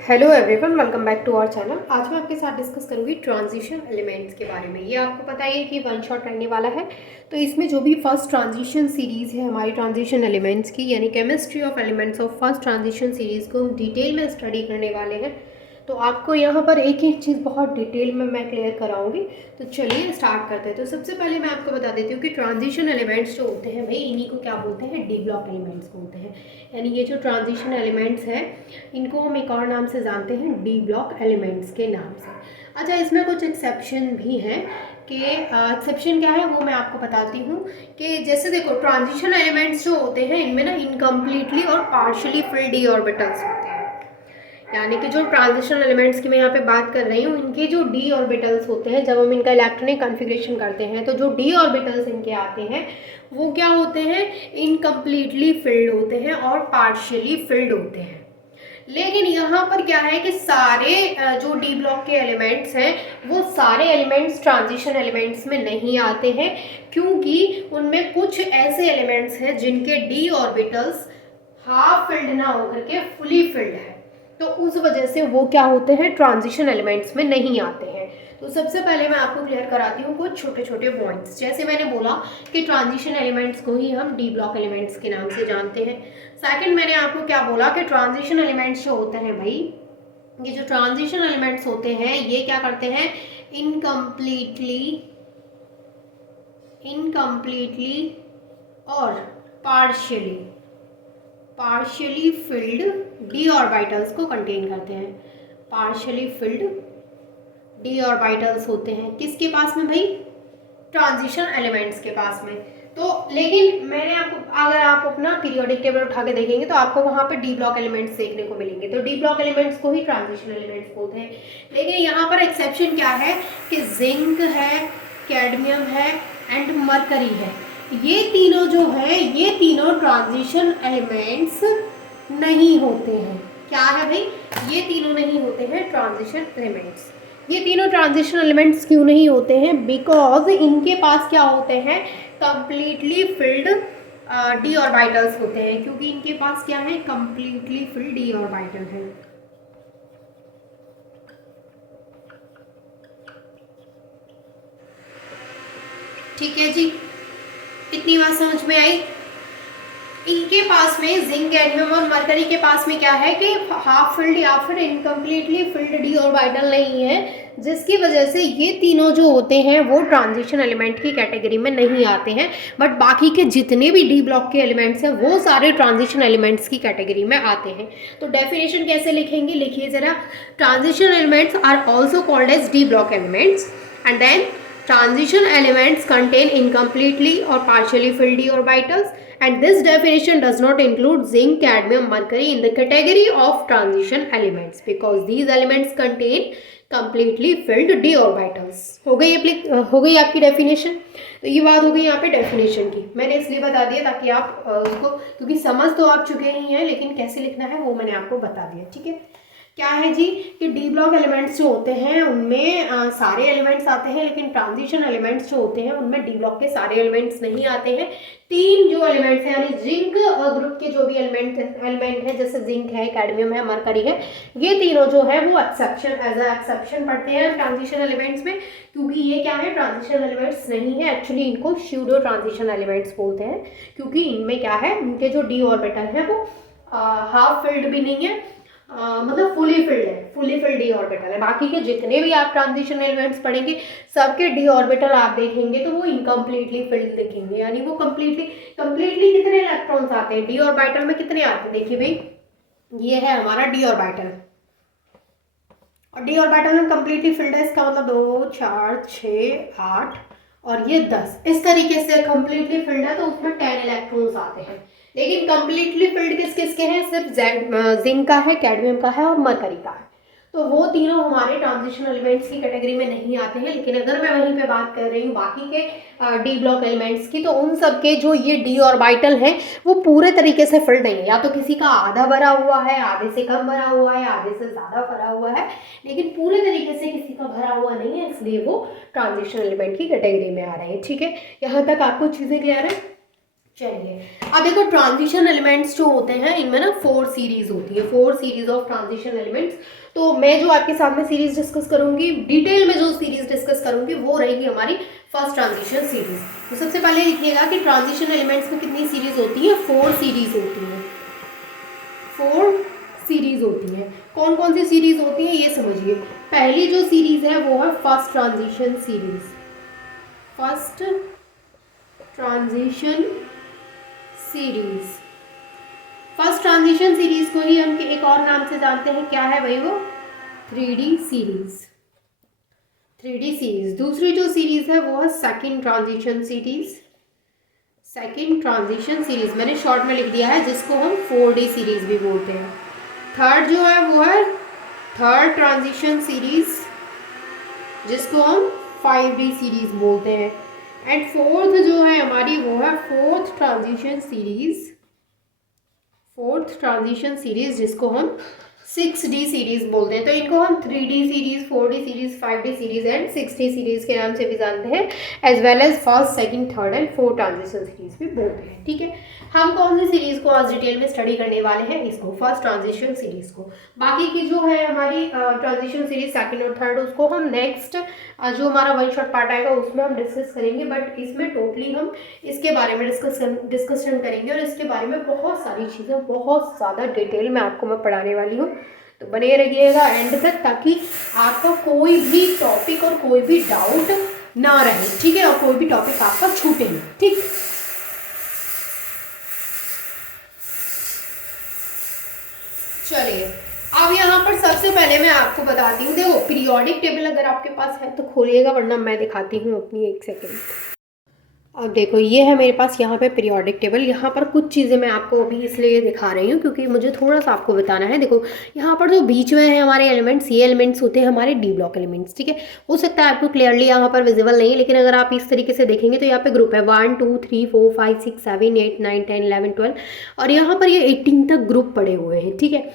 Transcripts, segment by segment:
Hello everyone, welcome back to our channel. आज मैं आपके साथ डिस्कस करूंगी ट्रांजिशन एलिमेंट्स के बारे में। ये आपको पता ही है कि वन शॉट रहने वाला है। तो इसमें जो भी फर्स्ट ट्रांजिशन सीरीज़ है हमारी ट्रांजिशन एलिमेंट्स की, यानी chemistry of elements of first transition series को हम डिटेल में स्टडी करने वाले हैं। तो आपको यहाँ पर एक एक चीज़ बहुत डिटेल में मैं क्लियर कराऊंगी। तो चलिए स्टार्ट करते हैं। तो सबसे पहले मैं आपको बता देती हूँ कि ट्रांजिशन एलिमेंट्स जो होते हैं भाई, इन्हीं को क्या बोलते हैं, डी ब्लॉक एलिमेंट्स बोलते हैं। यानी ये जो ट्रांजिशन एलिमेंट्स हैं इनको हम एक और नाम से जानते हैं, डी ब्लॉक एलिमेंट्स के नाम से। अच्छा, इसमें कुछ एक्सेप्शन भी हैं कि एक्सेप्शन क्या है वो मैं आपको बताती हूँ। कि जैसे देखो, ट्रांजिशन एलिमेंट्स जो होते हैं इनमें ना इनकम्प्लीटली और पार्शियली फिल्ड डी ऑर्बिटल्स होते हैं। यानी कि जो ट्रांजिशन एलिमेंट्स की मैं यहाँ पे बात कर रही हूँ, इनके जो डी ऑर्बिटल्स होते हैं, जब हम इनका इलेक्ट्रॉनिक कॉन्फ़िगरेशन करते हैं तो जो डी ऑर्बिटल्स इनके आते हैं वो क्या होते हैं, इनकम्प्लीटली फिल्ड होते हैं और पार्शियली फिल्ड होते हैं। लेकिन यहाँ पर क्या है कि सारे जो डी ब्लॉक के एलिमेंट्स हैं वो सारे एलिमेंट्स ट्रांजिशन एलिमेंट्स में नहीं आते हैं, क्योंकि उनमें कुछ ऐसे एलिमेंट्स हैं जिनके डी ऑर्बिटल्स हाफ फिल्ड ना होकर के फुली फिल्ड है। तो उस वजह से वो क्या होते हैं, ट्रांजिशन एलिमेंट्स में नहीं आते हैं। तो सबसे पहले मैं आपको क्लियर कराती हूँ कुछ छोटे छोटे पॉइंट्स। जैसे मैंने बोला कि ट्रांजिशन एलिमेंट्स को ही हम डी ब्लॉक एलिमेंट्स के नाम से जानते हैं। सेकंड, मैंने आपको क्या बोला कि ट्रांजिशन एलिमेंट्स जो होते हैं भाई, ये जो ट्रांजिशन एलिमेंट्स होते हैं ये क्या करते हैं, इनकम्प्लीटली और पार्शियली फिल्ड डी ऑर्बिटल्स को कंटेन करते हैं। पार्शियली फिल्ड डी ऑर्बिटल्स होते हैं किसके पास में भाई, ट्रांजिशन एलिमेंट्स के पास में। तो लेकिन मैंने आपको, अगर आप अपना पीरियोडिक टेबल उठा के देखेंगे तो आपको वहाँ पे डी ब्लॉक एलिमेंट्स देखने को मिलेंगे। तो डी ब्लॉक एलिमेंट्स को ही ट्रांजिशन एलिमेंट्स बोलते हैं। लेकिन यहाँ पर एक्सेप्शन क्या है कि जिंक है, कैडमियम है एंड मरकरी है। ये तीनों जो है, ये तीनों ट्रांजिशन एलिमेंट्स नहीं होते हैं। क्या है भाई, ये तीनों नहीं होते हैं ट्रांजिशन एलिमेंट्स। ये तीनों ट्रांजिशन एलिमेंट्स क्यों नहीं होते हैं, बिकॉज इनके पास क्या होते हैं, कंप्लीटली फिल्ड डी ऑर्बिटल्स होते हैं। क्योंकि इनके पास क्या है, कंप्लीटली फिल्ड डी ऑर्बिटल है। ठीक है जी, इतनी बात समझ में आई। इनके पास में जिंक, कैडमियम और मरकरी के पास में क्या है कि हाफ फिल्ड या फिर इनकम्प्लीटली फिल्ड डी ऑर्बिटल नहीं है, जिसकी वजह से ये तीनों जो होते हैं वो ट्रांजिशन एलिमेंट की कैटेगरी में नहीं आते हैं। बट बाकी के जितने भी डी ब्लॉक के एलिमेंट्स हैं वो सारे ट्रांजिशन एलिमेंट्स की कैटेगरी में आते हैं। तो डेफिनेशन कैसे लिखेंगे, लिखिए ज़रा। Transition elements are also called as D block elements and then transition elements contain incompletely or partially filled d orbitals, and this definition does not include zinc, cadmium, mercury in the category of transition elements because these elements contain completely filled d orbitals। हो गई आपकी definition. तो ये बात हो गई यहाँ पे डेफिनेशन की। मैंने इसलिए बता दिया ताकि आप उसको, क्योंकि समझ तो आप चुके ही हैं लेकिन कैसे लिखना है वो मैंने आपको बता दिया। ठीक है, क्या है जी कि डी ब्लॉक एलिमेंट्स जो होते हैं उनमें सारे एलिमेंट्स आते हैं, लेकिन ट्रांजिशन एलिमेंट्स जो होते हैं उनमें डी ब्लॉक के सारे एलिमेंट्स नहीं आते हैं। तीन जो एलिमेंट्स हैं, यानी जिंक ग्रुप के जो भी एलिमेंट हैं, जैसे जिंक है, कैडमियम है, मरकरी है, ये तीनों जो है वो एक्सेप्शन, एज अ एक्सेप्शन पढ़ते हैं ट्रांजिशन एलिमेंट्स में। क्योंकि ये क्या है, ट्रांजिशन एलिमेंट्स नहीं है, एक्चुअली इनको स्यूडो ट्रांजिशन एलिमेंट्स बोलते हैं। क्योंकि इनमें क्या है, इनके जो डी ऑर्बिटल है वो हाफ फिल्ड भी नहीं है, मतलब फुली फिल्ड है, फुली फिल्ड डी ऑर्बिटल है। बाकी के जितने भी आप ट्रांजिशन एलिमेंट्स पढ़ेंगे सबके डी ऑर्बिटल आप देखेंगे तो वो इनकम्प्लीटली फिल्ड दिखेंगे। यानी वो कंप्लीटली कितने इलेक्ट्रॉन्स आते हैं, डी ऑर्बिटल में कितने आते हैं, देखिए भाई ये है हमारा डी ऑर्बिटल, और डी ऑर्बिटल में कंप्लीटली फिल्ड है, इसका मतलब 2 4 6 8 और ये 10, इस तरीके से कंप्लीटली फिल्ड है तो उसमें 10 इलेक्ट्रॉन्स आते हैं। लेकिन कंप्लीटली फिल्ड किस किस के हैं, सिर्फ जिंक का है, कैडमियम का है और मरकरी का है। तो वो तीनों हमारे ट्रांजिशन एलिमेंट्स की कैटेगरी में नहीं आते हैं। लेकिन अगर मैं वहीं पे बात कर रही हूँ बाकी के डी ब्लॉक एलिमेंट्स की, तो उन सब के जो ये डी ऑर्बिटल हैं वो पूरे तरीके से फिल्ड नहीं है। या तो किसी का आधा भरा हुआ है, आधे से कम भरा हुआ है, आधे से ज़्यादा भरा हुआ है, लेकिन पूरे तरीके से किसी का भरा हुआ नहीं है, इसलिए वो ट्रांजिशन एलिमेंट की कैटेगरी में आ रहे हैं। ठीक है, यहाँ तक आपको चीज़ें क्लियर है। चलिए अब देखो, ट्रांजिशन एलिमेंट्स जो होते हैं इनमें ना 4 सीरीज होती है, 4 सीरीज ऑफ ट्रांजिशन एलिमेंट्स। तो मैं जो आपके सामने सीरीज डिस्कस करूंगी, डिटेल में जो सीरीज डिस्कस करूंगी वो रहेगी हमारी फर्स्ट ट्रांजिशन सीरीज। तो सबसे पहले लिखिएगा कि ट्रांजिशन एलिमेंट्स में कितनी सीरीज होती है, 4 सीरीज होती है, 4 सीरीज होती है। कौन कौन सी सीरीज होती है ये समझिए। पहली जो सीरीज है वो है first transition series, first transition series. First transition series को ही हम एक और नाम से जानते हैं, क्या है भाई वो, 3D सीरीज, 3D सीरीज। दूसरी जो सीरीज है वो है second transition series, second transition series मैंने शॉर्ट में लिख दिया है, जिसको हम 4D सीरीज भी बोलते हैं। थर्ड जो है वो है थर्ड ट्रांजिशन सीरीज, जिसको हम 5D सीरीज बोलते हैं। एंड फोर्थ जो है हमारी वो है fourth transition series, fourth transition series जिसको हम 6D सीरीज बोलते हैं। तो इनको हम 3D series, 4D series, 5D series and 6D series के नाम से भी जानते हैं, as well as first, second, third and fourth transition series भी बोलते हैं। ठीक है, हम कौन सी सीरीज को आज डिटेल में स्टडी करने वाले हैं, इसको, फर्स्ट ट्रांजिशन सीरीज को। बाकी की जो है हमारी ट्रांजिशन सीरीज सेकंड और थर्ड, उसको हम नेक्स्ट जो हमारा वन शॉट पार्ट आएगा उसमें हम डिस्कस करेंगे। बट इसमें टोटली हम इसके बारे में डिस्कशन करेंगे, और इसके बारे में बहुत सारी चीज़ें बहुत ज़्यादा डिटेल में आपको मैं पढ़ाने वाली हूँ। तो बने रहिएगा एंड तक, ताकि आपका कोई भी टॉपिक और कोई भी डाउट ना रहे, ठीक है, और कोई भी टॉपिक आपका छूटे नहीं, ठीक। चलिए अब यहाँ पर सबसे पहले मैं आपको बताती हूँ, देखो पीरियोडिक टेबल अगर आपके पास है तो खोलिएगा, वरना मैं दिखाती हूँ अपनी, एक सेकेंड। अब देखो ये है मेरे पास यहाँ पे पीरियोडिक टेबल। यहाँ पर कुछ चीज़ें मैं आपको अभी इसलिए दिखा रही हूँ क्योंकि मुझे थोड़ा सा आपको बताना है। देखो यहाँ पर जो बीच में है हमारे एलिमेंट्स, ये एलिमेंट्स होते हैं हमारे डी ब्लॉक एलिमेंट्स, ठीक है। हो सकता है आपको क्लियरली यहाँ पर विजिबल नहीं है, लेकिन अगर आप इस तरीके से देखेंगे तो यहाँ पे ग्रुप है 1 2 3 4 5 6 7 8 9 10 11 12, और यहाँ पर ये 18 तक ग्रुप पड़े हुए हैं, ठीक है।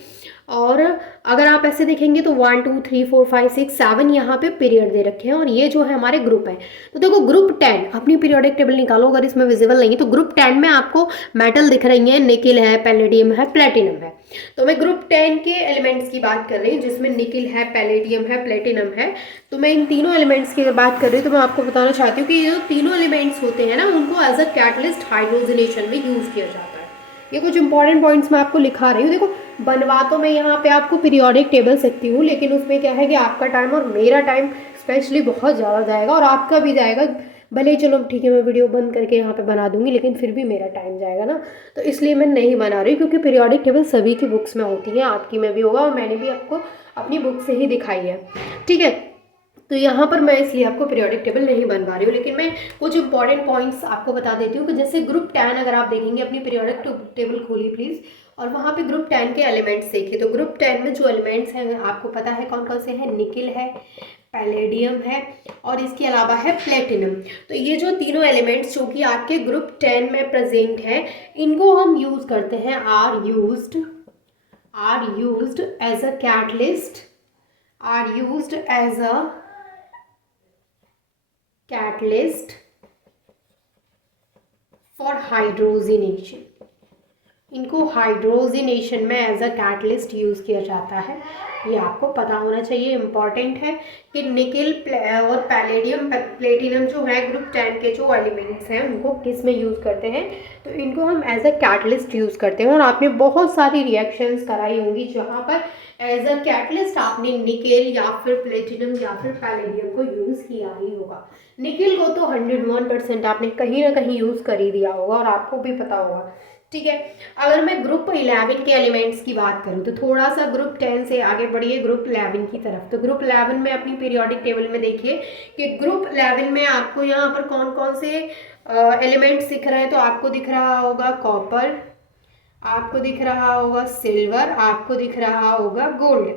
और अगर आप ऐसे देखेंगे तो 1 2 3 4 5 6 7 यहाँ पे पीरियड दे रखे हैं, और ये जो है हमारे ग्रुप है। तो देखो ग्रुप 10, अपनी पीरियोडिक टेबल निकालो, अगर इसमें विजिबल नहीं है तो ग्रुप 10 में आपको मेटल दिख रही है, निकिल है, पैलेडियम है, प्लेटिनम है। तो मैं ग्रुप 10 के एलिमेंट्स की बात कर रही हूँ, जिसमें निकिल है, पैलेडियम है, प्लेटिनम है। तो मैं इन तीनों एलिमेंट्स की बात कर रही हूँ, तो मैं आपको बताना चाहती हूँ कि ये जो तीनों एलिमेंट्स होते हैं ना, उनको एज अ कैटलिस्ट हाइड्रोजनेशन में यूज़ किया जाता है। ये कुछ इंपॉर्टेंट पॉइंट्स मैं आपको लिखा रही हूँ। देखो बनवा तो मैं यहाँ पे आपको पीरियोडिक टेबल सकती हूँ, लेकिन उसमें क्या है कि आपका टाइम और मेरा टाइम स्पेशली बहुत ज़्यादा जाएगा, और आपका भी जाएगा। भले ही चलो ठीक है मैं वीडियो बंद करके यहाँ पे बना दूंगी, लेकिन फिर भी मेरा टाइम जाएगा ना, तो इसलिए मैं नहीं बना रही, क्योंकि पीरियोडिक टेबल सभी की बुक्स में होती है, आपकी में भी होगा, और मैंने भी आपको अपनी बुक से ही दिखाई है, ठीक है। तो यहाँ पर मैं इसलिए आपको पीरियोडिक टेबल नहीं बनवा रही हूँ, लेकिन मैं कुछ इंपॉर्टेंट पॉइंट्स आपको बता देती हूँ कि जैसे ग्रुप 10 अगर आप देखेंगे, अपनी पीरियोडिक टेबल खोलिए प्लीज़, और वहाँ पे ग्रुप 10 के एलिमेंट्स देखिए। तो ग्रुप 10 में जो एलिमेंट्स हैं आपको पता है कौन कौन से हैं, निकिल है, पैलेडियम है, और इसके अलावा है प्लेटिनम। तो ये जो तीनों एलिमेंट्स जो कि आपके ग्रुप 10 में प्रेजेंट हैं, इनको हम यूज़ करते हैं, are used as a catalyst, are used as a catalyst for hydrogenation. इनको हाइड्रोजिनेशन में एज अ कैटलिस्ट यूज़ किया जाता है, ये आपको पता होना चाहिए, इम्पॉर्टेंट है कि निकिल और पैलेडियम प्लेटिनम जो है ग्रुप 10 के जो एलिमेंट्स हैं उनको किस में यूज़ करते हैं, तो इनको हम एज अ कैटलिस्ट यूज़ करते हैं। और आपने बहुत सारी रिएक्शंस कराई होंगी जहाँ पर एज अ कैटलिस्ट आपने निकेल या फिर प्लेटिनम या फिर पैलेडियम को यूज़ किया ही होगा। निकिल को तो 101% आपने कहीं ना कहीं यूज़ कर ही दिया होगा, और आपको भी पता होगा, ठीक है। अगर मैं ग्रुप 11 के एलिमेंट्स की बात करूँ तो थोड़ा सा ग्रुप 10 से आगे बढ़िए ग्रुप 11 की तरफ। तो ग्रुप 11 में अपनी पीरियोडिक टेबल में देखिए कि ग्रुप 11 में आपको यहाँ पर कौन कौन से एलिमेंट्स दिख रहे हैं। तो आपको दिख रहा होगा कॉपर, आपको दिख रहा होगा सिल्वर, आपको दिख रहा होगा गोल्ड,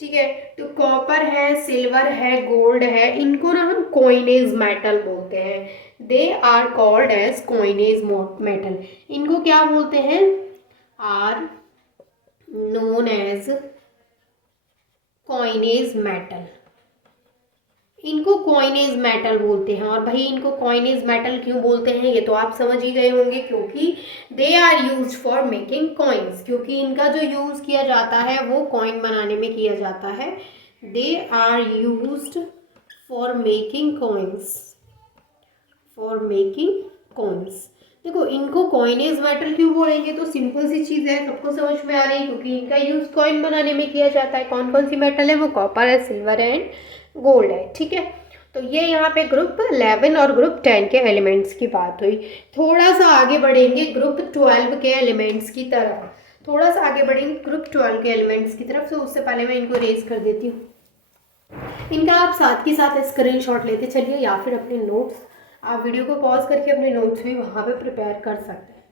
ठीक है। तो कॉपर है, सिल्वर है, गोल्ड है, इनको ना हम कॉइनेज मेटल बोलते हैं, they are called as coinage metal. इनको क्या बोलते हैं, are known as coinage metal, इनको कॉइनेज मेटल बोलते हैं। और भाई इनको कॉइनेज मेटल क्यों बोलते हैं ये तो आप समझ ही गए होंगे, क्योंकि they are use for making coins, क्योंकि इनका जो यूज़ किया जाता है वो कॉइन बनाने में किया जाता है। They are used for making coins, for making coins. देखो इनको कॉइनेज मेटल क्यों बोलेंगे, तो सिंपल सी चीज़ है, सबको समझ में आ रही है, क्योंकि इनका यूज़ कॉइन बनाने में किया जाता है। कौन कौन सी मेटल है, वो कॉपर है, सिल्वर है एंड गोल्ड है। ठीक है, तो ये यहाँ पे ग्रुप 11 और ग्रुप 10 के एलिमेंट्स की बात हुई। थोड़ा सा आगे बढ़ेंगे ग्रुप 12 के एलिमेंट्स की तरफ, थोड़ा सा आगे बढ़ेंगे ग्रुप 12 के एलिमेंट्स की तरफ। तो उससे पहले मैं इनको रेज कर देती हूँ। इनका आप साथ के साथ स्क्रीनशॉट लेते चलिए, या फिर अपने नोट्स, आप वीडियो को पॉज करके अपने नोट्स भी वहाँ पे प्रिपेयर कर सकते हैं,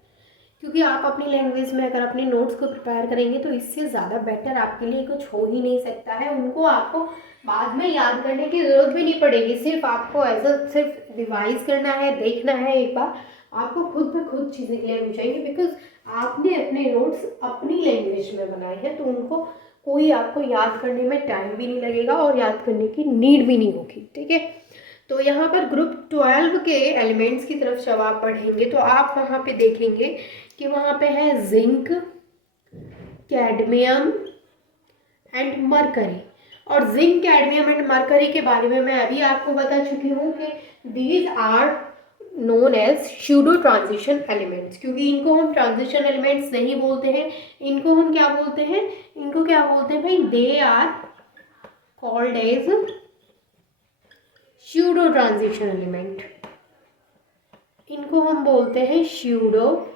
क्योंकि आप अपनी लैंग्वेज में अगर अपने नोट्स को प्रिपेयर करेंगे तो इससे ज़्यादा बेटर आपके लिए कुछ हो ही नहीं सकता है। उनको आपको बाद में याद करने की ज़रूरत भी नहीं पड़ेगी, सिर्फ आपको एज अ सिर्फ रिवाइज करना है, देखना है एक बार, आपको खुद ब खुद चीज़ें क्लियर हो जाएंगी, बिकॉज आपने अपने नोट्स अपनी लैंग्वेज में बनाए हैं, तो उनको कोई आपको याद करने में टाइम भी नहीं लगेगा और याद करने की नीड भी नहीं होगी। ठीक है, तो यहाँ पर ग्रुप 12 के एलिमेंट्स की तरफ जब आप पढ़ेंगे तो आप वहाँ पे देखेंगे कि वहाँ पे है जिंक, कैडमियम एंड मरकरी। और जिंक, कैडमियम एंड मरकरी के बारे में मैं अभी आपको बता चुकी हूँ कि these are known as pseudo transition elements, क्योंकि इनको हम ट्रांजिशन एलिमेंट्स नहीं बोलते हैं, इनको हम क्या बोलते हैं, इनको क्या बोलते हैं भाई, they are called as pseudo transition element. इनको हम बोलते हैं स्यूडो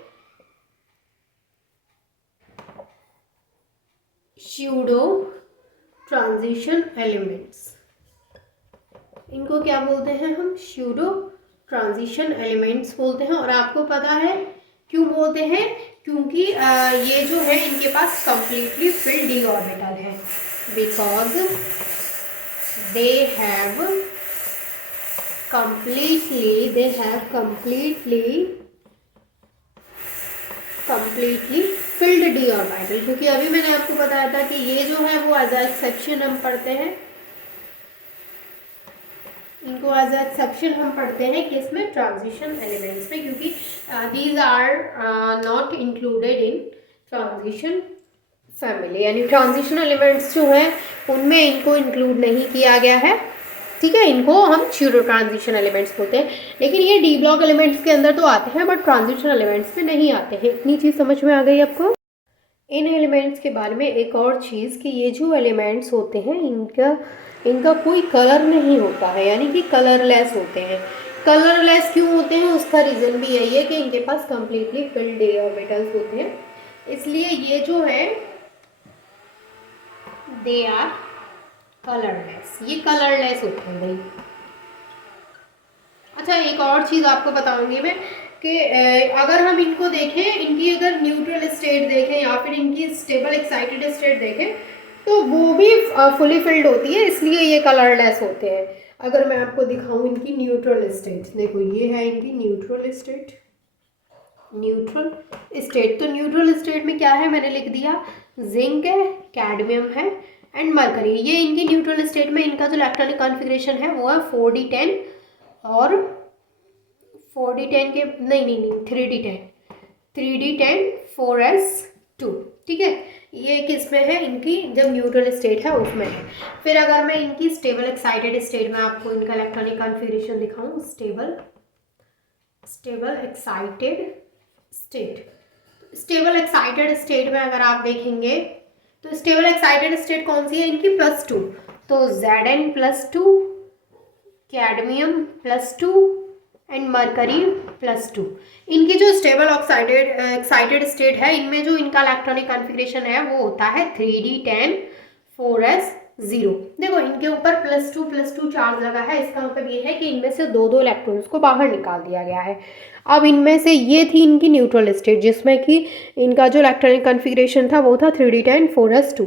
ट्रांजिशन एलिमेंट्स। इनको क्या बोलते हैं हम, स्यूडो ट्रांजिशन एलिमेंट्स बोलते हैं। और आपको पता है क्यों बोलते हैं, क्योंकि ये जो है इनके पास कंप्लीटली फिल्ड डी ऑर्बिटल है, because they have completely filled d orbital. क्योंकि अभी मैंने आपको बताया था कि ये जो है वो एज एक्सेप्शन हम पढ़ते हैं, इनको एज एक्सेप्शन हम पढ़ते हैं कि इसमें ट्रांजिशन एलिमेंट्स में, क्योंकि these are not included in transition family, यानी ट्रांजिशन एलिमेंट्स जो है उनमें इनको इंक्लूड नहीं किया गया है। ठीक है, इनको हम स्यूडो ट्रांजिशन एलिमेंट्स बोलते हैं, लेकिन ये डी ब्लॉक एलिमेंट्स के अंदर तो आते हैं बट ट्रांजिशन एलिमेंट्स में नहीं आते हैं। इतनी चीज़ समझ में आ गई आपको। इन एलिमेंट्स के बारे में एक और चीज़ कि ये जो एलिमेंट्स होते हैं इनका कोई कलर नहीं होता है, यानी कि कलरलेस होते हैं। कलरलेस क्यों होते हैं, उसका रीज़न भी यही है कि इनके पास कंप्लीटली फिल्ड डी ऑर्बिटल्स होते हैं, इसलिए ये जो है दे आर कलरलेस, ये कलरलेस होते हैं भाई। अच्छा, एक और चीज़ आपको बताऊंगी मैं कि अगर हम इनको देखें, इनकी अगर न्यूट्रल स्टेट देखें या फिर इनकी स्टेबल एक्साइटेड स्टेट देखें, तो वो भी फुली फिल्ड होती है, इसलिए ये कलरलेस होते हैं। अगर मैं आपको दिखाऊं इनकी न्यूट्रल स्टेट, देखो ये है इनकी न्यूट्रल स्टेट। तो न्यूट्रल स्टेट में क्या है, मैंने लिख दिया जिंक है, कैडमियम है एंड मरकरी। ये इनकी न्यूट्रल स्टेट में इनका जो इलेक्ट्रॉनिक कॉन्फ़िगरेशन है वो है 4d10 और 4d10 के नहीं 3d10 4s2। ठीक है, ये किस में है, इनकी जब न्यूट्रल स्टेट है उसमें है। फिर अगर मैं इनकी स्टेबल एक्साइटेड स्टेट में आपको इनका इलेक्ट्रॉनिक कॉन्फ़िगरेशन दिखाऊं, स्टेबल एक्साइटेड स्टेट में अगर आप देखेंगे तो स्टेबल एक्साइटेड स्टेट कौन सी है इनकी, +2, तो Zn+2, कैडमियम +2 एंड मरकरी +2। इनकी जो स्टेबल एक्साइटेड स्टेट है, इनमें जो इनका इलेक्ट्रॉनिक कॉन्फ़िगरेशन है वो होता है 3d10 4s0। देखो इनके ऊपर +2 चार्ज लगा है, इसका मतलब ये है कि इनमें से दो इलेक्ट्रॉन्स को बाहर निकाल दिया गया है। अब इनमें से ये थी इनकी न्यूट्रल स्टेट, जिसमें कि इनका जो इलेक्ट्रॉनिक कॉन्फ़िगरेशन था वो था 3d10 4s2।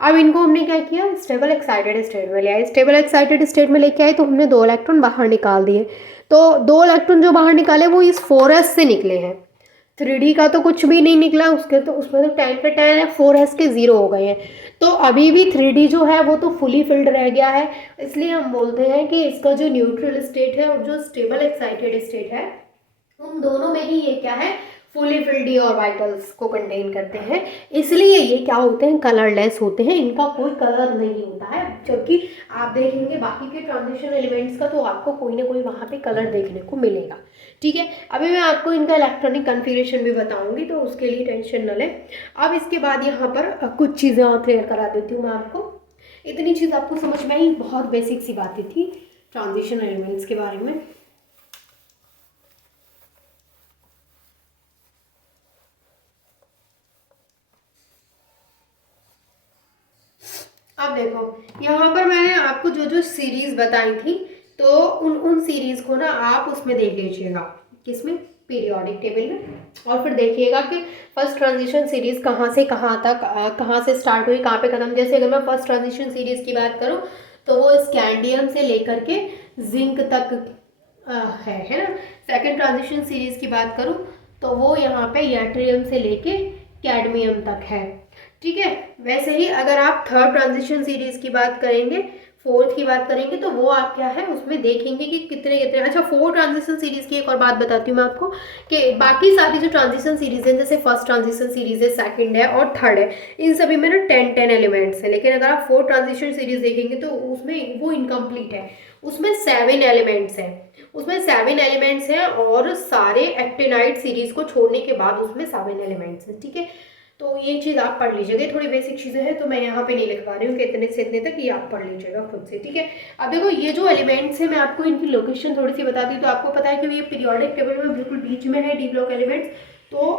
अब इनको हमने क्या किया, स्टेबल एक्साइटेड स्टेट में ले आए। स्टेबल एक्साइटेड स्टेट में लेके आए तो हमने 2 इलेक्ट्रॉन बाहर निकाल दिए, तो 2 इलेक्ट्रॉन जो बाहर निकाले वो इस 4s से निकले हैं। 3D का तो कुछ भी नहीं निकला, उसके तो उसमें तो 10 पे 10 है, 4S के 0 हो गए हैं। तो अभी भी 3D जो है वो तो फुली फिल्ड रह गया है। इसलिए हम बोलते हैं कि इसका जो न्यूट्रल स्टेट है और जो स्टेबल एक्साइटेड स्टेट है, उन दोनों में ही ये क्या है, फुली फिल्ड डी ऑर्बिटल्स को कंटेन करते हैं। इसलिए ये क्या होते हैं, कलरलेस होते हैं, इनका कोई कलर नहीं होता है। जबकि आप देखेंगे बाकी के ट्रांजिशन एलिमेंट्स का तो आपको कोई ना कोई वहाँ पे कलर देखने को मिलेगा। ठीक है, अभी मैं आपको इनका इलेक्ट्रॉनिक कन्फिगरेशन भी बताऊंगी, तो उसके लिए टेंशन न लें। अब इसके बाद यहाँ पर कुछ चीज़ें और क्लियर करा देती हूँ मैं आपको। इतनी चीज़ आपको समझ में आई, बहुत बेसिक सी बातें थी ट्रांजिशन एलिमेंट्स के बारे में। अब देखो, यहाँ पर मैंने आपको जो जो सीरीज बताई थी, तो उन सीरीज को ना आप उसमें देख लीजिएगा, किसमें, पीरियोडिक टेबल में। और फिर देखिएगा कि फर्स्ट ट्रांजिशन सीरीज कहाँ से कहाँ तक, कहाँ से स्टार्ट हुई, कहाँ पे खत्म। जैसे अगर मैं फर्स्ट ट्रांजिशन सीरीज की बात करूँ तो वो स्कैंडियम से लेकर के जिंक तक है ना। सेकेंड ट्रांजिशन सीरीज की बात करूँ तो वो यहाँ पे यट्रियम से लेके कैडमियम तक है। ठीक है, वैसे ही अगर आप थर्ड ट्रांजिशन सीरीज की बात करेंगे, फोर्थ की बात करेंगे, तो वो आप क्या है उसमें देखेंगे कि कितने कितने। अच्छा, फोर्थ ट्रांजिशन सीरीज की एक और बात बताती हूँ मैं आपको कि बाकी सारी जो ट्रांजिशन सीरीज है, जैसे फर्स्ट ट्रांजिशन सीरीज है, सेकंड है और थर्ड है, इन सभी में ना 10 एलिमेंट्स है। लेकिन अगर आप फोर्थ ट्रांजिशन सीरीज देखेंगे तो उसमें वो इनकम्प्लीट है, उसमें 7 एलिमेंट्स हैं, उसमें 7 एलिमेंट्स हैं और सारे एक्टिनाइड सीरीज को छोड़ने के बाद उसमें 7 एलिमेंट्स हैं। ठीक है, तो ये चीज़ आप पढ़ लीजिएगा, थोड़ी बेसिक चीज़ें हैं तो मैं यहाँ पे नहीं लिख पा रही हूँ कि इतने से इतने तक, ये आप पढ़ लीजिएगा खुद से। ठीक है, अब देखो ये जो एलिमेंट्स हैं मैं आपको इनकी लोकेशन थोड़ी सी बता दी, तो आपको पता है कि ये पीरियोडिक टेबल में बिल्कुल बीच में है डी ब्लॉक एलिमेंट्स। तो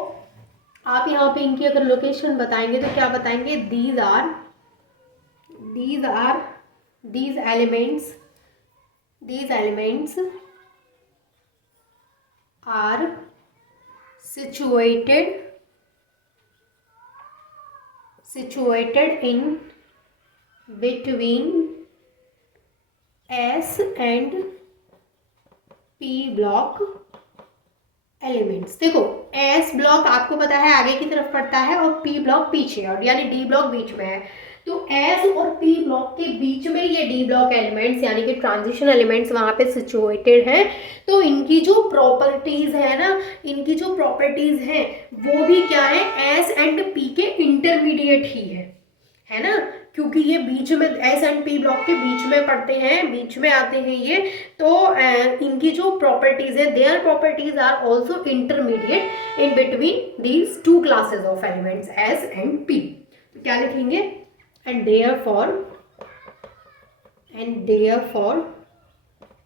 आप यहाँ पे इनकी अगर लोकेशन बताएंगे तो क्या बताएंगे, these are these elements are situated in between S and P block elements. देखो एस ब्लॉक आपको पता है आगे की तरफ पड़ता है और पी ब्लॉक पीछे, और यानी डी ब्लॉक बीच में है। तो एस और पी ब्लॉक के बीच में ये डी ब्लॉक एलिमेंट्स यानी कि ट्रांजिशन एलिमेंट्स वहाँ पे सिचुएटेड हैं। तो इनकी जो प्रॉपर्टीज है ना, इनकी जो प्रॉपर्टीज हैं वो भी क्या है, एस एंड पी के इंटरमीडिएट ही है ना, क्योंकि ये बीच में एस एंड पी ब्लॉक के बीच में पड़ते हैं, बीच में आते हैं ये। तो इनकी जो प्रॉपर्टीज है, their properties are also intermediate in between these two classes of elements S and P. तो क्या लिखेंगे, and therefore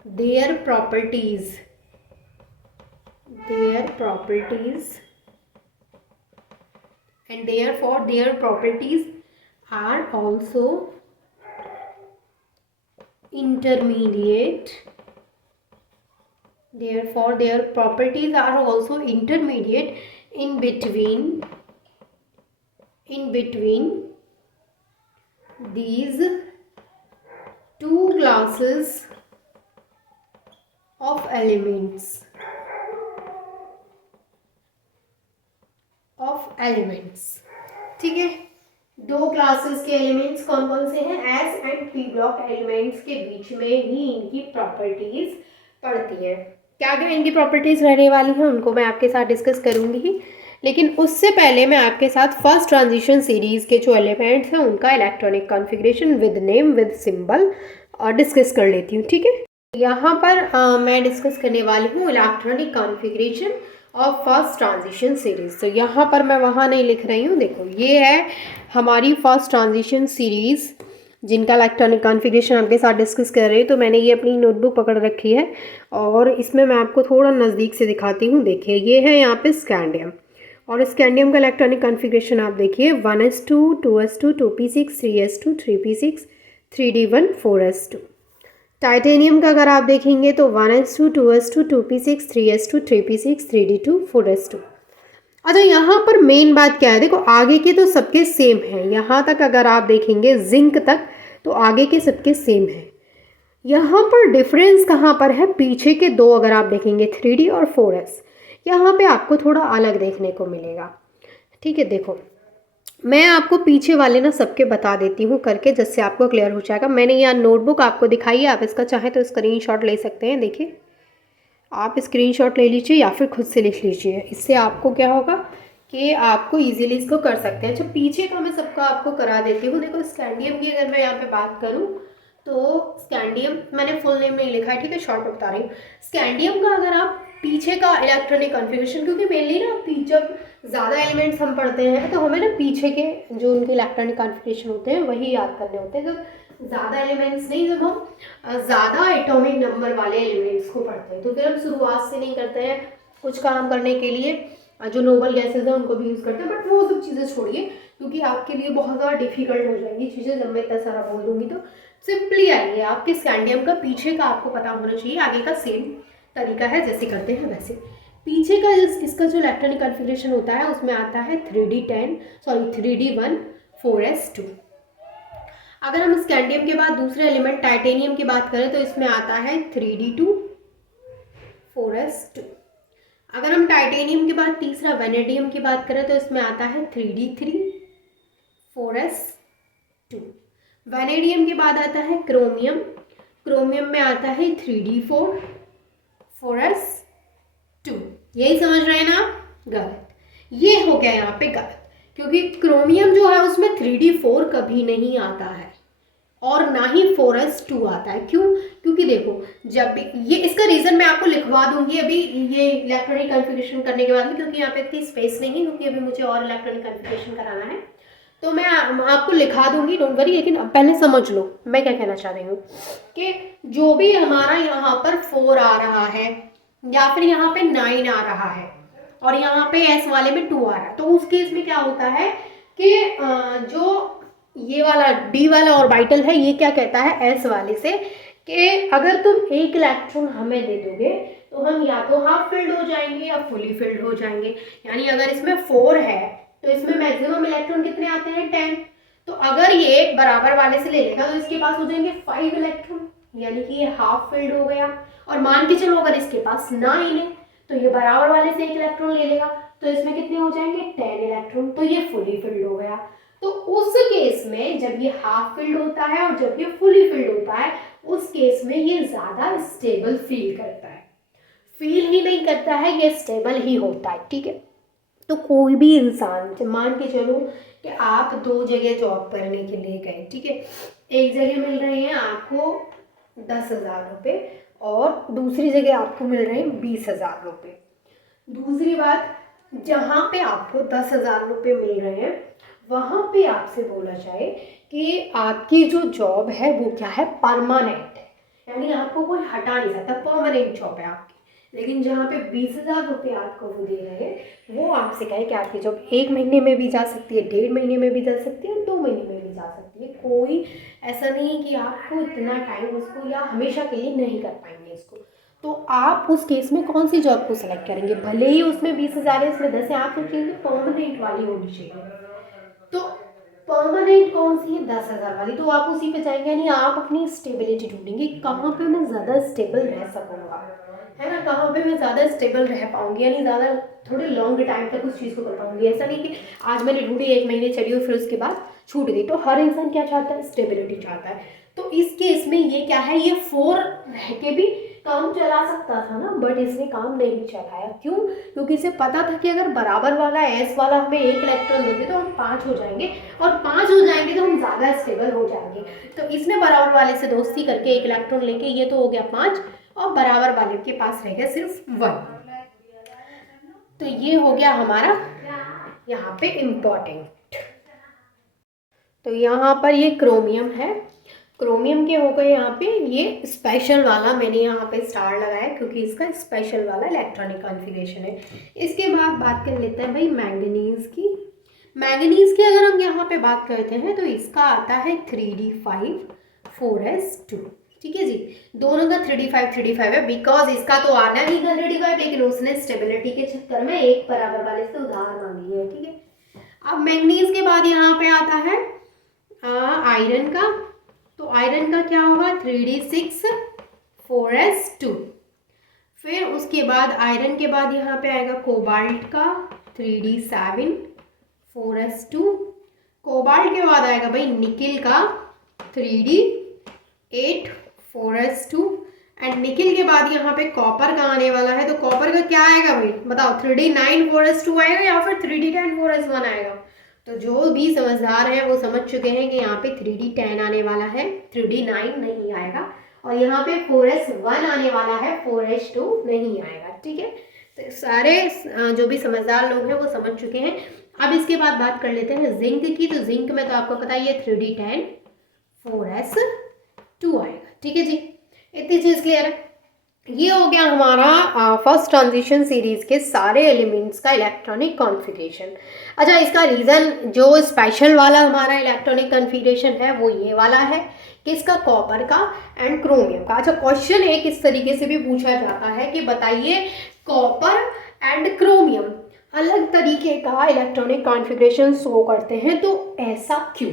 their properties are also intermediate. Therefore their properties are also intermediate in between these two classes of elements ठीक है, दो classes के elements कौन कौन से हैं, S and P block elements के बीच में ही इनकी प्रॉपर्टीज पड़ती है। क्या क्या इनकी प्रॉपर्टीज रहने वाली हैं उनको मैं आपके साथ डिस्कस करूंगी ही, लेकिन उससे पहले मैं आपके साथ फर्स्ट ट्रांजिशन सीरीज के जो एलिमेंट्स हैं उनका electronic configuration with name with symbol और डिस्कस कर लेती हूँ। ठीक है, यहाँ पर मैं डिस्कस करने वाली हूँ electronic configuration of first transition series. तो यहाँ पर मैं वहाँ नहीं लिख रही हूँ, देखो ये है हमारी फर्स्ट ट्रांजिशन सीरीज़ जिनका इलेक्ट्रॉनिक कॉन्फ़िगरेशन आपके साथ डिस्कस कर रही हूँ। तो मैंने ये अपनी नोटबुक पकड़ रखी है और इसमें मैं आपको थोड़ा नज़दीक से दिखाती हूँ। देखिए ये है यहाँ पे स्कैंडियम, और स्कैंडियम का इलेक्ट्रॉनिक कॉन्फ़िगरेशन आप देखिए 1s2 2s2 2p6 3s2 3p6 3d1 4s2। Titanium का अगर आप देखेंगे तो 1s2 2s2 2p6 3s2 3p6 3d2 4s2। अच्छा, यहाँ पर मेन बात क्या है, देखो आगे के तो सबके सेम हैं, यहाँ तक अगर आप देखेंगे जिंक तक तो आगे के सबके सेम हैं। यहाँ पर डिफरेंस कहाँ पर है, पीछे के दो अगर आप देखेंगे 3d और 4s, यहाँ पे आपको थोड़ा अलग देखने को मिलेगा। ठीक है, देखो मैं आपको पीछे वाले ना सबके बता देती हूँ करके, जिससे आपको क्लियर हो जाएगा। मैंने यहाँ नोटबुक आपको दिखाई है, आप इसका चाहें तो स्क्रीनशॉट ले सकते हैं। देखिए आप स्क्रीनशॉट ले लीजिए या फिर खुद से लिख लीजिए, इससे आपको क्या होगा कि आपको इजीली इसको कर सकते हैं। अच्छा पीछे का मैं सबका आपको करा देती हूँ। देखो स्कैंडियम की अगर मैं यहाँ पे बात करूँ तो स्कैंडियम मैंने फुल नेम नहीं लिखा है, ठीक है, शॉर्ट में बता रही हूँ। स्कैंडियम का अगर आप पीछे का इलेक्ट्रॉनिक कॉन्फ़िगरेशन, क्योंकि मेनली ना जब ज़्यादा एलिमेंट्स हम पढ़ते हैं तो हमें ना पीछे के जो उनके इलेक्ट्रॉनिक कॉन्फ़िगरेशन होते हैं वही याद करने होते हैं। जब ज़्यादा एलिमेंट्स नहीं, जब हम ज़्यादा एटॉमिक नंबर वाले एलिमेंट्स को पढ़ते हैं तो फिर हम शुरुआत से नहीं करते हैं कुछ काम करने के लिए, जो नोबल गैसेज हैं उनको भी यूज़ करते हैं। बट वो सब चीज़ें छोड़िए, क्योंकि आपके लिए बहुत ज़्यादा डिफिकल्ट हो जाएंगी चीज़ें जब मैं इतना सारा बोल दूँगी। तो सिंपली आइए, आपके स्कैंडियम का पीछे का आपको पता होना चाहिए, आगे का सेम तरीका है जैसे करते हैं वैसे। पीछे का इसका जो इलेक्ट्रॉनिक कॉन्फ़िगरेशन होता है उसमें आता है 3D1 4s2। अगर हम स्कैंडियम के बाद दूसरे एलिमेंट टाइटेनियम की बात करें तो इसमें आता है 3D2 4s2। अगर हम टाइटेनियम के बाद तीसरा वेनेडियम की बात करें तो इसमें आता है 3D3 4s2। वेनेडियम के बाद आता है क्रोमियम, क्रोमियम में आता है 3D4 4s2। यही समझ रहे हैं ना आप? गलत, ये हो गया यहाँ पे गलत, क्योंकि क्रोमियम जो है उसमें 3D4 कभी नहीं आता है और ना ही 4s2 आता है। क्यों? क्योंकि देखो जब भी ये, इसका रीज़न मैं आपको लिखवा दूंगी अभी ये इलेक्ट्रॉनिक कॉन्फ़िगरेशन करने के बाद में, क्योंकि यहाँ पे इतनी स्पेस नहीं है, क्योंकि अभी मुझे और इलेक्ट्रॉनिक कॉन्फ़िगरेशन कराना है तो मैं आपको लिखा दूंगी, डोंट वरी। लेकिन अब पहले समझ लो मैं क्या कहना चाह रही हूँ कि जो भी हमारा यहाँ पर 4 आ रहा है या फिर यहाँ पे 9 आ रहा है और यहाँ पे S वाले में 2 आ रहा है, तो उस केस में क्या होता है कि जो ये वाला D वाला ऑर्बिटल है ये क्या कहता है S वाले से कि अगर तुम एक इलेक्ट्रॉन हमें दे दोगे तो हम या तो हाफ फिल्ड हो जाएंगे या फुली फिल्ड हो जाएंगे। यानी अगर इसमें 4 है तो इसमें मैक्सिमम इलेक्ट्रॉन कितने आते हैं 10। तो अगर ये बराबर वाले से ले लेगा तो इसके पास हो जाएंगे 5 इलेक्ट्रॉन, यानी कि ये हाफ फिल्ड हो गया। और मान के चलो अगर इसके पास 9 है तो ये बराबर वाले से एक इलेक्ट्रॉन ले लेगा तो इसमें कितने हो जाएंगे 10 इलेक्ट्रॉन, तो ये फुली फिल्ड हो गया। तो उस केस में जब ये हाफ फिल्ड होता है और जब ये फुली फिल्ड होता है उस केस में ये ज्यादा स्टेबल फील करता है, फील ही नहीं करता है, ये स्टेबल ही होता है। ठीक है, तो कोई भी इंसान मान के चलो कि आप 2 जगह जॉब करने के लिए गए, ठीक है, एक जगह मिल रहे हैं आपको 10,000 रुपये और दूसरी जगह आपको मिल रहे हैं 20,000 रुपये। दूसरी बात, जहाँ पे आपको 10,000 रुपये मिल रहे हैं वहाँ पे आपसे बोला जाए कि आपकी जो जॉब है वो क्या है, परमानेंट है, यानी आपको कोई हटा नहीं सकता, परमानेंट जॉब है आपकी। लेकिन जहाँ पे 20,000 रुपये आपको वो दे रहे हैं वो आपसे कहे कि आपकी जॉब 1 महीने में भी जा सकती है, 1.5 महीने में भी जा सकती है, 2 महीने में भी जा सकती है। कोई ऐसा नहीं कि आपको इतना टाइम उसको या हमेशा के लिए नहीं कर पाएंगे इसको। तो आप उस केस में कौन सी जॉब को सेलेक्ट करेंगे? भले ही उसमें 20,000 है इसमें 10 है, आप सोचेंगे परमानेंट वाली होनी चाहिए। तो परमानेंट कौन सी है? 10,000 वाली, तो आप उसी पे जाएंगे। यानी आप अपनी स्टेबिलिटी ढूंढेंगे, कहाँ पे मैं ज़्यादा स्टेबल रह सकूँगा, है ना, कहाँ पे मैं ज़्यादा स्टेबल रह पाऊंगी, यानी ज़्यादा थोड़े लॉन्ग टाइम तक उस चीज़ को कर पाऊंगी। ऐसा नहीं कि आज मैंने ढूंढी 1 महीने चली और फिर उसके बाद छूट गई। तो हर इंसान क्या चाहता है? स्टेबिलिटी चाहता है। तो इस केस में ये क्या है, ये 4 रह के भी काम चला सकता था ना, बट इसने काम नहीं चलाया। क्यों? क्योंकि इसे पता था कि अगर बराबर वाला S वाला हमें 1 इलेक्ट्रॉन देंगे तो हम 5 हो जाएंगे और 5 हो जाएंगे तो हम ज़्यादा स्टेबल हो जाएंगे। तो इसने बराबर वाले से दोस्ती करके 1 इलेक्ट्रॉन लेके ये तो हो गया 5 और बराबर वाले के पास रह गया सिर्फ 1। तो ये हो गया हमारा यहाँ पे इम्पोर्टेंट। तो यहाँ पर ये क्रोमियम है, क्रोमियम के हो गए यहाँ पे ये स्पेशल वाला, मैंने यहाँ पे स्टार लगाया क्योंकि इसका स्पेशल वाला इलेक्ट्रॉनिक कॉन्फ़िगरेशन है। इसके बाद बात कर लेते हैं भाई मैंगनीज की। मैंगनीज की अगर हम यहाँ पे बात करते हैं तो इसका आता है 3D5 4s2। ठीक है जी, दोनों का 3D5 है, बिकॉज इसका तो आना ही था 3D5, लेकिन उसने स्टेबिलिटी के चक्कर में एक बराबर वाले से उधार मांगी है। ठीक है, अब मैंगनीज के बाद यहाँ पे आता है आयरन का। तो आयरन का क्या होगा? 3D6 4s2। फिर उसके बाद आयरन के बाद यहाँ पे आएगा कोबाल्ट का 3d7 4s2। कोबाल्ट के बाद आएगा भाई निकिल का 3d8 4s2। एंड निकिल के बाद यहाँ पे कॉपर का आने वाला है, तो कॉपर का क्या आएगा भाई बताओ, 3d9 4s2 आएगा या फिर 3d10 4s1 आएगा। तो जो भी समझदार हैं वो समझ चुके हैं कि यहाँ पे 3d10 आने वाला है, 3d9 नहीं आएगा। और यहाँ पे 4s1 आने वाला है, 4s2 नहीं आएगा। ठीक है, तो सारे जो भी समझदार लोग हैं वो समझ चुके हैं। अब इसके बाद बात कर लेते हैं जिंक की। तो जिंक में तो आपको पता ही है 3d10 4s2 आएगा। ठीक है जी, इतनी चीज़ क्लियर है। ये हो गया हमारा फर्स्ट ट्रांजिशन सीरीज के सारे एलिमेंट्स का इलेक्ट्रॉनिक कॉन्फ़िगरेशन। अच्छा, इसका रीज़न जो स्पेशल वाला हमारा इलेक्ट्रॉनिक कॉन्फ़िगरेशन है वो ये वाला है, किसका, कॉपर का एंड क्रोमियम का। अच्छा, क्वेश्चन एक इस तरीके से भी पूछा जाता है कि बताइए कॉपर एंड क्रोमियम अलग तरीके का इलेक्ट्रॉनिक कॉन्फ़िगरेशन शो करते हैं, तो ऐसा क्यों?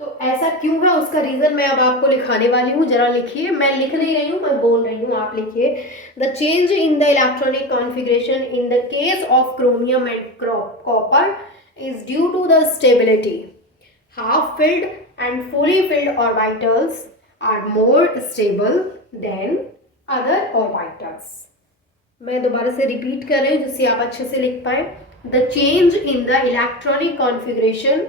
तो ऐसा क्यों है उसका रीज़न मैं अब आपको लिखाने वाली हूँ, जरा लिखिए। मैं लिख नहीं रही हूँ, मैं बोल रही हूँ, आप लिखिए। The change in the electronic configuration in the case of chromium and copper is due to the stability. Half-filled and fully filled orbitals are more stable than other orbitals. मैं दोबारा से रिपीट कर रही हूँ जिससे आप अच्छे से लिख पाए। The change in the electronic configuration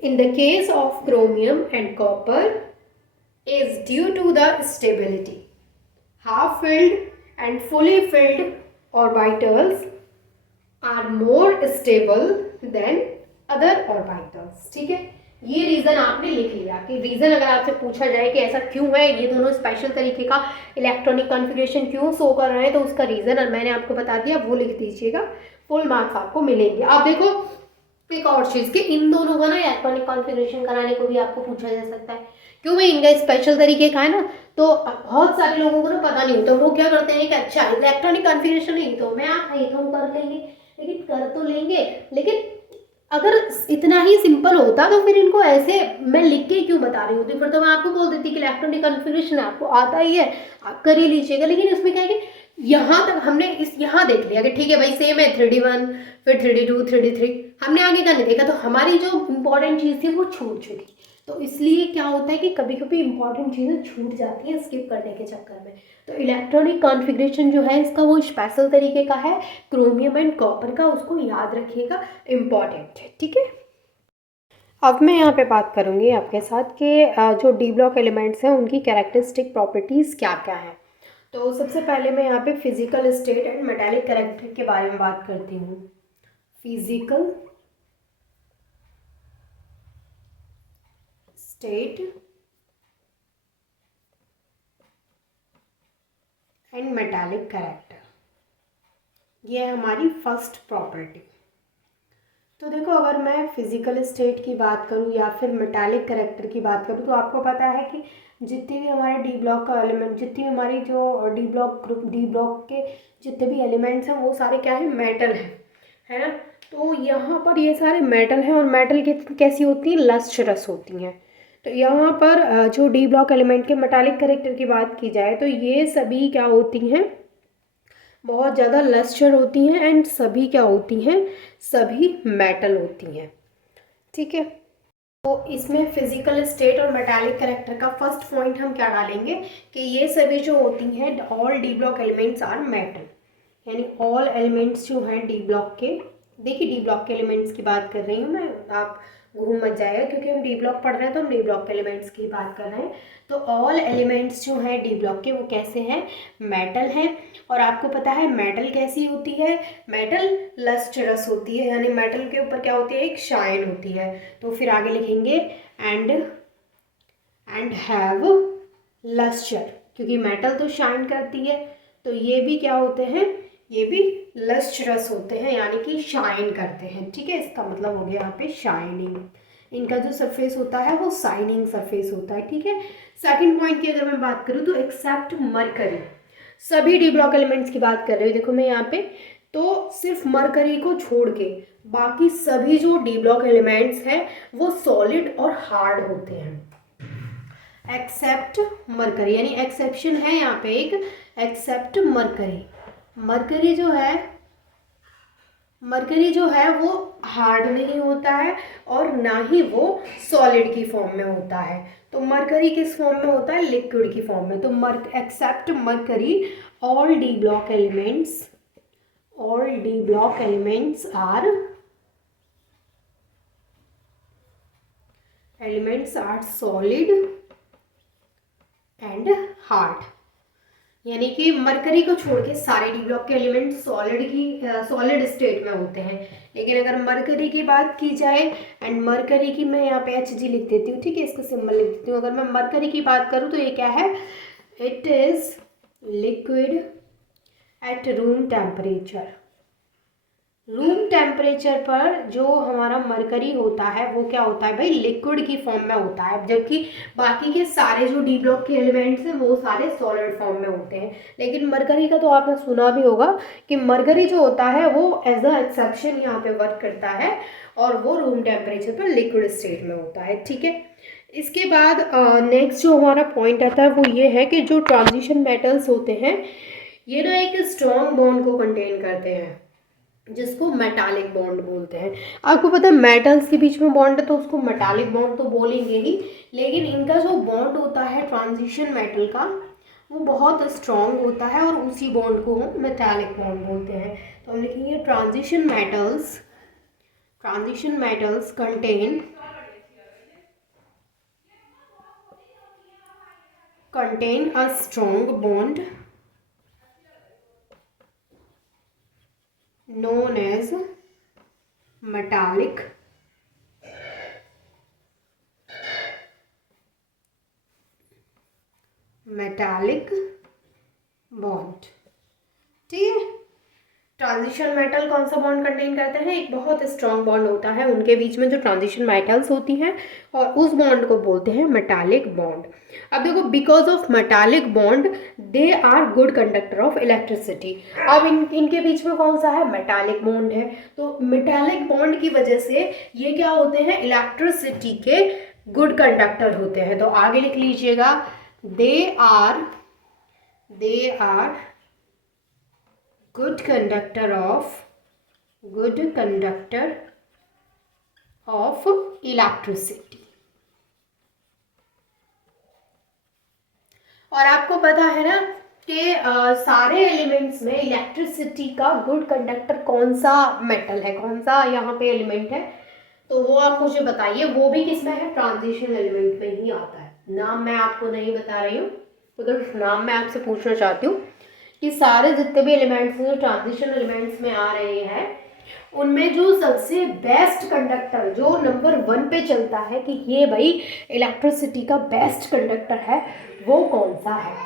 in the case of chromium and copper is due to the stability. Half-filled and fully filled orbitals are more stable than other orbitals. ठीक है, ये रीज़न आपने लिख लिया कि रीज़न अगर आपसे पूछा जाए कि ऐसा क्यों है, ये दोनों स्पेशल तरीके का इलेक्ट्रॉनिक कॉन्फ़िगरेशन क्यों शो कर रहे हैं, तो उसका रीज़न मैंने आपको बता दिया, वो लिख दीजिएगा, फुल मार्क्स आपको मिलेंगे। आप देखो एक और चीज़ कि इन दोनों का ना इलेक्ट्रॉनिक कॉन्फ़िगरेशन कराने को भी आपको पूछा जा सकता है, क्यों भाई, इनका स्पेशल तरीके का है ना। तो बहुत सारे लोगों को ना पता नहीं होता, वो क्या करते हैं कि अच्छा इलेक्ट्रॉनिक कॉन्फ़िगरेशन ही तो मैं आप ही तो हम कर लेंगे, लेकिन कर तो लेंगे, लेकिन अगर इतना ही सिंपल होता तो फिर इनको ऐसे मैं लिख के क्यों बता रही होती, फिर तो मैं आपको बोल देती कि इलेक्ट्रॉनिक कॉन्फ़िगरेशन आपको आता ही है, आप कर ही लीजिएगा। लेकिन इसमें क्या है कि यहाँ तक हमने यहाँ देख लिया कि ठीक है भाई सेम है, 3d1 फिर 3d2 3d3, हमने आगे का नहीं देखा, तो हमारी जो इम्पोर्टेंट चीज़ थी वो छूट चुकी। तो इसलिए क्या होता है कि कभी कभी इंपॉर्टेंट चीज़ें छूट जाती हैं स्किप करने के चक्कर में। तो इलेक्ट्रॉनिक कॉन्फ़िगरेशन जो है इसका वो स्पेशल तरीके का है, क्रोमियम एंड कॉपर का, उसको याद रखिएगा, इम्पॉर्टेंट है। ठीक है, अब मैं यहाँ पे बात करूँगी आपके साथ कि जो डी ब्लॉक एलिमेंट्स हैं उनकी कैरेक्टरिस्टिक प्रॉपर्टीज़ क्या क्या हैं। तो सबसे पहले मैं यहाँ पे physical state and metallic character के बारे में बात करती हूँ। Physical state and metallic character, ये है हमारी फर्स्ट प्रॉपर्टी। तो देखो अगर मैं फिजिकल स्टेट की बात करूँ या फिर मेटालिक कैरेक्टर की बात करूँ, तो आपको पता है कि जितने भी हमारे डी ब्लॉक का एलिमेंट, जितनी भी हमारी जो D block group D block के जितने भी एलिमेंट्स हैं वो सारे क्या है, मेटल है ना। तो यहाँ पर ये सारे मेटल हैं और मेटल कैसी होती हैं, लस्ट्रस होती हैं। तो यहाँ पर जो डी ब्लॉक एलिमेंट के मेटालिक कैरेक्टर की बात की जाए तो ये सभी क्या होती हैं, बहुत ज़्यादा लस्टर होती हैं एंड सभी क्या होती हैं, सभी मेटल होती हैं। ठीक है, तो इसमें फिजिकल स्टेट और मेटालिक कैरेक्टर का फर्स्ट पॉइंट हम क्या डालेंगे कि ये सभी जो होती हैं all D block elements are metal, यानी ऑल एलिमेंट्स जो हैं डी ब्लॉक के, देखिए डी ब्लॉक के एलिमेंट्स की बात कर रही हूँ मैं, आप घूम मत जाएगा क्योंकि हम डी ब्लॉक पढ़ रहे हैं तो हम डी ब्लॉक के एलिमेंट्स की बात कर रहे हैं। तो ऑल एलिमेंट्स जो हैं डी ब्लॉक के वो कैसे हैं, मेटल हैं। और आपको पता है मेटल कैसी होती है, मेटल लस्ट्रस होती है, यानी मेटल के ऊपर क्या होती है, एक शाइन होती है। तो फिर आगे लिखेंगे एंड हैव लस्टर, क्योंकि मेटल तो शाइन करती है, तो ये भी क्या होते हैं, ये भी लस्ट्रस होते हैं, यानी कि शाइन करते हैं। ठीक है, इसका मतलब हो गया यहाँ पे शाइनिंग, इनका जो सरफेस होता है वो शाइनिंग सरफेस होता है। ठीक है, सेकंड पॉइंट की अगर मैं बात करूँ तो एक्सेप्ट मरकरी, सभी डी ब्लॉक एलिमेंट्स की बात कर रही हूँ, देखो मैं यहाँ पे, तो सिर्फ मरकरी को छोड़ के बाकी सभी जो डी ब्लॉक एलिमेंट्स हैं वो सॉलिड और हार्ड होते हैं, एक्सेप्ट मरकरी, यानी एक्सेप्शन है यहाँ पे एक, एक्सेप्ट मरकरी। मरकरी जो है, मरकरी जो है वो हार्ड नहीं होता है और ना ही वो सॉलिड की फॉर्म में होता है। तो मरकरी किस फॉर्म में होता है? लिक्विड की फॉर्म में। तो except mercury all D block elements, all D block elements are solid and hard. यानी कि मरकरी को छोड़ के सारे डी ब्लॉक के एलिमेंट सॉलिड स्टेट में होते हैं। लेकिन अगर मरकरी की बात की जाए, एंड मरकरी की मैं यहाँ पे Hg लिख देती हूँ, ठीक है, इसको सिंबल लिख देती हूँ। अगर मैं मरकरी की बात करूँ तो ये क्या है? It is liquid at room temperature. Room temperature पर जो हमारा मरकरी होता है वो क्या होता है भाई? लिक्विड की फॉर्म में होता है, जबकि बाकी के सारे जो डी ब्लॉक के एलिमेंट्स हैं वो सारे सॉलिड फॉर्म में होते हैं। लेकिन मरकरी का तो आपने सुना भी होगा कि मरकरी जो होता है वो एज अ एक्सेप्शन यहाँ पे वर्क करता है और वो रूम टेम्परेचर पर लिक्विड स्टेट में होता है, ठीक है। इसके बाद नेक्स्ट जो हमारा पॉइंट आता है वो ये है कि जो ट्रांजिशन मेटल्स होते हैं ये ना एक स्ट्रॉन्ग बॉन्ड को कंटेन करते हैं जिसको मेटालिक बॉन्ड बोलते हैं। आपको पता है मेटल्स के बीच में बॉन्ड है तो उसको मेटालिक बॉन्ड तो बोलेंगे ही, लेकिन इनका जो बॉन्ड होता है ट्रांजिशन मेटल का वो बहुत स्ट्रॉन्ग होता है और उसी बॉन्ड को हम मेटालिक बॉन्ड बोलते हैं। तो हम लिखेंगे transition metals contain a strong bond known as metallic bond, ठीक है। ट्रांजिशन मेटल कौन सा बॉन्ड कंटेन करते हैं? एक बहुत स्ट्रॉन्ग बॉन्ड होता है उनके बीच में जो ट्रांजिशन मेटल्स होती हैं और उस बॉन्ड को बोलते हैं मेटालिक बॉन्ड। अब देखो, because of metallic bond they are good conductor of electricity. अब इनके बीच में कौन सा है? मेटालिक बॉन्ड है। तो मेटालिक बॉन्ड की वजह से ये क्या होते हैं? इलेक्ट्रिसिटी के गुड कंडक्टर होते हैं। तो आगे लिख लीजिएगा, they are good conductor of electricity। और आपको पता है ना कि सारे एलिमेंट्स में इलेक्ट्रिसिटी का गुड कंडक्टर कौन सा मेटल है, कौन सा यहाँ पे एलिमेंट है? तो वो आप मुझे बताइए। वो भी किसमें है? ट्रांजिशन एलिमेंट में ही आता है। नाम मैं आपको नहीं बता रही हूँ, तो नाम मैं आपसे पूछना चाहती हूँ कि सारे जितने भी एलिमेंट्स जो ट्रांजिशन एलिमेंट्स में आ रहे हैं उनमें जो सबसे बेस्ट कंडक्टर जो नंबर 1 पे चलता है कि ये भाई इलेक्ट्रिसिटी का बेस्ट कंडक्टर है, वो कौन सा है?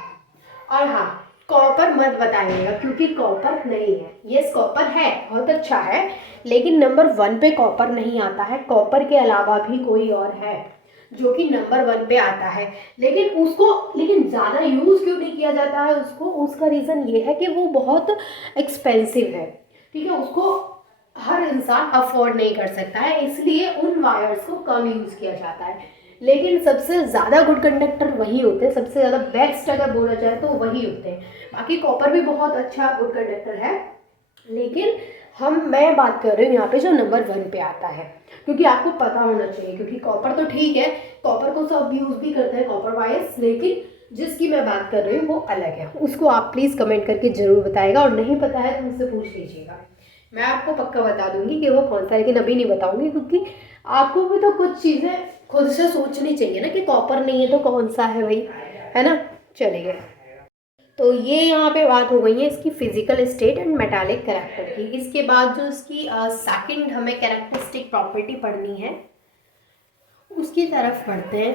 और हाँ, कॉपर मत बताइएगा क्योंकि कॉपर नहीं है। ये कॉपर है, बहुत अच्छा है, लेकिन नंबर 1 पे कॉपर नहीं आता है। कॉपर के अलावा भी कोई और है जो कि नंबर 1 पे आता है, लेकिन ज़्यादा यूज़ क्यों नहीं किया जाता है उसको? उसका रीज़न ये है कि वो बहुत एक्सपेंसिव है, ठीक है, उसको हर इंसान अफोर्ड नहीं कर सकता है, इसलिए उन वायर्स को कम यूज़ किया जाता है। लेकिन सबसे ज़्यादा गुड कंडक्टर वही होते हैं, सबसे ज़्यादा बेस्ट अगर बोला जाए तो वही होते हैं। बाकी कॉपर भी बहुत अच्छा गुड कंडक्टर है, लेकिन मैं बात कर रही हूँ यहाँ पे जो नंबर 1 पे आता है, क्योंकि आपको पता होना चाहिए। क्योंकि कॉपर तो ठीक है, कॉपर को सब यूज़ भी करते हैं कॉपर वायर्स, लेकिन जिसकी मैं बात कर रही हूँ वो अलग है। उसको आप प्लीज़ कमेंट करके ज़रूर बताइएगा, और नहीं पता है तो मुझसे पूछ लीजिएगा, मैं आपको पक्का बता दूंगी कि वो कौन सा है। लेकिन अभी नहीं बताऊंगी क्योंकि आपको भी तो कुछ चीज़ें खुद से सोचनी चाहिए ना कि कॉपर नहीं है तो कौन सा है भाई, है ना। चलिए, तो ये यहाँ पे बात हो गई है इसकी physical state and metallic character की। इसके बाद जो इसकी सेकंड हमें कैरेक्टरिस्टिक प्रॉपर्टी पढ़नी है उसकी तरफ पढ़ते हैं।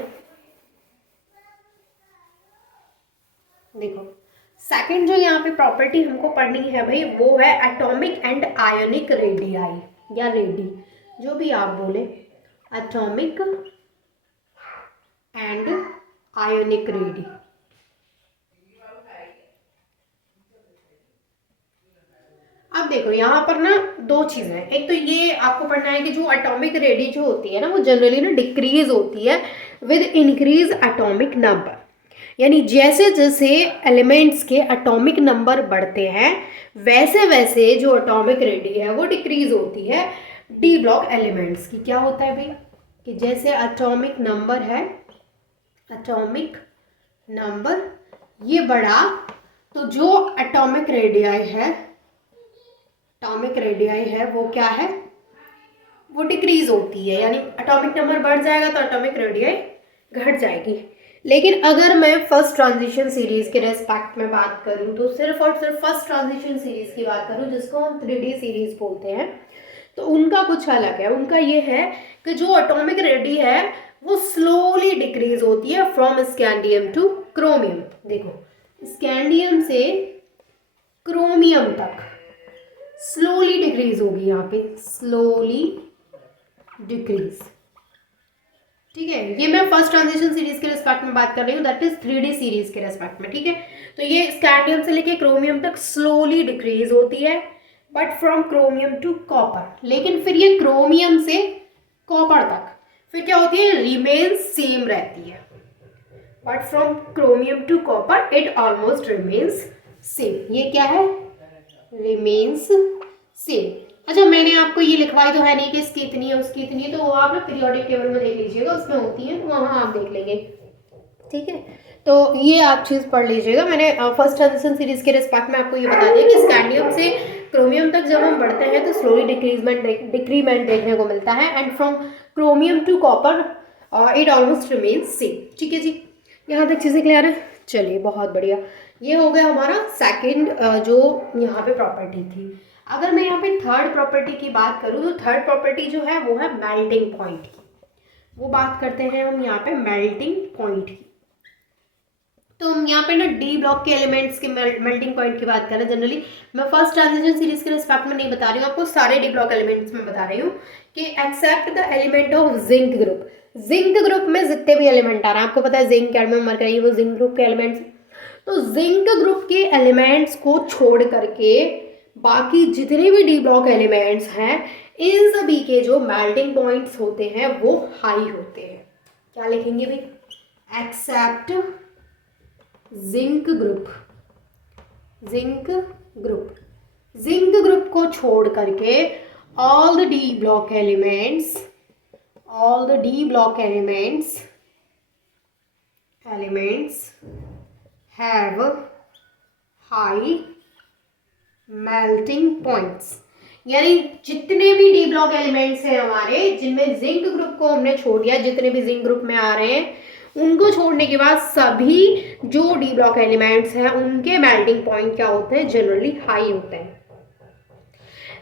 देखो, सेकंड जो यहाँ पे प्रॉपर्टी हमको पढ़नी है भाई वो है एटॉमिक एंड आयोनिक रेडियाई, या रेडी, जो भी आप बोले, एटॉमिक एंड आयोनिक रेडी। अब देखो यहाँ पर ना दो चीज़ें हैं। एक तो ये आपको पढ़ना है कि जो एटॉमिक रेडी जो होती है ना वो जनरली ना डिक्रीज होती है विद इंक्रीज एटॉमिक नंबर। यानी जैसे जैसे एलिमेंट्स के एटॉमिक नंबर बढ़ते हैं वैसे वैसे जो एटॉमिक रेडी है वो डिक्रीज होती है डी ब्लॉक एलिमेंट्स की। क्या होता है भाई कि जैसे एटॉमिक नंबर है, एटॉमिक नंबर ये बढ़ा तो जो एटॉमिक रेडियाई है, एटॉमिक रेडियाई है वो क्या है, वो डिक्रीज होती है। यानी एटॉमिक नंबर बढ़ जाएगा तो एटॉमिक रेडियाई घट जाएगी। लेकिन अगर मैं फर्स्ट ट्रांजिशन सीरीज के रेस्पेक्ट में बात करूं तो सिर्फ और सिर्फ फर्स्ट ट्रांजिशन सीरीज की बात करूं जिसको हम 3D सीरीज बोलते हैं, तो उनका कुछ अलग है। उनका ये है कि जो एटॉमिक रेडी है वो स्लोली डिक्रीज होती है फ्रॉम स्कैंडियम टू क्रोमियम। देखो स्कैंडियम से क्रोमियम तक स्लोली डिक्रीज होगी, यहाँ पे स्लोली डिक्रीज। ठीक है, ये मैं फर्स्ट ट्रांजिशन सीरीज के रेस्पेक्ट में बात कर रही हूँ, दैट इज 3D सीरीज के रेस्पेक्ट में। ठीक है, तो ये स्कैंडियम से लेके क्रोमियम तक स्लोली डिक्रीज होती है but from chromium to copper. लेकिन फिर ये क्रोमियम से कॉपर तक फिर क्या होती है, रिमेन्स सेम रहती है, but from chromium to copper it almost remains same. ये क्या है, रिमेन्स सेम। अच्छा, मैंने आपको ये लिखवाई तो है नहीं कि इसकी इतनी है उसकी इतनी है, तो वो आप ना पीरियोडिक टेबल में देख लीजिएगा, उसमें होती है, तो वहाँ आप देख लेंगे। ठीक है, तो ये आप चीज़ पढ़ लीजिएगा। मैंने फर्स्ट ट्रांजिशन सीरीज के रिस्पेक्ट में आपको ये बता दिया कि स्कैंडियम से क्रोमियम तक जब हम बढ़ते हैं तो स्लोली डिक्रीमेंट देखने को मिलता है and from chromium to copper it almost remains same. ठीक है जी, यहाँ तक चीज़ें क्लियर है। चलिए बहुत बढ़िया, ये हो गया हमारा सेकंड जो यहाँ पे प्रॉपर्टी थी। अगर मैं यहाँ पे थर्ड प्रॉपर्टी की बात करूँ तो थर्ड प्रॉपर्टी जो है वो है मेल्टिंग पॉइंट की। वो बात करते हैं हम यहाँ पे मेल्टिंग पॉइंट की। तो हम यहाँ पे ना डी ब्लॉक के एलिमेंट्स के मेल्टिंग पॉइंट की बात कर रहे हैं। जनरली मैं फर्स्ट ट्रांजिशन सीरीज के रिस्पेक्ट में नहीं बता रही हूँ आपको, सारे डी ब्लॉक एलिमेंट्स में बता रही हूँ कि except the element of zinc group. Zinc group में जितने भी एलिमेंट आ रहे हैं, आपको पता है जिंक, कैडमियम, मरकरी, वो जिंक ग्रुप के एलिमेंट्स। तो जिंक ग्रुप के एलिमेंट्स को छोड़ करके बाकी जितने भी डी ब्लॉक एलिमेंट्स हैं इन सभी के जो मेल्टिंग पॉइंट्स होते हैं वो हाई होते हैं। क्या लिखेंगे भाई, except zinc group. Zinc group, zinc group को छोड़ करके all the D block elements, all the D block elements have high melting points. यानी जितने भी डी ब्लॉक एलिमेंट्स हैं हमारे जिनमें जिंक ग्रुप को हमने छोड़ दिया, जितने भी जिंक ग्रुप में आ रहे हैं उनको छोड़ने के बाद सभी जो डी ब्लॉक एलिमेंट्स हैं उनके मेल्टिंग पॉइंट क्या होते हैं, जनरली हाई होते हैं।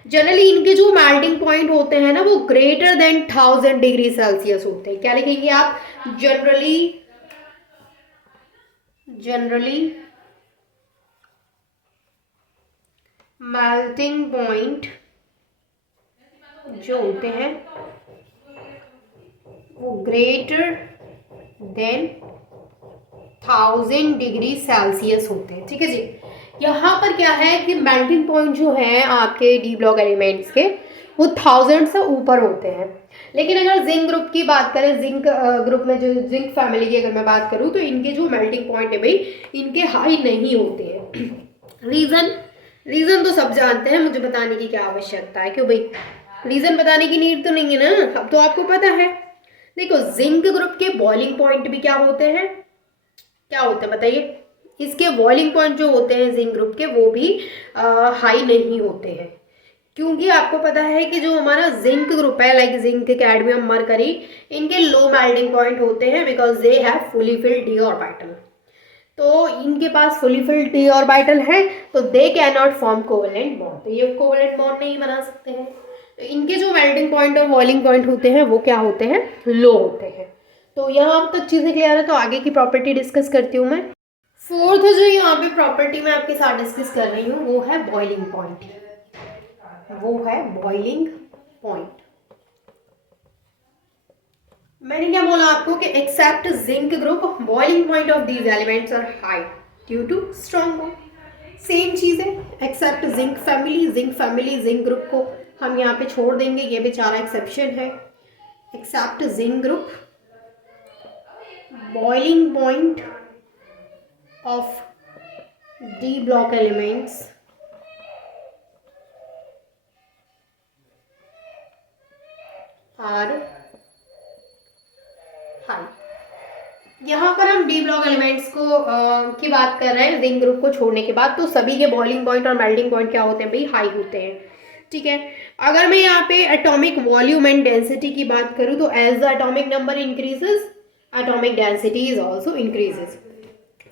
जनरली इनके जो मेल्टिंग पॉइंट होते हैं ना वो ग्रेटर देन 1000 डिग्री सेल्सियस होते हैं। क्या लिखेंगे आप, जनरली मेल्टिंग पॉइंट जो होते हैं वो ग्रेटर देन 1000 डिग्री सेल्सियस होते हैं। ठीक है जी, यहाँ पर क्या है कि मेल्टिंग पॉइंट जो है आपके डी ब्लॉक एलिमेंट्स के वो 1000 से ऊपर होते हैं। लेकिन अगर जिंक ग्रुप की बात करें, जिंक ग्रुप में जो जिंक फैमिली की अगर मैं बात करूँ तो इनके जो मेल्टिंग पॉइंट है भाई इनके हाई नहीं होते हैं। रीज़न तो सब जानते हैं, मुझे बताने की क्या आवश्यकता है, क्यों भाई रीज़न बताने की नीड तो नहीं है ना, अब तो आपको पता है। देखो जिंक ग्रुप के बॉइलिंग पॉइंट भी क्या होते हैं, क्या होते हैं बताइए, इसके बॉइलिंग पॉइंट जो होते हैं जिंक ग्रुप के वो भी हाई नहीं होते हैं, क्योंकि आपको पता है कि जो हमारा जिंक ग्रुप है लाइक जिंक, कैडमियम, मरकरी, इनके लो मेल्टिंग पॉइंट होते हैं because they have fully filled D orbital. तो इनके पास फुली फिल्ड डी ऑर्बिटल है तो they can not form covalent bond, तो ये कोवेलेंट बॉन्ड नहीं बना सकते हैं। तो इनके जो मेल्टिंग पॉइंट और बॉइलिंग पॉइंट होते हैं वो क्या होते हैं, लो होते हैं। तो यहाँ अब तक चीज़ें क्लियर है, तो आगे की प्रॉपर्टी डिस्कस करती हूँ मैं। फोर्थ जो यहाँ पे प्रॉपर्टी मैं आपके साथ डिस्कस कर रही हूँ वो है बॉइलिंग पॉइंट, वो है बॉइलिंग पॉइंट। मैंने क्या बोला आपको कि except zinc group boiling point of these elements are high due to strong bond. Same चीज़ है, except zinc family zinc group को हम यहाँ पे छोड़ देंगे, ये बेचारा एक्सेप्शन है। Except zinc group boiling point of D block elements are high। यहाँ पर हम डी ब्लॉक एलिमेंट्स की बात कर रहे हैं जिंक ग्रुप को छोड़ने के बाद, तो सभी के बॉइलिंग पॉइंट और मेल्टिंग पॉइंट क्या होते हैं भाई, हाई होते हैं। ठीक है, अगर मैं यहाँ पे एटॉमिक वॉल्यूम एंड डेंसिटी की बात करूँ तो as the atomic number increases atomic density is also increases.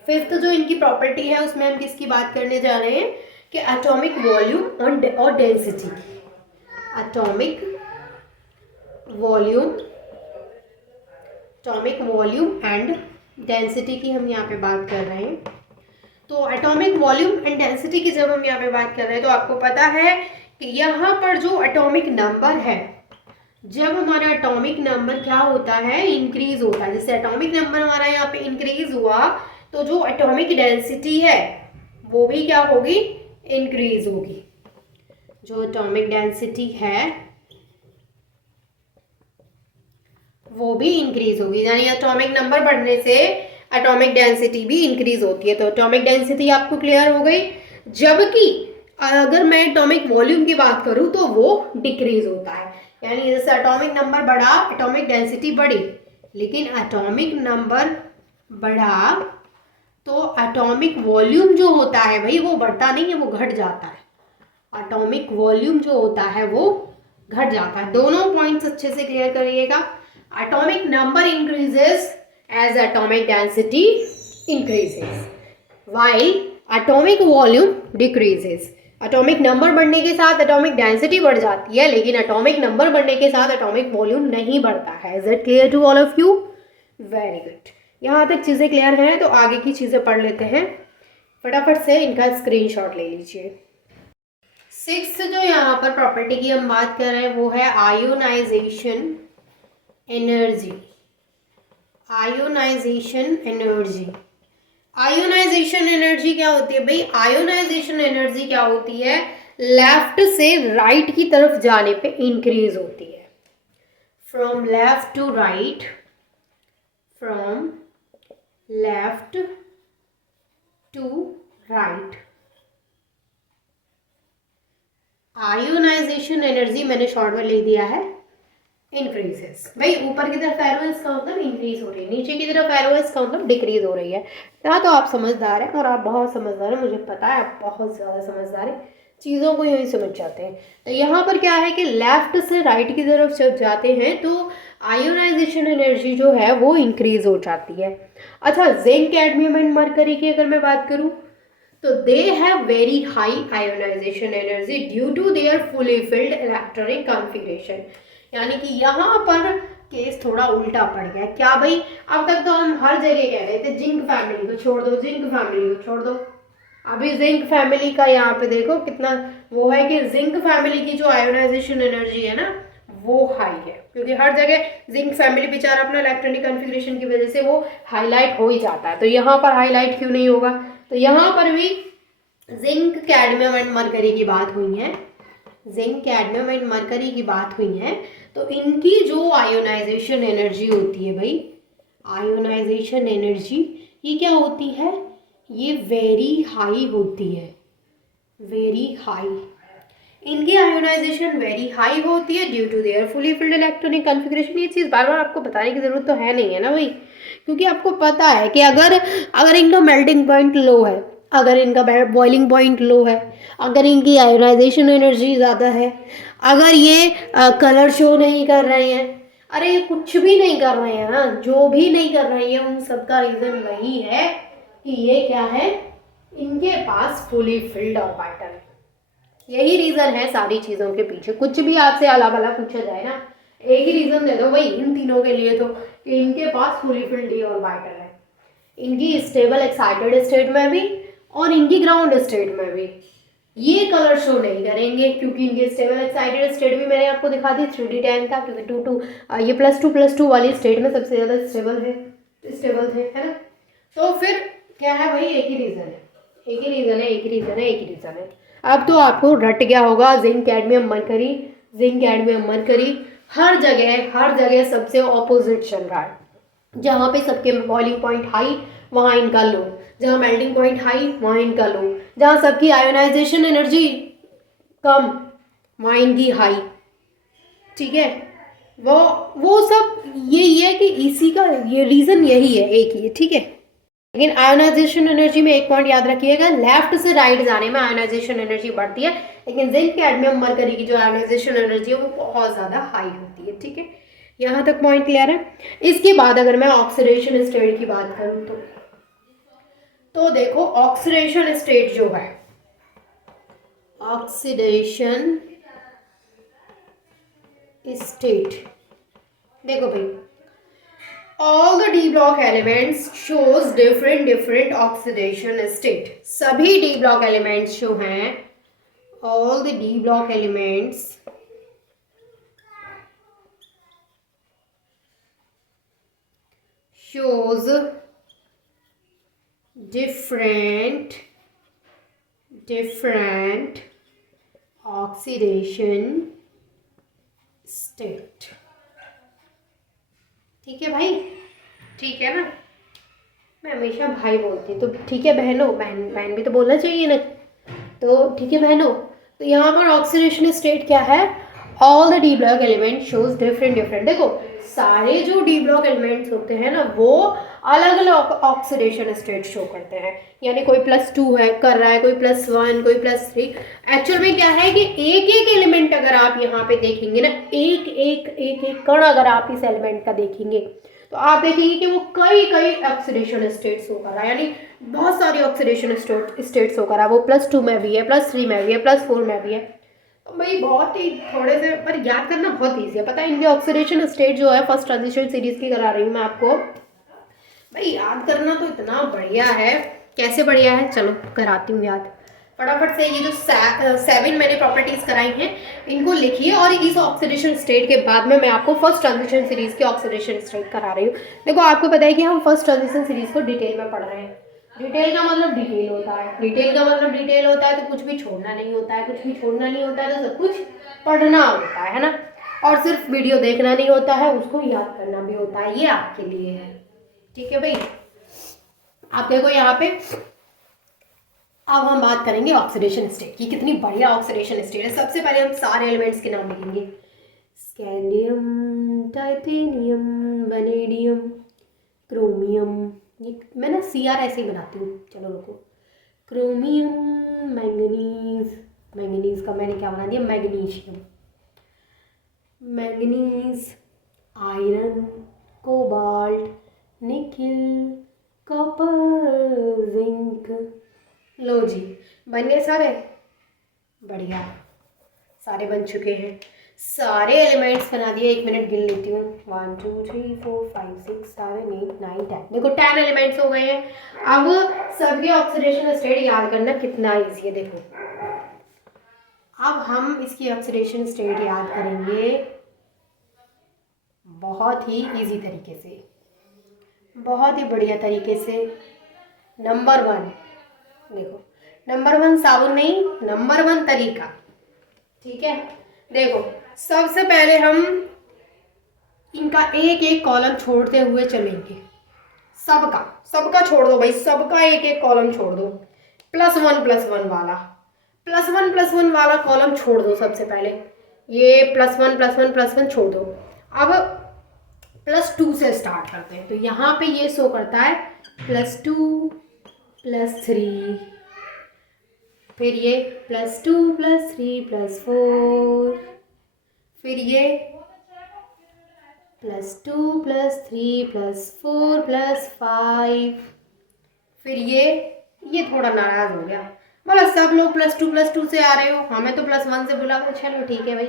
Fifth जो इनकी प्रॉपर्टी है उसमें हम किसकी बात करने जा रहे हैं कि एटॉमिक वॉल्यूम और density. Atomic volume and density की हम यहाँ पे बात कर रहे हैं। तो एटॉमिक वॉल्यूम एंड डेंसिटी की जब हम यहाँ पे बात कर रहे हैं तो आपको पता है कि यहाँ पर जो एटॉमिक नंबर है, जब हमारा एटॉमिक नंबर क्या होता है, इंक्रीज होता है, जैसे एटॉमिक नंबर हमारा यहाँ पे इंक्रीज हुआ तो जो एटॉमिक डेंसिटी है वो भी क्या होगी, इंक्रीज होगी। जो एटॉमिक डेंसिटी है वो भी इंक्रीज होगी, यानी एटॉमिक नंबर बढ़ने से एटॉमिक डेंसिटी भी इंक्रीज होती है। तो एटॉमिक डेंसिटी आपको क्लियर हो गई। जबकि अगर मैं एटॉमिक वॉल्यूम की बात करूं तो वो डिक्रीज होता है, यानी जैसे एटॉमिक नंबर बढ़ा एटॉमिक डेंसिटी बढ़ी, लेकिन एटॉमिक नंबर बढ़ा तो एटॉमिक वॉल्यूम जो होता है भाई वो बढ़ता नहीं है, वो घट जाता है। एटॉमिक वॉल्यूम जो होता है वो घट जाता है। दोनों पॉइंट्स अच्छे से क्लियर करिएगा। Atomic number increases as atomic density increases while atomic volume decreases। Atomic number बढ़ने के साथ एटॉमिक डेंसिटी बढ़ जाती है, लेकिन एटॉमिक नंबर बढ़ने के साथ एटॉमिक वॉल्यूम नहीं बढ़ता है। Is it clear to all of you? Very good. यहाँ तक चीज़ें क्लियर हैं तो आगे की चीज़ें पढ़ लेते हैं। फटाफट से इनका स्क्रीनशॉट ले लीजिए। सिक्स्थ जो यहाँ पर प्रॉपर्टी की हम बात कर रहे हैं वो है ionisation energy. Ionisation energy, ionisation energy क्या होती है भाई? आयोनाइजेशन एनर्जी क्या होती है, लेफ्ट से राइट की तरफ जाने पे इंक्रीज होती है। From left to right, from left to right. Ionisation energy मैंने शॉर्ट में लिख दिया है इंक्रीजेस। भाई ऊपर की तरफ एरो इसका मतलब इंक्रीज हो रही है, नीचे की तरफ एरो इसका मतलब डिक्रीज हो रही है। यहाँ तो आप समझदार हैं और आप बहुत समझदार हैं, मुझे पता है आप बहुत ज़्यादा समझदार हैं, चीज़ों को यूँ ही समझ जाते हैं। तो यहाँ पर क्या है कि लेफ्ट से राइट की तरफ जब जाते हैं तो आयोनाइजेशन एनर्जी जो है वो इंक्रीज हो जाती है। अच्छा, जिंक, कैडमियम एंड मरकरी की अगर मैं बात करूँ तो they have very high ionisation energy due to their fully filled electronic configuration. यानी कि यहाँ पर केस थोड़ा उल्टा पड़ गया। क्या भाई, अब तक तो हम हर जगह कह रहे थे जिंक फैमिली को छोड़ दो, जिंक फैमिली को छोड़ दो। अभी जिंक फैमिली का यहाँ पे देखो कितना वो है कि जिंक फैमिली की जो आयोनाइजेशन एनर्जी है ना वो हाई है, क्योंकि हर जगह जिंक फैमिली बेचारा अपना इलेक्ट्रॉनिक कॉन्फ़िगरेशन की वजह से वो हाईलाइट हो ही जाता है। तो यहाँ पर हाईलाइट क्यों नहीं होगा? तो यहाँ पर भी जिंक, कैडमियम एंड मरकरी की बात हुई है, जिंक, कैडमियम एंड मरकरी की बात हुई है। तो इनकी जो आयोनाइजेशन एनर्जी होती है भाई, आयोनाइजेशन एनर्जी ये क्या होती है, ये वेरी हाई होती है, वेरी हाई। इनकी आयोनाइजेशन वेरी हाई होती है due to their fully filled electronic configuration. ये चीज़ बार बार आपको बताने की ज़रूरत तो है नहीं है ना भाई, क्योंकि आपको पता है कि अगर इनका मेल्टिंग पॉइंट लो है, अगर इनका बॉइलिंग पॉइंट लो है, अगर इनकी आयोनाइजेशन एनर्जी ज़्यादा है, अगर ये कलर शो नहीं कर रहे हैं, अरे ये कुछ भी नहीं कर रहे हैं ना, जो भी नहीं कर रहे हैं उन सब का रीज़न वही है कि ये क्या है, इनके पास फुली फिल्ड ऑर्बिटल है। यही रीज़न है सारी चीज़ों के पीछे। कुछ भी आपसे अलग अलग पूछा जाए ना, एक ही रीज़न दे दो भाई इन तीनों के लिए, तो कि इनके पास फुली फिल्ड डी ऑर्बिटल है, इनकी स्टेबल एक्साइटेड स्टेट में भी और इनकी ग्राउंड स्टेट में भी। ये कलर शो नहीं करेंगे क्योंकि इनकी स्टेबल एक्साइटेड स्टेट भी मैंने आपको दिखा दी 3d10 का, क्योंकि 2 ये +2 वाली स्टेट में सबसे ज़्यादा स्टेबल थे, है ना। तो फिर क्या है भाई, एक ही रीज़न है, एक ही रीज़न है, एक ही रीज़न है, एक ही रीज़न है। अब तो आपको रट गया होगा, zinc, cadmium, mercury, zinc, cadmium, mercury हर जगह सबसे ऑपोजिट चल रहा है। जहाँ पे सबके बॉइलिंग पॉइंट हाई, वहाँ इनका लो, जहाँ मेल्टिंग पॉइंट हाई वहाँ इनका लो, जहाँ सबकी आयोनाइजेशन एनर्जी कम वहाँ इनकी हाई। ठीक है, वो सब यही है कि इसी का ये रीज़न यही है, एक ही है। ठीक है, लेकिन आयोनाइजेशन एनर्जी में एक पॉइंट याद रखिएगा, लेफ्ट से राइट जाने में आयोनाइजेशन एनर्जी बढ़ती है, लेकिन जिंक कैडमियम मरकरी की जो आयोनाइजेशन एनर्जी है वो बहुत ज़्यादा हाई होती है। ठीक है, यहाँ तक पॉइंट क्लियर है। इसके बाद अगर मैं ऑक्सीडेशन स्टेट की बात करूँ तो देखो ऑक्सीडेशन स्टेट जो है, ऑक्सीडेशन स्टेट देखो भाई, all the d block elements shows different oxidation state। सभी d block elements जो हैं, all the d block elements shows different oxidation state। ठीक है भाई, ठीक है ना, मैं हमेशा भाई बोलती हूँ तो ठीक है बहनों, बहन भी तो बोलना चाहिए ना, तो ठीक है बहनों। तो यहाँ पर ऑक्सीडेशन स्टेट क्या है, all the D block element shows different. देखो सारे जो डी ब्लॉक एलिमेंट्स होते हैं ना वो अलग अलग ऑक्सीडेशन स्टेट शो करते हैं, यानी कोई +2 है कर रहा है, कोई +1, कोई +3। एक्चुअल में क्या है कि एक एक एलिमेंट अगर आप यहाँ पे देखेंगे ना, एक कण अगर आप इस एलिमेंट का देखेंगे तो आप देखेंगे कि वो कई ऑक्सीडेशन स्टेट्स होकर रहा है, यानी बहुत सारी ऑक्सीडेशन स्टेट्स होकर रहा है। वो +2 में भी है, +3 में भी है, +4 में भी है। तो भाई बहुत ही थोड़े से पर याद करना बहुत ईजी है, पता है इनके ऑक्सीडेशन स्टेट जो है फर्स्ट ट्रांजिशन सीरीज की करा रही हूँ मैं आपको। भाई याद करना तो इतना बढ़िया है, कैसे बढ़िया है, चलो कराती हूँ याद फटाफट से। ये जो 7 मैंने प्रॉपर्टीज कराई हैं इनको लिखिए, और इस ऑक्सीडेशन स्टेट के बाद में मैं आपको फर्स्ट ट्रांजिशन सीरीज की ऑक्सीडेशन स्टेट करा रही हूँ। देखो आपको पता है कि हम फर्स्ट ट्रांजिशन सीरीज को डिटेल में पढ़ रहे हैं। डिटेल का मतलब डिटेल होता है, डिटेल का मतलब डिटेल होता है तो कुछ भी छोड़ना नहीं होता है, कुछ भी छोड़ना नहीं होता है, तो सब कुछ पढ़ना होता है ना। और सिर्फ वीडियो देखना नहीं होता है, उसको याद करना भी होता है, ये आपके लिए है। ठीक है भाई, आप देखो यहाँ पे अब हम बात करेंगे ऑक्सीडेशन स्टेट की, कितनी बढ़िया ऑक्सीडेशन स्टेट है। सबसे पहले हम सारे एलिमेंट्स के नाम लिखेंगे, स्कैंडियम, टाइटेनियम, वैनेडियम, क्रोमियम। ये मैं ना CR ऐसे ही बनाती हूँ, चलो रुको, क्रोमियम, मैंगनीज, मैंगनीज का मैंने क्या बना दिया, magnesium, manganese, iron, cobalt, nickel, copper, zinc. लो जी, बन गए सारे, बढ़िया, सारे बन चुके हैं, सारे एलिमेंट्स बना दिए। 1 मिनट गिन लेती हूँ, 1 2 3 4 5 6 7 8 9 10। देखो 10 एलिमेंट्स हो गए हैं। अब सबके ऑक्सीडेशन स्टेट याद करना कितना ईजी है, देखो अब हम इसकी ऑक्सीडेशन स्टेट याद करेंगे बहुत ही इजी तरीके से, बहुत ही बढ़िया तरीके से। नंबर 1 देखो, नंबर 1 साबुन नहीं, नंबर 1 तरीका। ठीक है, देखो सबसे पहले हम इनका एक एक कॉलम छोड़ते हुए चलेंगे, सबका छोड़ दो भाई, सबका एक एक कॉलम छोड़ दो। +1 +1 वाला कॉलम छोड़ दो, सबसे पहले ये +1 छोड़ दो। अब +2 से स्टार्ट करते हैं, तो यहाँ पे ये शो करता है +2 +3, फिर ये +2 +3 +4, फिर ये +2 +3 +4 +5, फिर ये थोड़ा नाराज हो गया, मतलब सब लोग +2 से आ रहे हो, हमें तो +1 से बुला दो, चलो ठीक है भाई।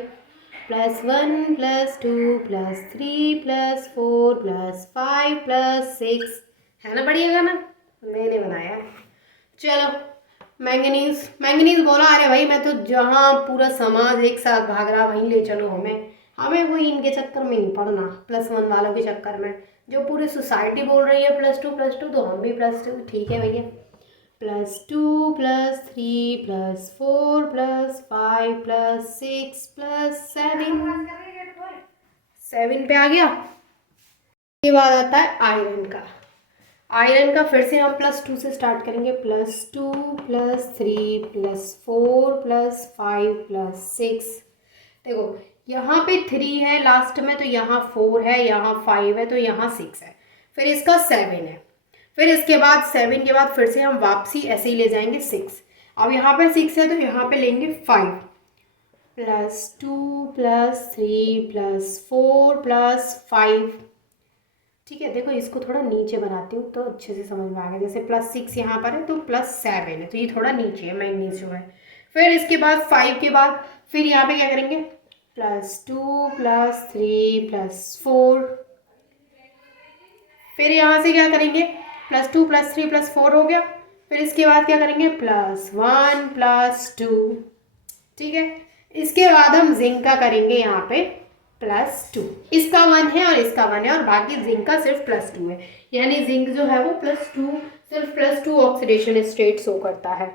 +1 +2 +3 +4 +5 +6 है ना, बढ़िया ना, मैंने बनाया। चलो मैंगनीज बोला, अरे भाई मैं तो जहाँ पूरा समाज एक साथ भाग रहा वहीं ले चलो हमें कोई इनके चक्कर में नहीं पड़ना, +1 वालों के चक्कर में। जो पूरी सोसाइटी बोल रही है +2 तो हम भी +2, ठीक है भैया। +2 +3 +4 +5 +6 +7, 7 पे आ गया। ये बात आता है आयरन का। आयरन का फिर से हम +2 से स्टार्ट करेंगे, +2 +3 +4 +5 +6। देखो यहाँ पे 3 है लास्ट में, तो यहाँ 4 है, यहाँ 5 है, तो यहाँ 6 है, फिर इसका 7 है, फिर इसके बाद 7 के बाद फिर से हम वापसी ऐसे ही ले जाएंगे 6। अब यहाँ पे 6 है तो यहाँ पे लेंगे 5 +2 +3 +4 +5। ठीक है, देखो इसको थोड़ा नीचे बनाती हूँ तो अच्छे से समझ में आ गया। जैसे +6 यहाँ पर है तो +7 है, तो ये थोड़ा नीचे है, मैंगनीज जो है। फिर इसके बाद 5 के बाद फिर यहाँ पे क्या करेंगे, +2 +3 +4। फिर यहाँ से क्या करेंगे, +2 +3 +4 हो गया। फिर इसके बाद क्या करेंगे, +1 +2। ठीक है, इसके बाद हम जिंक का करेंगे यहाँ पे +2। इसका 1 है और इसका 1 है और बाकी जिंक का सिर्फ +2 है, यानी जिंक जो है वो +2, सिर्फ +2 ऑक्सीडेशन स्टेट शो करता है।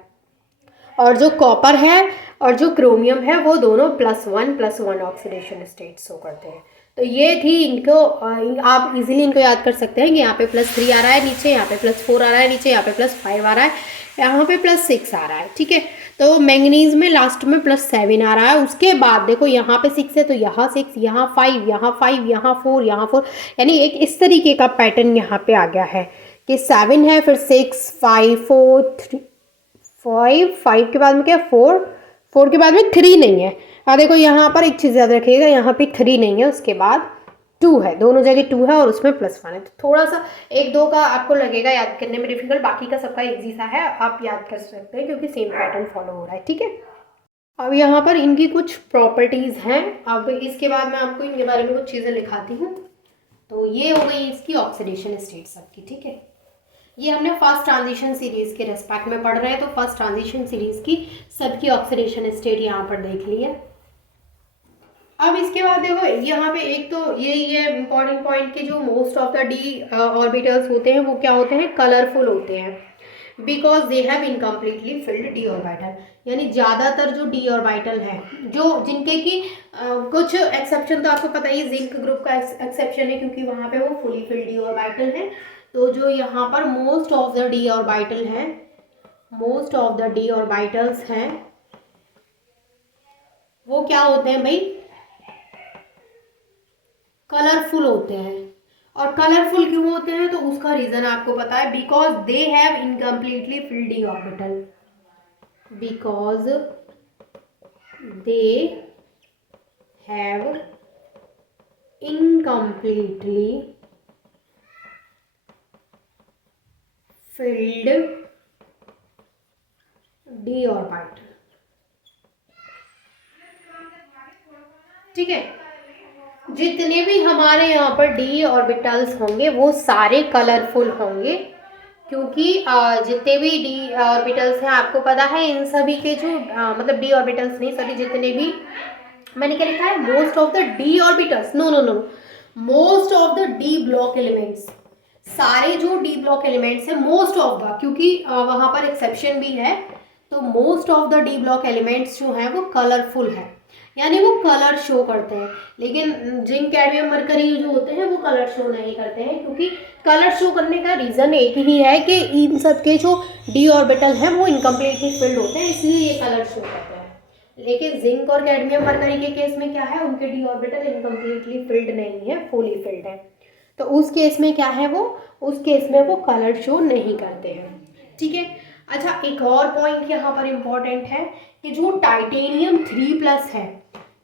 और जो कॉपर है और जो क्रोमियम है वो दोनों +1 ऑक्सीडेशन स्टेट शो करते हैं। तो ये थी इनको, आप इजीली इनको याद कर सकते हैं कि यहाँ पे +3 आ रहा है नीचे, यहाँ पे +4 आ रहा है नीचे, यहाँ पे +5 आ रहा है, यहाँ पे +6 आ रहा है। ठीक है, तो मैंगनीज में लास्ट में +7 आ रहा है। उसके बाद देखो यहाँ पे 6 है तो यहाँ 6, यहाँ 5, यहाँ 5, यहाँ 4, यहाँ 4, यानी एक इस तरीके का पैटर्न यहाँ पे आ गया है कि 7 है, फिर 6 5 4 3 5 के बाद में क्या, 4 के बाद में 3 नहीं है। हाँ देखो यहाँ पर एक चीज़ याद रखिएगा, यहाँ पे 3 नहीं है, उसके बाद 2 है, दोनों जगह 2 है और उसमें +1 है। तो थोड़ा सा 1-2 का आपको लगेगा याद करने में डिफिकल्ट, बाकी का सबका इजी सा है, आप याद कर सकते हैं क्योंकि सेम पैटर्न फॉलो हो रहा है। ठीक है, अब यहाँ पर इनकी कुछ प्रॉपर्टीज़ हैं। अब इसके बाद मैं आपको इनके बारे में कुछ चीज़ें लिखाती हूँ। तो ये हो गई इसकी ऑक्सीडेशन स्टेट सबकी। ठीक है, ये हमने फर्स्ट ट्रांजिशन सीरीज के रेस्पेक्ट में पढ़ रहे हैं, तो फर्स्ट ट्रांजिशन सीरीज की सबकी ऑक्सीडेशन स्टेट यहाँ पर देख ली है। अब इसके बाद देखो यहाँ पे एक तो ये इंपॉर्टेंट पॉइंट के जो most of the D orbitals होते हैं वो क्या होते हैं, कलरफुल होते हैं, because they have incompletely field D orbital. यानी ज़्यादातर जो डी ऑर्बिटल हैं, जो जिनके की कुछ एक्सेप्शन तो आपको पता ही, जिंक ग्रुप का एक्सेप्शन है क्योंकि वहाँ पे वो फुली फिल्ड डी ऑर्बिटल है। तो जो यहाँ पर most of the D orbital हैं, most of the D orbitals हैं वो क्या होते हैं भाई, कलरफुल होते हैं। और कलरफुल क्यों होते हैं तो उसका रीजन आपको पता है, because they have incompletely field D orbital, because they have incompletely field D orbital. ठीक है, जितने भी हमारे यहाँ पर डी ऑर्बिटल्स होंगे वो सारे कलरफुल होंगे, क्योंकि जितने भी डी ऑर्बिटल्स हैं आपको पता है इन सभी के जो मतलब डी ऑर्बिटल्स नहीं, सभी जितने भी, मैंने क्या लिखा है, most of the D orbitals, no no no, most of the D block elements, सारे जो डी ब्लॉक एलिमेंट्स हैं, मोस्ट ऑफ द, क्योंकि वहाँ पर एक्सेप्शन भी है, तो most of the D block elements जो हैं वो कलरफुल है, यानी वो कलर शो करते हैं। लेकिन जिंक कैडमियम मरकरी जो होते हैं वो कलर शो नहीं करते हैं, क्योंकि कलर शो करने का रीज़न एक ही है कि इन सब के जो डी ऑर्बिटल हैं वो इनकम्प्लीटली फिल्ड होते हैं, इसलिए ये कलर शो करते हैं। लेकिन जिंक और कैडमियम मरकरी के केस में क्या है, उनके डी ऑर्बिटल इनकम्प्लीटली फिल्ड नहीं है, फुली फिल्ड है, तो उस केस में क्या है, वो उस केस में वो कलर शो नहीं करते हैं। ठीक है, अच्छा एक और पॉइंट यहाँ पर इम्पॉर्टेंट है कि जो टाइटेनियम 3+ है,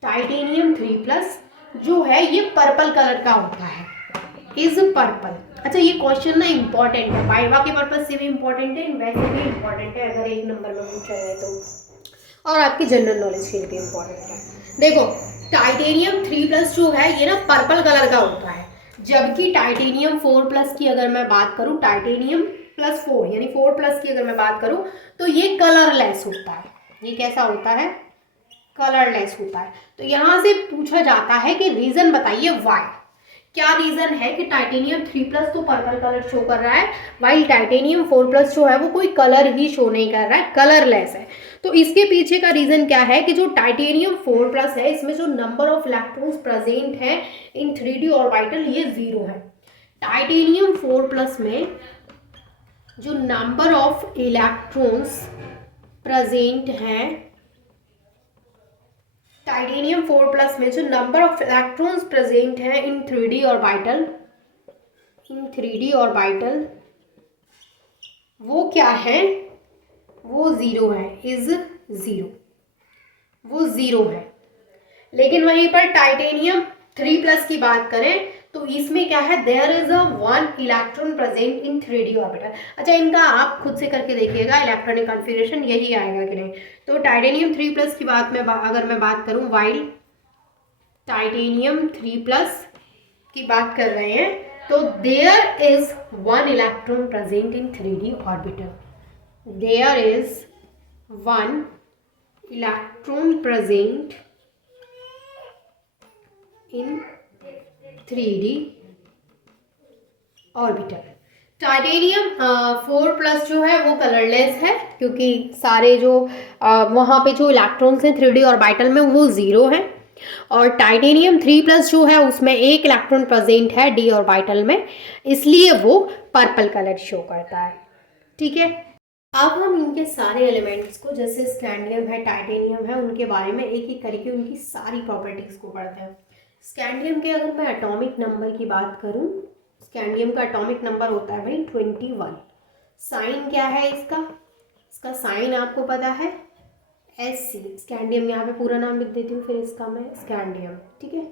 टाइटेनियम 3+ जो है ये पर्पल कलर का होता है, इज पर्पल। अच्छा ये क्वेश्चन ना इम्पॉर्टेंट है, वाइवा के पर्पज से भी इम्पॉर्टेंट है, वैसे भी इम्पॉर्टेंट है अगर 1 नंबर में पूछा जाए तो, और आपकी जनरल नॉलेज के लिए भी इम्पॉर्टेंट है। देखो टाइटेनियम 3+ जो है ये ना पर्पल कलर का होता है, जबकि टाइटेनियम 4+ की अगर मैं बात करूँ, टाइटेनियम +4 यानी 4+ की अगर मैं बात करूँ तो ये कलरलेस होता है। ये कैसा होता है, कलरलेस होता है। तो यहाँ से पूछा जाता है कि रीज़न बताइए वाई, क्या रीज़न है कि टाइटेनियम 3+ तो पर्पल कलर शो कर रहा है, वाइल टाइटेनियम 4+ जो है वो कोई कलर ही शो नहीं कर रहा है, कलरलेस है। तो इसके पीछे का रीज़न क्या है कि जो टाइटेनियम 4+ है इसमें जो नंबर ऑफ इलेक्ट्रॉन्स प्रेजेंट है इन 3D ऑर्बिटल ये 0 है। टाइटेनियम 4+ में जो नंबर ऑफ इलेक्ट्रॉन्स प्रेजेंट हैं टाइटेनियम 4+ में, जो नंबर ऑफ इलेक्ट्रॉन्स प्रेजेंट हैं इन 3D ऑर्बिटल, वो क्या है, वो ज़ीरो है, इज ज़ीरो, वो ज़ीरो है। लेकिन वहीं पर टाइटेनियम 3+ की बात करें तो इसमें क्या है, there is a 1 electron present in 3D orbital. अच्छा, इनका आप खुद से करके देखिएगा इलेक्ट्रॉनिक कॉन्फ़िगरेशन यही आएगा कि नहीं। तो टाइटेनियम 3+ की बात में अगर मैं बात करूं, वाइल टाइटेनियम 3+ की बात कर रहे हैं, तो there is 1 electron present in 3D orbital, there is 1 electron present in 3D orbital. Titanium 4+ जो है वो कलरलेस है, क्योंकि सारे जो वहाँ पे जो इलेक्ट्रॉन्स हैं 3D ऑर्बिटल में वो ज़ीरो हैं। और टाइटेनियम 3+ जो है उसमें एक इलेक्ट्रॉन प्रेजेंट है D ऑर्बिटल में, इसलिए वो पर्पल कलर शो करता है। ठीक है, अब हम इनके सारे एलिमेंट्स को, जैसे स्कैंडियम है, टाइटेनियम है, उनके बारे में एक एक करके उनकी सारी प्रॉपर्टीज़ को पढ़ते हैं। स्कैंडियम के अगर मैं एटॉमिक नंबर की बात करूं, स्कैंडियम का एटॉमिक नंबर होता है भाई 21। साइन क्या है इसका साइन आपको पता है Sc। स्कैंडियम, यहाँ पे पूरा नाम लिख देती हूँ फिर इसका मैं, स्कैंडियम। ठीक है,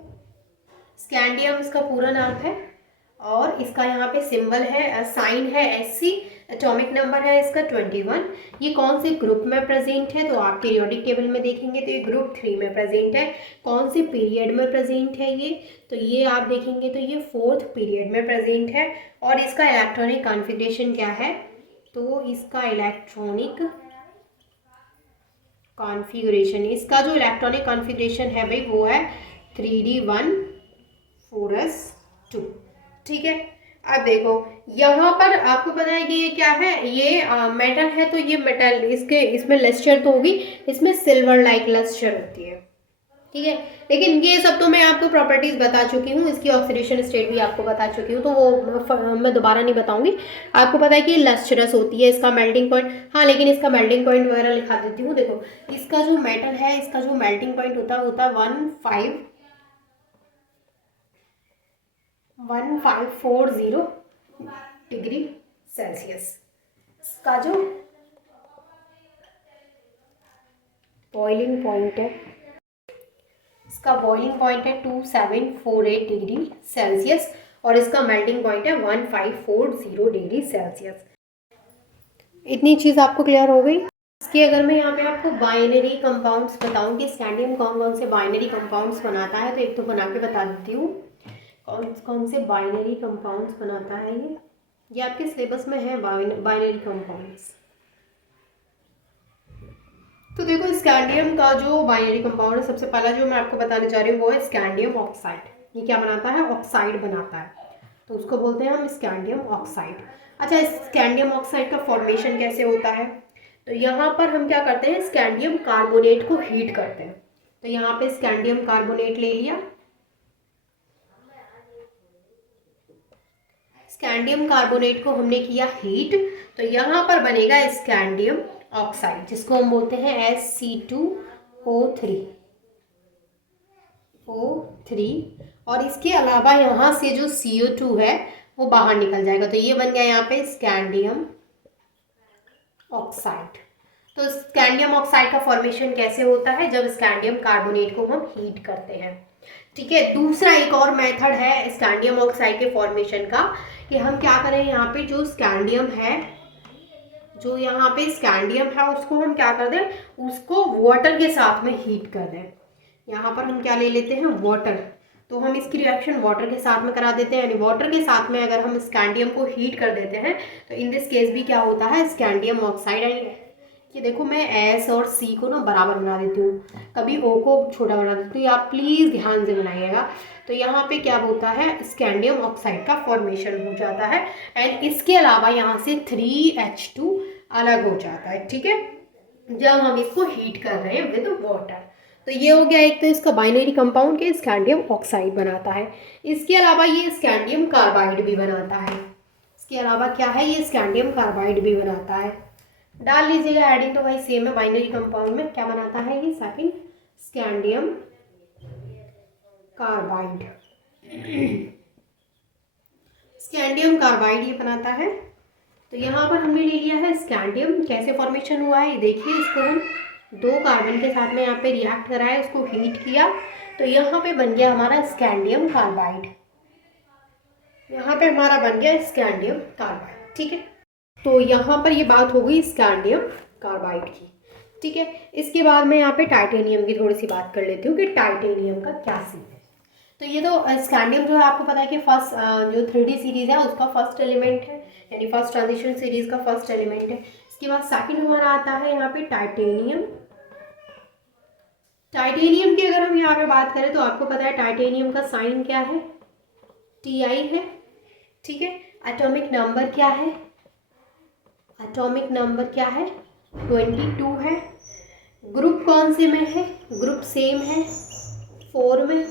स्कैंडियम इसका पूरा नाम है, और इसका यहाँ पे सिंबल है, साइन है Sc। एटॉमिक नंबर है इसका 21। ये कौन से ग्रुप में प्रेजेंट है, तो आप पीरियोडिक टेबल में देखेंगे तो ये ग्रुप 3 में प्रेजेंट है। कौन से पीरियड में प्रेजेंट है ये, तो ये आप देखेंगे तो ये 4th पीरियड में प्रेजेंट है। और इसका इलेक्ट्रॉनिक कॉन्फ़िगरेशन क्या है, तो इसका इलेक्ट्रॉनिक कॉन्फ़िगरेशन, इसका जो इलेक्ट्रॉनिक कॉन्फ़िगरेशन है भाई वो है 3D1 4s2। ठीक है, अब देखो यहाँ पर आपको पता है कि ये क्या है, ये मेटल है, तो ये मेटल इसमें लस्टर तो होगी, इसमें सिल्वर लाइक लस्टर होती है। ठीक है, लेकिन ये सब तो मैं आपको प्रॉपर्टीज बता चुकी हूँ, इसकी ऑक्सीडेशन स्टेट भी आपको बता चुकी हूँ, तो वो मैं दोबारा नहीं बताऊंगी। आपको पता है कि लस्टरस होती है, इसका मेल्टिंग पॉइंट, हाँ लेकिन इसका मेल्टिंग पॉइंट वगैरह लिखा देती हूँ। देखो इसका जो मेटल है, इसका जो मेल्टिंग पॉइंट होता है 1540 डिग्री सेल्सियस। इसका जो बॉइलिंग पॉइंट है, इसका बॉइलिंग पॉइंट है 2748 डिग्री सेल्सियस, और इसका मेल्टिंग पॉइंट है 1540 डिग्री सेल्सियस। इतनी चीज़ आपको क्लियर हो गई। इसकी अगर मैं यहाँ पे आपको बाइनरी कंपाउंड्स बताऊँ कि स्कैंडियम कौन कौन से बाइनरी कंपाउंड्स बनाता है, तो एक तो बना के बता देती हूँ कौन कौन से बाइनरी कंपाउंड्स बनाता है। ये आपके सिलेबस में है बाइनरी कंपाउंड्स। तो देखो स्कैंडियम का जो बाइनरी कंपाउंड है, सबसे पहला जो मैं आपको बताने जा रही हूँ वो है स्कैंडियम ऑक्साइड। ये क्या बनाता है, ऑक्साइड बनाता है, तो उसको बोलते हैं हम स्कैंडियम ऑक्साइड। अच्छा, स्कैंडियम ऑक्साइड का फॉर्मेशन कैसे होता है, तो यहाँ पर हम क्या करते हैं, स्कैंडियम कार्बोनेट को हीट करते हैं। तो यहाँ पे स्कैंडियम कार्बोनेट ले लिया, स्कैंडियम कार्बोनेट को हमने किया हीट, तो यहाँ पर बनेगा स्कैंडियम ऑक्साइड, जिसको हम बोलते हैं Sc2O3। और इसके अलावा यहाँ से जो CO2 है वो बाहर निकल जाएगा, तो ये बन गया यहाँ पे स्कैंडियम ऑक्साइड। तो स्कैंडियम ऑक्साइड का फॉर्मेशन कैसे होता है, जब स्कैंडियम कार्बोनेट को हम हीट करते हैं। ठीक है, दूसरा एक और मेथड है स्कैंडियम ऑक्साइड के फॉर्मेशन का, कि हम क्या करें, यहाँ पे जो स्कैंडियम है, जो यहाँ पे स्कैंडियम है उसको हम क्या कर दें, उसको वाटर के साथ में हीट कर दें। यहाँ पर हम क्या ले लेते हैं, वाटर, तो हम इसकी रिएक्शन वाटर के साथ में करा देते हैं, यानी वाटर के साथ में अगर हम स्कैंडियम को हीट कर देते हैं तो इन दिस केस भी क्या होता है, स्कैंडियम ऑक्साइड। ये देखो मैं एस और सी को ना बराबर बना देती हूँ, कभी ओ को छोटा बना देती हूँ, तो ये आप प्लीज़ ध्यान से बनाइएगा। तो यहाँ पे क्या होता है, स्कैंडियम ऑक्साइड का फॉर्मेशन हो जाता है, एंड इसके अलावा यहाँ से 3H2 अलग हो जाता है। ठीक है, जब हम इसको हीट कर रहे हैं विद वाटर। तो ये हो गया एक तो इसका बाइनरी कंपाउंड के स्कैंडियम ऑक्साइड बनाता है। इसके अलावा ये स्कैंडियम कार्बाइड भी बनाता है। इसके अलावा क्या है, ये स्कैंडियम कार्बाइड भी बनाता है। डाल लीजिएगा हेडिंग तो भाई सेम है, बाइनरी कंपाउंड में क्या बनाता है ये, second scandium carbide. Scandium carbide ये बनाता है। तो यहाँ पर हमने ले लिया है स्कैंडियम। कैसे फॉर्मेशन हुआ है देखिए, इसको हम 2 कार्बन के साथ में यहाँ पे रिएक्ट कराया, उसको हीट किया तो यहाँ पे बन गया हमारा स्कैंडियम कार्बाइड। यहाँ पे हमारा बन गया स्कैंडियम कार्बाइड, ठीक है। तो यहाँ पर ये बात हो गई स्कैंडियम कार्बाइड की, ठीक है। इसके बाद मैं यहाँ पे टाइटेनियम की थोड़ी सी बात कर लेती हूँ कि टाइटेनियम का क्या सीन है। तो ये तो स्कैंडियम जो है आपको पता है कि फर्स्ट जो 3D सीरीज है उसका फर्स्ट एलिमेंट है, यानी फर्स्ट ट्रांजिशन सीरीज का फर्स्ट एलिमेंट है। इसके बाद सेकंड हमारा आता है यहाँ पे टाइटेनियम। टाइटेनियम की अगर हम यहाँ पे बात करें तो आपको पता है टाइटेनियम का साइन क्या है, Ti है, ठीक है। एटॉमिक नंबर क्या है, एटॉमिक नंबर क्या है 22 है। ग्रुप कौन से में है, ग्रुप सेम है 4 में।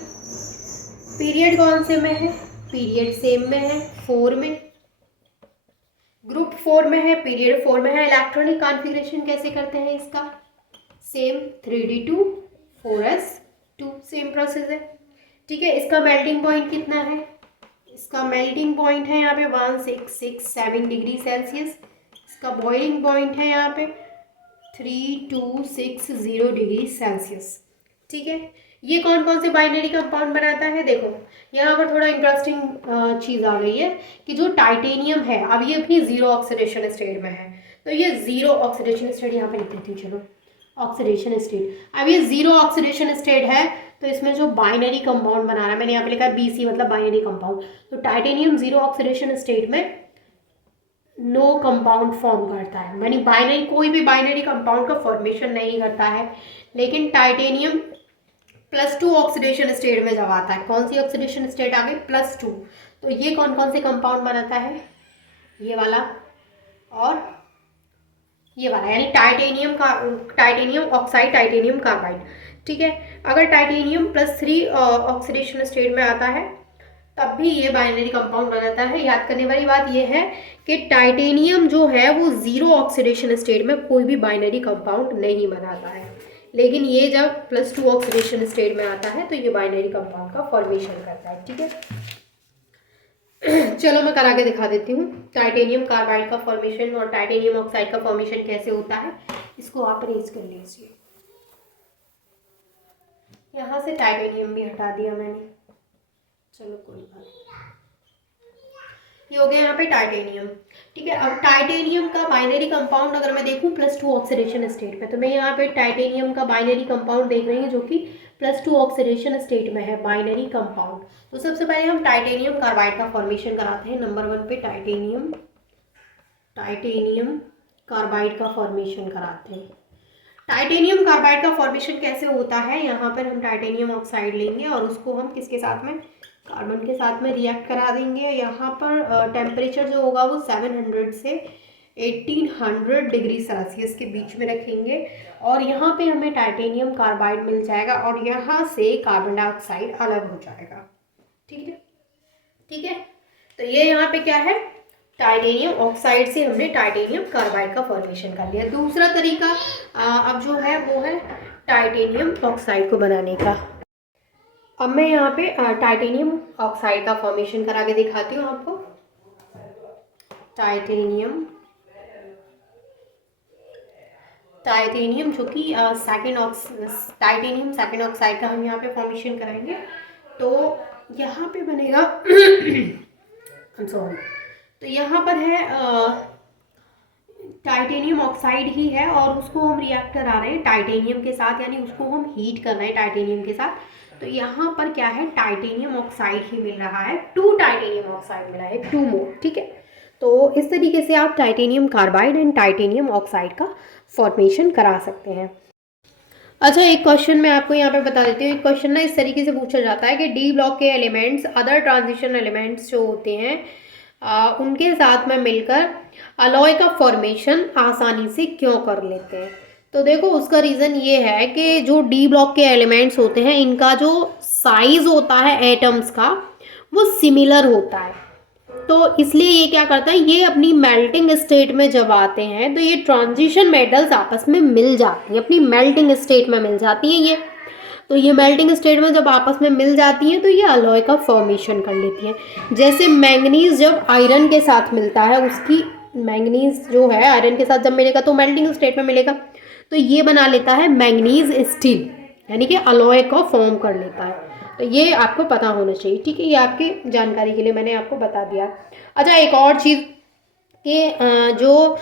पीरियड कौन से में है, पीरियड सेम में है 4 में। ग्रुप 4 में है, पीरियड 4 में है। इलेक्ट्रॉनिक कॉन्फ़िगरेशन कैसे करते हैं इसका, same 3d2 4s2, same process है, ठीक है। इसका मेल्टिंग पॉइंट कितना है, इसका मेल्टिंग पॉइंट है यहाँ पे 1667 डिग्री सेल्सियस। इसका बॉइलिंग पॉइंट है यहाँ पे 3260 डिग्री सेल्सियस, ठीक है। ये कौन कौन से बाइनरी कंपाउंड बनाता है, देखो यहाँ पर थोड़ा इंटरेस्टिंग चीज़ आ गई है कि जो टाइटेनियम है अब ये भी 0 ऑक्सीडेशन स्टेट में है। तो ये 0 ऑक्सीडेशन स्टेट यहाँ पे लिख देती हूँ, चलो ऑक्सीडेशन स्टेट। अब ये 0 ऑक्सीडेशन स्टेट है तो इसमें जो बाइनरी कंपाउंड बना रहा है, मैंने यहाँ पे लिखा है BC मतलब बाइनरी कंपाउंड। तो टाइटेनियम 0 ऑक्सीडेशन स्टेट में नो कंपाउंड फॉर्म करता है, यानी बाइनरी कोई भी बाइनरी कंपाउंड का फॉर्मेशन नहीं करता है। लेकिन टाइटेनियम +2 ऑक्सीडेशन स्टेट में जब आता है, कौन सी ऑक्सीडेशन स्टेट आ गई +2। तो ये कौन कौन से कंपाउंड बनाता है, ये वाला और ये वाला, यानी टाइटेनियम ऑक्साइड, टाइटेनियम कार्बाइड, ठीक है। अगर टाइटेनियम +3 ऑक्सीडेशन स्टेट में आता है तब भी ये बाइनरी कंपाउंड बनाता है। याद करने वाली बात ये है कि टाइटेनियम जो है वो 0 ऑक्सीडेशन स्टेट में कोई भी बाइनरी कंपाउंड नहीं बनाता है, लेकिन ये जब +2 ऑक्सीडेशन स्टेट में आता है तो ये बाइनरी कंपाउंड का फॉर्मेशन करता है, ठीक है। चलो मैं करा के दिखा देती हूँ टाइटेनियम कार्बाइड का फॉर्मेशन और टाइटेनियम ऑक्साइड का फॉर्मेशन कैसे होता है। इसको आप रेज कर लीजिए, यहाँ से टाइटेनियम भी हटा दिया मैंने, चलो कोई बात नहीं। ये हो गया यहाँ पे टाइटेनियम, ठीक है। अब टाइटेनियम का बाइनरी कंपाउंड अगर मैं देखूँ +2 ऑक्सीडेशन स्टेट में, तो मैं यहाँ पे टाइटेनियम का बाइनरी कंपाउंड देख रही हूँ जो कि +2 ऑक्सीडेशन स्टेट में है, बाइनरी कंपाउंड। तो सबसे पहले हम टाइटेनियम कार्बाइड का फॉर्मेशन कराते हैं। नंबर 1 पे टाइटेनियम कार्बाइड का फॉर्मेशन कराते हैं। टाइटेनियम कार्बाइड का फॉर्मेशन कैसे होता है, यहाँ पर हम टाइटेनियम ऑक्साइड लेंगे और उसको हम किसके साथ में, कार्बन के साथ में रिएक्ट करा देंगे। यहाँ पर टेम्परेचर जो होगा वो 700 से 1800 डिग्री सेल्सियस के बीच में रखेंगे और यहाँ पे हमें टाइटेनियम कार्बाइड मिल जाएगा और यहाँ से कार्बन डाइऑक्साइड अलग हो जाएगा, ठीक है, ठीक है। तो ये यहाँ पे क्या है, टाइटेनियम ऑक्साइड से हमने टाइटेनियम कार्बाइड का फॉर्मेशन कर लिया। दूसरा तरीका अब जो है वो है टाइटेनियम ऑक्साइड को बनाने का। अब मैं यहाँ पे टाइटेनियम ऑक्साइड का फॉर्मेशन करा के दिखाती हूँ आपको। टाइटेनियम जो कि टाइटेनियम सेकेंड ऑक्साइड का हम यहाँ पे फॉर्मेशन कराएंगे। तो यहाँ पे बनेगा सॉरी, तो यहाँ पर है टाइटेनियम ऑक्साइड ही है और उसको हम रिएक्ट करा रहे हैं टाइटेनियम के साथ, यानी उसको हम हीट कर रहे हैं टाइटेनियम के साथ। तो यहाँ पर क्या है, टाइटेनियम ऑक्साइड ही मिल रहा है, 2 टाइटेनियम ऑक्साइड मिला है, 2 मोर, ठीक है। तो इस तरीके से आप titanium carbide and titanium oxide का फॉर्मेशन करा सकते हैं। अच्छा, एक क्वेश्चन मैं आपको यहाँ पे बता देती हूँ। एक क्वेश्चन ना इस तरीके से पूछा जाता है कि डी ब्लॉक के एलिमेंट्स अदर ट्रांजिशन एलिमेंट्स जो होते हैं उनके साथ में मिलकर अलॉय का फॉर्मेशन आसानी से क्यों कर लेते हैं। तो देखो उसका रीज़न ये है कि जो डी ब्लॉक के एलिमेंट्स होते हैं इनका जो साइज़ होता है एटम्स का वो सिमिलर होता है। तो इसलिए ये क्या करता है, ये अपनी मेल्टिंग स्टेट में जब आते हैं तो ये ट्रांजिशन मेटल्स आपस में मिल जाती हैं, अपनी मेल्टिंग स्टेट में मिल जाती हैं ये। तो ये मेल्टिंग स्टेट में जब आपस में मिल जाती हैं तो ये अलॉय का फॉर्मेशन कर लेती हैं। जैसे मैंगनीज जब आयरन के साथ मिलता है, उसकी मैंगनीज जो है आयरन के साथ जब मिलेगा तो मेल्टिंग स्टेट में मिलेगा, तो ये बना लेता है मैंगनीज स्टील, यानी कि अलॉय को फॉर्म कर लेता है। तो ये आपको पता होना चाहिए, ठीक है, ये आपकी जानकारी के लिए मैंने आपको बता दिया। अच्छा, एक और चीज़ कि जो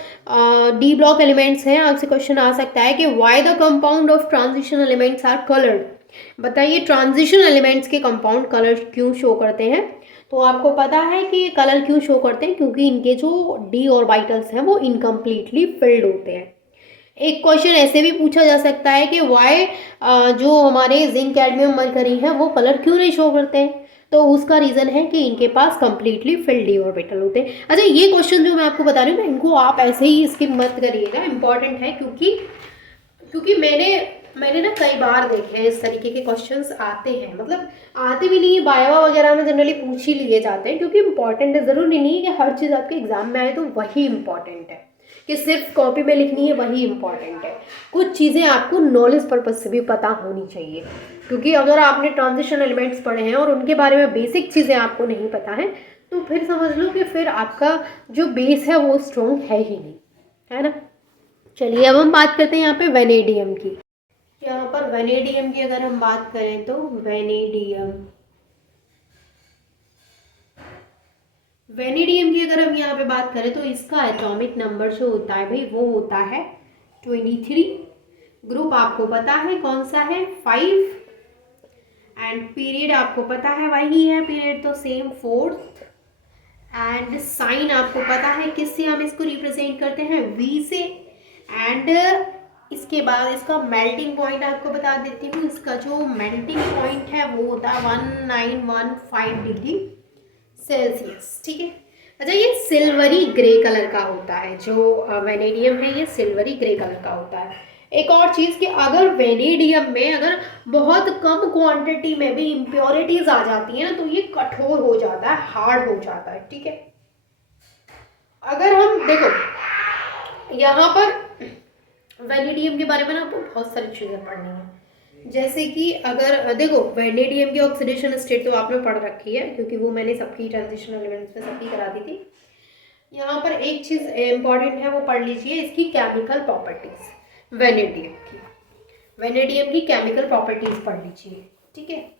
डी ब्लॉक एलिमेंट्स हैं, आपसे क्वेश्चन आ सकता है कि why the compound of transition elements are coloured. बताइए ट्रांजिशन एलिमेंट्स के कंपाउंड कलर क्यों शो करते हैं। तो आपको पता है कि कलर क्यों शो करते हैं, क्योंकि इनके जो डी ऑर्बिटल्स हैं वो इनकम्प्लीटली फिल्ड होते हैं। एक क्वेश्चन ऐसे भी पूछा जा सकता है कि वाई जो हमारे जिंक कैडमियम मरकरी हैं वो कलर क्यों नहीं शो करते हैं। तो उसका रीज़न है कि इनके पास कंप्लीटली फिल्ड डी ऑर्बिटल होते हैं। अच्छा, ये क्वेश्चन जो मैं आपको बता रही हूँ ना, इनको आप ऐसे ही स्किप मत करिएगा, इंपॉर्टेंट है, क्योंकि मैंने ना कई बार देखे हैं इस तरीके के क्वेश्चंस आते हैं, मतलब आते भी नहीं है, बायोवा वगैरह में जनरली पूछ ही लिए जाते हैं, क्योंकि इंपॉर्टेंट है। ज़रूरी नहीं है कि हर चीज़ आपके एग्जाम में आए तो वही इंपॉर्टेंट है, कि सिर्फ कॉपी में लिखनी है वही इंपॉर्टेंट है। कुछ चीज़ें आपको नॉलेज पर्पज से भी पता होनी चाहिए, क्योंकि अगर आपने ट्रांजिशन एलिमेंट्स पढ़े हैं और उनके बारे में बेसिक चीज़ें आपको नहीं पता है तो फिर समझ लो कि फिर आपका जो बेस है वो स्ट्रॉन्ग है ही नहीं, है ना। चलिए अब हम बात करते हैं यहाँ पे वेनेडियम की। यहाँ पर वेनेडियम की अगर हम बात करें तो वेनेडियम की अगर हम यहाँ पे बात करें तो इसका एटॉमिक नंबर जो होता है भाई वो होता है 23। ग्रुप आपको पता है कौन सा है, 5। एंड पीरियड आपको पता है वही है, पीरियड तो सेम 4th। एंड साइन आपको पता है किससे हम इसको रिप्रेजेंट करते हैं, V से। एंड इसके बाद इसका मेल्टिंग पॉइंट आपको बता देती हूँ, इसका जो मेल्टिंग पॉइंट है वो होता है 1915 डिग्री सेल्सियस, ठीक है। अच्छा, ये सिल्वरी ग्रे कलर का होता है, जो वेनेडियम है ये सिल्वरी ग्रे कलर का होता है। एक और चीज़ कि अगर वेनेडियम में अगर बहुत कम क्वांटिटी में भी इम्प्योरिटीज आ जाती है ना तो ये कठोर हो जाता है, हार्ड हो जाता है, ठीक है। अगर हम देखो यहाँ पर वेनेडियम के बारे में ना आपको बहुत सारी चीज़ें पढ़नी है, जैसे कि अगर देखो वेनेडियम की ऑक्सीडेशन स्टेट तो आपने पढ़ रखी है, क्योंकि वो मैंने सबकी ट्रांजिशन एलिमेंट्स में सबकी करा दी थी। यहाँ पर एक चीज़ इम्पॉर्टेंट है वो पढ़ लीजिए, इसकी केमिकल प्रॉपर्टीज। वेनेडियम की केमिकल प्रॉपर्टीज पढ़ लीजिए, ठीक है।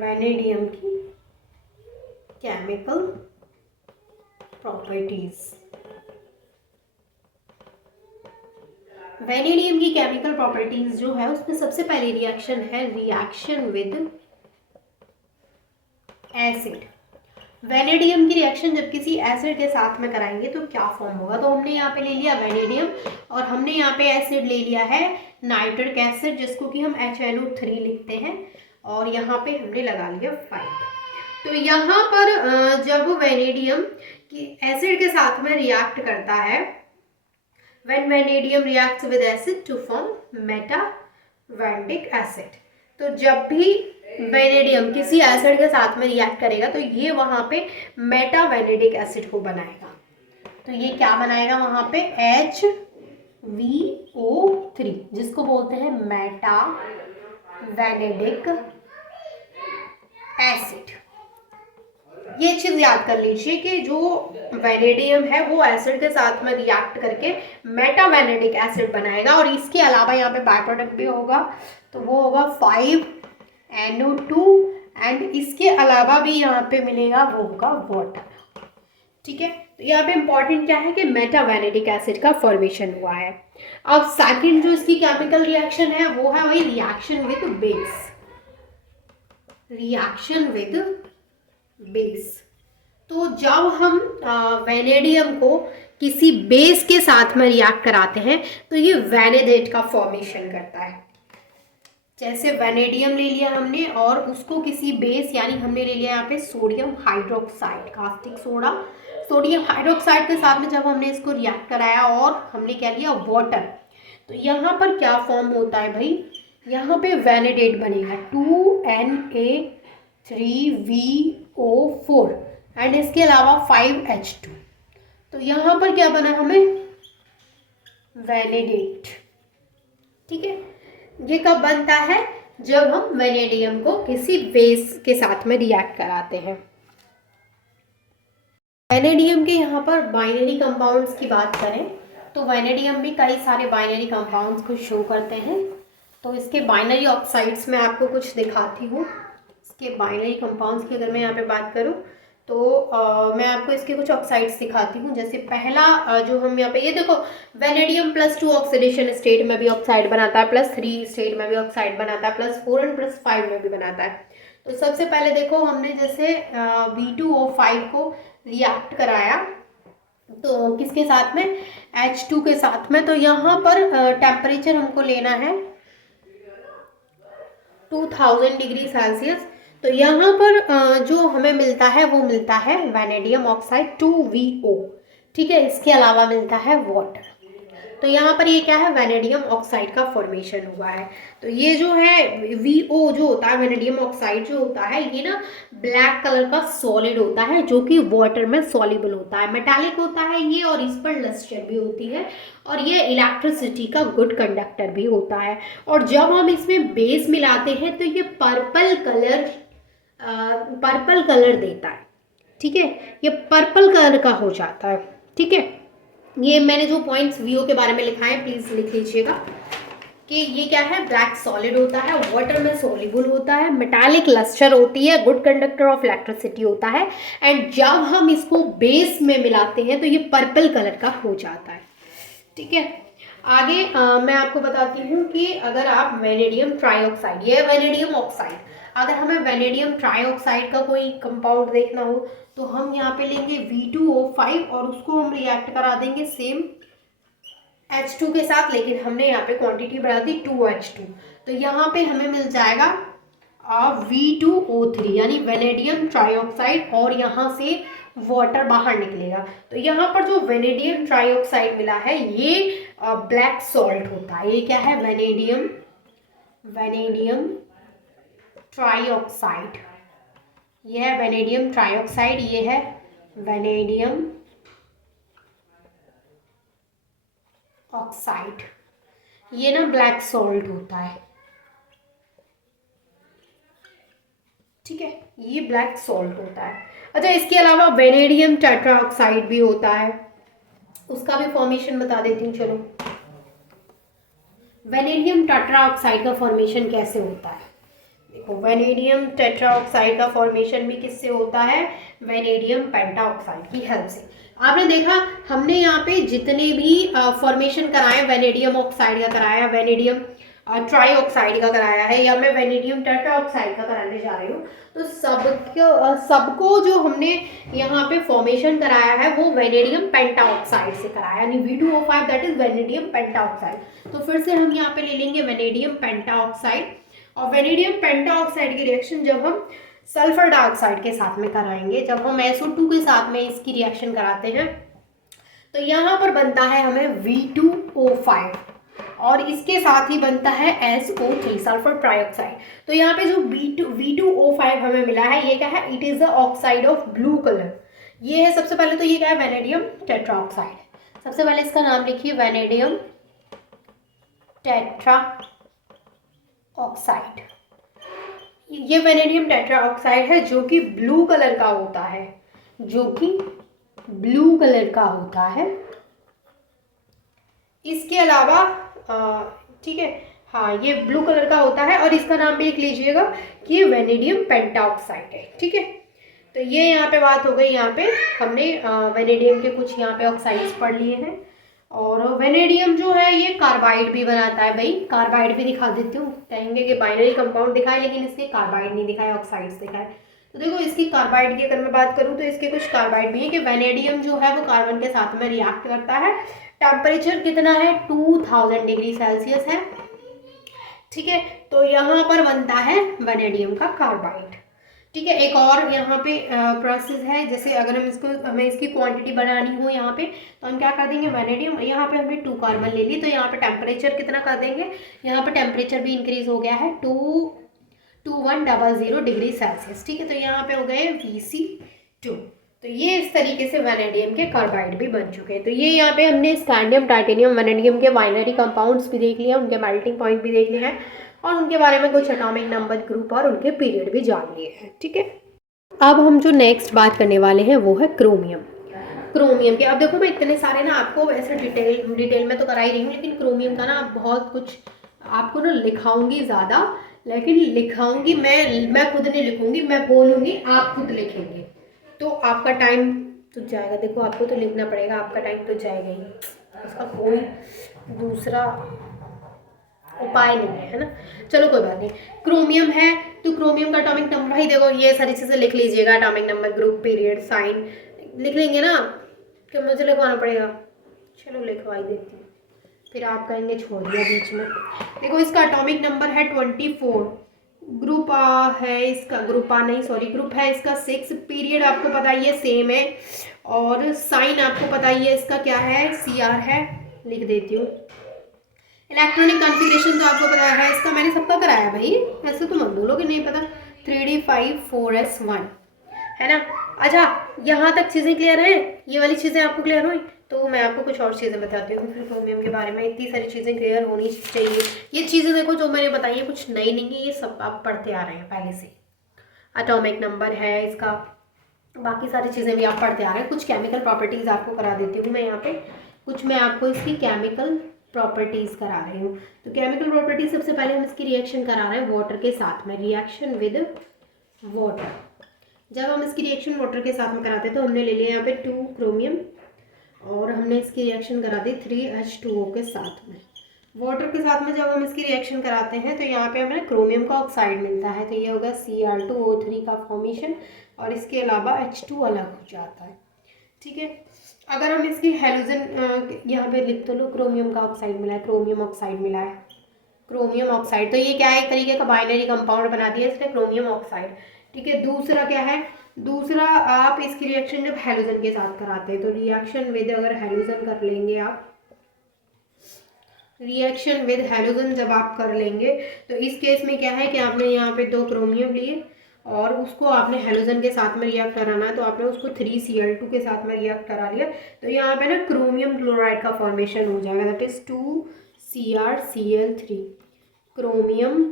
वेनेडियम की केमिकल प्रॉपर्टीज, वेनेडियम की केमिकल प्रॉपर्टीज जो है उसमें सबसे पहली रिएक्शन है रिएक्शन विद एसिड। वेनेडियम की रिएक्शन जब किसी एसिड के साथ में कराएंगे तो क्या फॉर्म होगा, तो हमने यहाँ पे ले लिया वेनेडियम और हमने यहाँ पे एसिड ले लिया है नाइट्रिक एसिड, जिसको कि हम HNO3 लिखते हैं, और यहाँ पे हमने लगा लिया 5। तो यहाँ पर जब वेनेडियम की एसिड के साथ में रिएक्ट करता है, when vanadium reacts with acid to form metavanadic acid, तो जब भी वेनेडियम किसी एसिड के साथ में रिएक्ट करेगा तो ये वहाँ पे मेटावेनेडिक एसिड को बनाएगा। तो ये क्या बनाएगा वहाँ पे, HVO3, जिसको बोलते हैं मेटावेनेडिक एसिड। ये चीज़ याद कर लीजिए कि जो वेनेडियम है वो एसिड के साथ में रिएक्ट करके मेटावेनेडिक एसिड बनाएगा, और इसके अलावा यहाँ पे बाय प्रोडक्ट भी होगा, तो वो होगा 5NO2, एंड इसके अलावा भी यहाँ पे मिलेगा वो होगा वाटर, ठीक है। तो यहाँ पे इंपॉर्टेंट क्या है कि मेटावेनेडिक एसिड का फॉर्मेशन हुआ है। अब सेकंड जो इसकी केमिकल रिएक्शन है वो है वही reaction with base, reaction with base. तो जब हम वेनेडियम को किसी बेस के साथ में रिएक्ट कराते हैं तो ये वैनेडेट का फॉर्मेशन करता है। जैसे वेनेडियम ले लिया हमने और उसको किसी बेस, यानी हमने ले लिया यहाँ पे sodium hydroxide, caustic soda, sodium hydroxide के साथ में जब हमने इसको रिएक्ट कराया और हमने क्या लिया वाटर, तो यहाँ पर क्या फॉर्म होता है भाई, यहाँ पे वैनेडेट बनेगा 2Na 3VO4 एंड इसके अलावा 5H2। तो यहाँ पर क्या बना हमें, वैनेडेट। ठीक है, ये कब बनता है, जब हम वैनेडियम को किसी बेस के साथ में रिएक्ट कराते हैं। वैनेडियम के यहाँ पर बाइनरी कंपाउंड्स की बात करें तो वैनेडियम भी कई सारे बाइनरी कंपाउंड्स को शो करते हैं। तो इसके बाइनरी ऑक्साइड्स में आपको कुछ दिखाती हूँ। इसके बाइनरी कंपाउंड्स की अगर मैं यहाँ पे बात करूँ तो मैं आपको इसके कुछ ऑक्साइड्स दिखाती हूँ। जैसे पहला जो हम यहाँ पे, ये देखो वैनेडियम +2 ऑक्सीडेशन स्टेट में भी ऑक्साइड बनाता है, +3 स्टेट में भी ऑक्साइड बनाता है, +4 एंड +5 में भी बनाता है। तो सबसे पहले देखो हमने जैसे V2O5 को रिएक्ट कराया तो किसके साथ में, H2 के साथ में। तो यहाँ पर टेम्परेचर हमको लेना है 2000 डिग्री सेल्सियस। तो यहाँ पर जो हमें मिलता है वो मिलता है वैनेडियम ऑक्साइड 2VO। ठीक है, इसके अलावा मिलता है वाटर। तो यहाँ पर ये क्या है, वैनेडियम ऑक्साइड का फॉर्मेशन हुआ है। तो ये जो है VO जो होता है, वैनेडियम ऑक्साइड जो होता है, ये ना ब्लैक कलर का सॉलिड होता है जो कि वाटर में सॉल्युबल होता है, मेटालिक होता है ये, और इस पर लस्टर भी होती है, और ये इलेक्ट्रिसिटी का गुड कंडक्टर भी होता है। और जब हम इसमें बेस मिलाते हैं तो ये पर्पल कलर देता है। ठीक है, ये पर्पल कलर का हो जाता है। ठीक है, ये मैंने जो पॉइंट्स वीओ के बारे में लिखा है प्लीज लिख लीजिएगा कि ये क्या है, ब्लैक सॉलिड होता है, वाटर में सोल्यूबल होता है, मेटालिक लस्टर होती है, गुड कंडक्टर ऑफ इलेक्ट्रिसिटी होता है, एंड जब हम इसको बेस में मिलाते हैं तो ये पर्पल कलर का हो जाता है। ठीक है, आगे मैं आपको बताती हूँ कि अगर आप वैनेडियम ट्राइऑक्साइड, ये वैनेडियम ऑक्साइड, अगर हमें वैनेडियम ट्राइऑक्साइड का कोई कंपाउंड देखना हो तो हम यहाँ पे लेंगे V2O5 और उसको हम रिएक्ट करा देंगे सेम H2 के साथ, लेकिन हमने यहाँ पे क्वांटिटी बढ़ा दी 2H2। तो यहाँ पे हमें मिल जाएगा V2O3 यानी वैनेडियम ट्राइऑक्साइड, और यहाँ से वाटर बाहर निकलेगा। तो यहाँ पर जो वैनेडियम ट्राइऑक्साइड मिला है ये ब्लैक सॉल्ट होता है। ये क्या है, वैनेडियम ट्राइऑक्साइड। ये है वैनेडियम ट्राइऑक्साइड, ये है वैनेडियम ऑक्साइड। ये ना ब्लैक सॉल्ट होता है। ठीक है, ये ब्लैक सॉल्ट होता है। अच्छा, इसके अलावा वैनेडियम टेट्राऑक्साइड भी होता है, उसका भी फॉर्मेशन बता देती हूँ। चलो, वैनेडियम टेट्राऑक्साइड का फॉर्मेशन कैसे होता है, देखो वैनेडियम टेट्राऑक्साइड का फॉर्मेशन भी किससे होता है, वैनेडियम पेंटाऑक्साइड की हेल्प से। आपने देखा हमने यहाँ पे जितने भी फॉर्मेशन कराए, वैनेडियम ऑक्साइड का कराया, वैनेडियम ट्राइऑक्साइड का कराया है, या मैं वैनेडियम टेट्राऑक्साइड का कराने जा रही हूँ, तो सबको जो हमने यहाँ पे फॉर्मेशन कराया है वो वैनेडियम पेंटाऑक्साइड से कराया, यानी V2O5 that is vanadium pentoxide. तो फिर से हम यहाँ पे ले लेंगे वैनेडियम पेंटाऑक्साइड, और वैनेडियम पेंटाऑक्साइड की रिएक्शन जब हम सल्फर डाइऑक्साइड के साथ में कराएंगे, जब हम SO2 के साथ में इसकी रिएक्शन कराते हैं तो यहाँ पर बनता है हमें V2O5, और इसके साथ ही बनता है SO3 सल्फर ट्राइऑक्साइड। तो यहाँ पे जो V2O5 हमें मिला है ये क्या है, it is a oxide of blue colour. ये है सबसे पहले तो ये क्या है, वैनेडियम टेट्राऑक्साइड। सबसे पहले इसका नाम लिखिए वैनेडियम टेट्रा ऑक्साइड। ये वैनेडियम टेट्राऑक्साइड है जो कि ब्लू कलर का होता है, जो कि ब्लू कलर का होता है। इसके अलावा ठीक है, हाँ ये ब्लू कलर का होता है, और इसका नाम भी लिख लीजिएगा कि ये वैनेडियम पेंटाऑक्साइड है। ठीक है, तो ये यहाँ पे बात हो गई। यहाँ पे हमने वैनेडियम के कुछ यहाँ पे ऑक्साइड्स पढ़ लिए हैं, और वैनेडियम जो है ये कार्बाइड भी बनाता है। भाई कार्बाइड भी दिखा देती हूँ, कहेंगे कि बाइनरी कंपाउंड दिखाए लेकिन इसके कार्बाइड नहीं दिखाए, ऑक्साइड्स दिखाए। तो देखो इसकी कार्बाइड की अगर मैं बात करूँ तो इसके कुछ कार्बाइड भी है कि वैनेडियम जो है वो कार्बन के साथ में रिएक्ट करता है। टेम्परेचर कितना है, 2000 डिग्री सेल्सियस है। ठीक है, तो यहाँ पर बनता है वैनेडियम का कार्बाइड। ठीक है, एक और यहाँ पे प्रोसेस है, जैसे अगर हमें इसकी क्वांटिटी बढ़ानी हो यहाँ पे, तो हम क्या कर देंगे, वैनेडियम यहाँ पे हमने 2 कार्बन ले ली, तो यहाँ पे टेम्परेचर कितना कर देंगे, यहाँ पे टेम्परेचर भी इंक्रीज हो गया है, 2 2100 डिग्री सेल्सियस। ठीक है, तो यहाँ पे हो गए Vc2। तो ये इस तरीके से वैनेडियम के कार्बाइड भी बन चुके हैं। तो ये यहाँ पे हमने स्कैंडियम, टाइटेनियम, वैनेडियम के बाइनरी कंपाउंड्स भी देख लिया, उनके मेल्टिंग पॉइंट भी देख लिया है, और उनके बारे में कुछ एटॉमिक नंबर, ग्रुप और उनके पीरियड भी जान लिए हैं। ठीक है, अब हम जो नेक्स्ट बात करने वाले हैं वो है क्रोमियम। क्रोमियम के, अब देखो मैं इतने सारे ना आपको वैसे डिटेल में तो करा ही रही हूँ, लेकिन क्रोमियम का ना बहुत कुछ आपको ना लिखाऊंगी ज़्यादा, लेकिन लिखाऊंगी मैं खुद नहीं लिखूंगी, मैं बोलूँगी, आप खुद लिखेंगे, तो आपका टाइम तो जाएगा। देखो आपको तो लिखना पड़ेगा, आपका टाइम तो जाएगा ही, उसका कोई दूसरा उपाय नहीं है ना। चलो कोई बात नहीं। क्रोमियम है तो क्रोमियम का एटॉमिक नंबर ही देखो, ये सारी चीज़ें लिख लीजिएगा, atomic number, group, period, sign लिख लेंगे ना, कि मुझे लिखवाना पड़ेगा। चलो लिखवाई देती हूँ, फिर आप कहेंगे छोड़ दिया बीच में। देखो इसका एटॉमिक नंबर है 24, ग्रुप है इसका, ग्रुप है इसका 6, पीरियड आपको पता ही है सेम है, और साइन आपको पता ही है इसका क्या है, Cr है, लिख देती हूँ। इलेक्ट्रॉनिक कॉन्फ़िगरेशन तो आपको पता है इसका, मैंने सबका कराया भाई, ऐसे तो मत बोलो कि नहीं पता। 3d5 4s1 है ना। अच्छा, यहाँ तक चीज़ें क्लियर हैं, ये वाली चीज़ें आपको क्लियर हुई, तो मैं आपको कुछ और चीज़ें बताती हूँ फिर क्रोमियम के बारे में। इतनी सारी चीज़ें क्लियर होनी चाहिए। ये चीज़ें देखो जो मैंने बताई है कुछ नई नहीं है, ये सब आप पढ़ते आ रहे हैं पहले से। एटॉमिक नंबर है इसका, बाकी सारी चीज़ें भी आप पढ़ते आ रहे हैं। कुछ केमिकल प्रॉपर्टीज़ आपको करा देती हूँ मैं यहाँ पे, कुछ मैं आपको इसकी केमिकल प्रॉपर्टीज़ करा रही हूँ। तो केमिकल प्रॉपर्टीज सबसे पहले हम इसकी रिएक्शन करा रहे हैं वाटर के साथ में, रिएक्शन विद वाटर। जब हम इसकी रिएक्शन वाटर के साथ में कराते हैं तो हमने ले लिया यहाँ पे 2 क्रोमियम, और हमने इसकी रिएक्शन करा दी 3H2O के साथ में। वाटर के साथ में जब हम इसकी रिएक्शन कराते हैं तो यहाँ पे हमें क्रोमियम का ऑक्साइड मिलता है, तो ये होगा Cr2O3 का फॉर्मेशन, और इसके अलावा H2 अलग हो जाता है। ठीक है, अगर हम इसकी हेलोजन यहाँ पे लिख तो लो, क्रोमियम का ऑक्साइड मिला है, क्रोमियम ऑक्साइड मिला है, क्रोमियम ऑक्साइड, तो ये क्या है, एक तरीके का बाइनरी कंपाउंड बना दिया इसने, क्रोमियम ऑक्साइड। ठीक है, दूसरा क्या है, दूसरा आप इसकी रिएक्शन जब हेलोजन के साथ कराते हैं, तो रिएक्शन विद, अगर हेलोजन कर लेंगे आप, रिएक्शन विद हेलोजन जब आप कर लेंगे तो इस केस में क्या है कि आपने यहाँ पे 2 क्रोमियम लिए और उसको आपने हेलोजन के साथ में रिएक्ट कराना है, तो आपने उसको 3Cl2 के साथ में रिएक्ट करा लिया, तो यहाँ पे ना क्रोमियम क्लोराइड का फॉर्मेशन हो जाएगा, that is 2CrCl3, chromium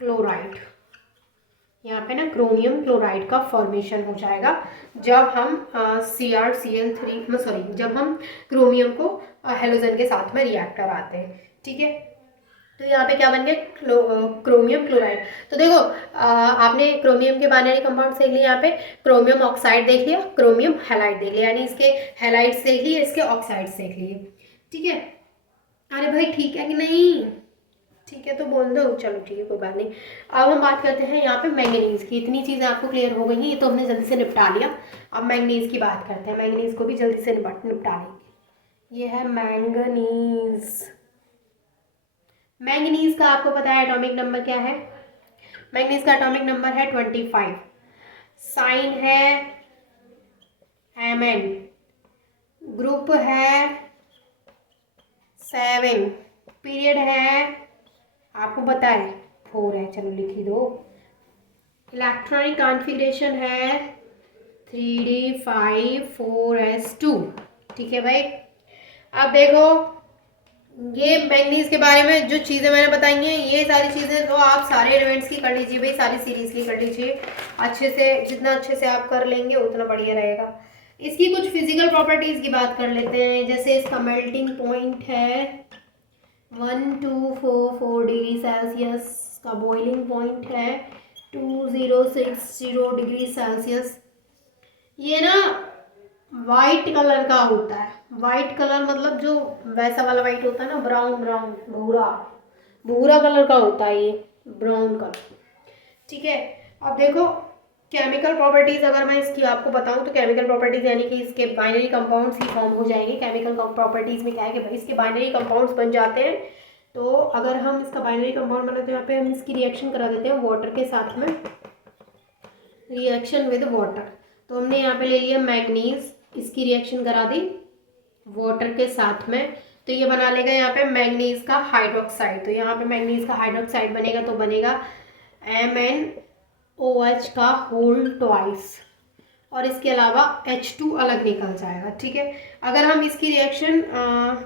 chloride. यहाँ पे ना क्रोमियम क्लोराइड का फॉर्मेशन हो जाएगा जब हम जब हम क्रोमियम को हेलोजन के साथ में रिएक्ट कराते हैं। ठीक है, तो यहाँ पे क्या बन गया, क्रोमियम क्लोराइड। तो देखो आपने क्रोमियम के बाइनरी कंपाउंड देख लिए, यहाँ पे क्रोमियम ऑक्साइड देख लिया, क्रोमियम हैलाइड देख लिया, यानी इसके हैलाइड्स देख लिए, इसके ऑक्साइड्स देख लिए। ठीक है, अरे भाई ठीक है कि नहीं, ठीक है तो बोल दो, चलो ठीक है कोई बात नहीं। अब हम बात करते हैं यहाँ पे मैंगनीज की। इतनी चीज़ें आपको क्लियर हो गई, ये तो हमने जल्दी से निपटा लिया। अब मैंगनीज की बात करते हैं, मैंगनीज को भी जल्दी से निपटा लेंगे। ये है मैंगनीज। मैंगनीज का आपको पता है एटॉमिक नंबर क्या है, मैंगनीज का एटॉमिक नंबर है 25, साइन है Mn, ग्रुप है 7, पीरियड है आपको पता है 4 है, चलो लिख ही दो। इलेक्ट्रॉनिक कॉन्फ़िगरेशन है 3d5 4s2। ठीक है भाई, अब देखो ये मैंगनीज के बारे में जो चीज़ें मैंने बताई हैं, ये सारी चीज़ें तो आप सारे एलिमेंट्स की कर लीजिए भाई, सारी सीरीज की कर लीजिए अच्छे से, जितना अच्छे से आप कर लेंगे उतना बढ़िया रहेगा। इसकी कुछ फिजिकल प्रॉपर्टीज़ की बात कर लेते हैं, जैसे इसका मेल्टिंग पॉइंट है 1244 डिग्री सेल्सियस, का बॉइलिंग पॉइंट है 2060 डिग्री सेल्सियस। ये ना वाइट कलर का होता है, वाइट कलर मतलब जो वैसा वाला वाइट होता है ना, ब्राउन ब्राउन भूरा भूरा कलर का होता है ये, ब्राउन कलर। ठीक है, अब देखो केमिकल प्रॉपर्टीज़ अगर मैं इसकी आपको बताऊं तो केमिकल प्रॉपर्टीज़ यानी कि इसके बाइनरी कंपाउंड्स ही फॉर्म हो जाएंगे। केमिकल प्रॉपर्टीज़ में क्या है कि भाई इसके बाइनरी कंपाउंड्स बन जाते हैं, तो अगर हम इसका बाइनरी कंपाउंड बनाते हैं यहाँ पे हम इसकी रिएक्शन करा देते हैं वाटर के साथ में, रिएक्शन विद वाटर। तो हमने यहाँ पे ले लिया मैग्नीज, इसकी रिएक्शन करा दी वाटर के साथ में, तो ये बना लेगा यहाँ पे मैंगनीज का हाइड्रोक्साइड। तो यहाँ पे मैंगनीज का हाइड्रोक्साइड बनेगा तो बनेगा MnOH का होल ट्वाइस, और इसके अलावा H2 अलग निकल जाएगा। ठीक है, अगर हम इसकी रिएक्शन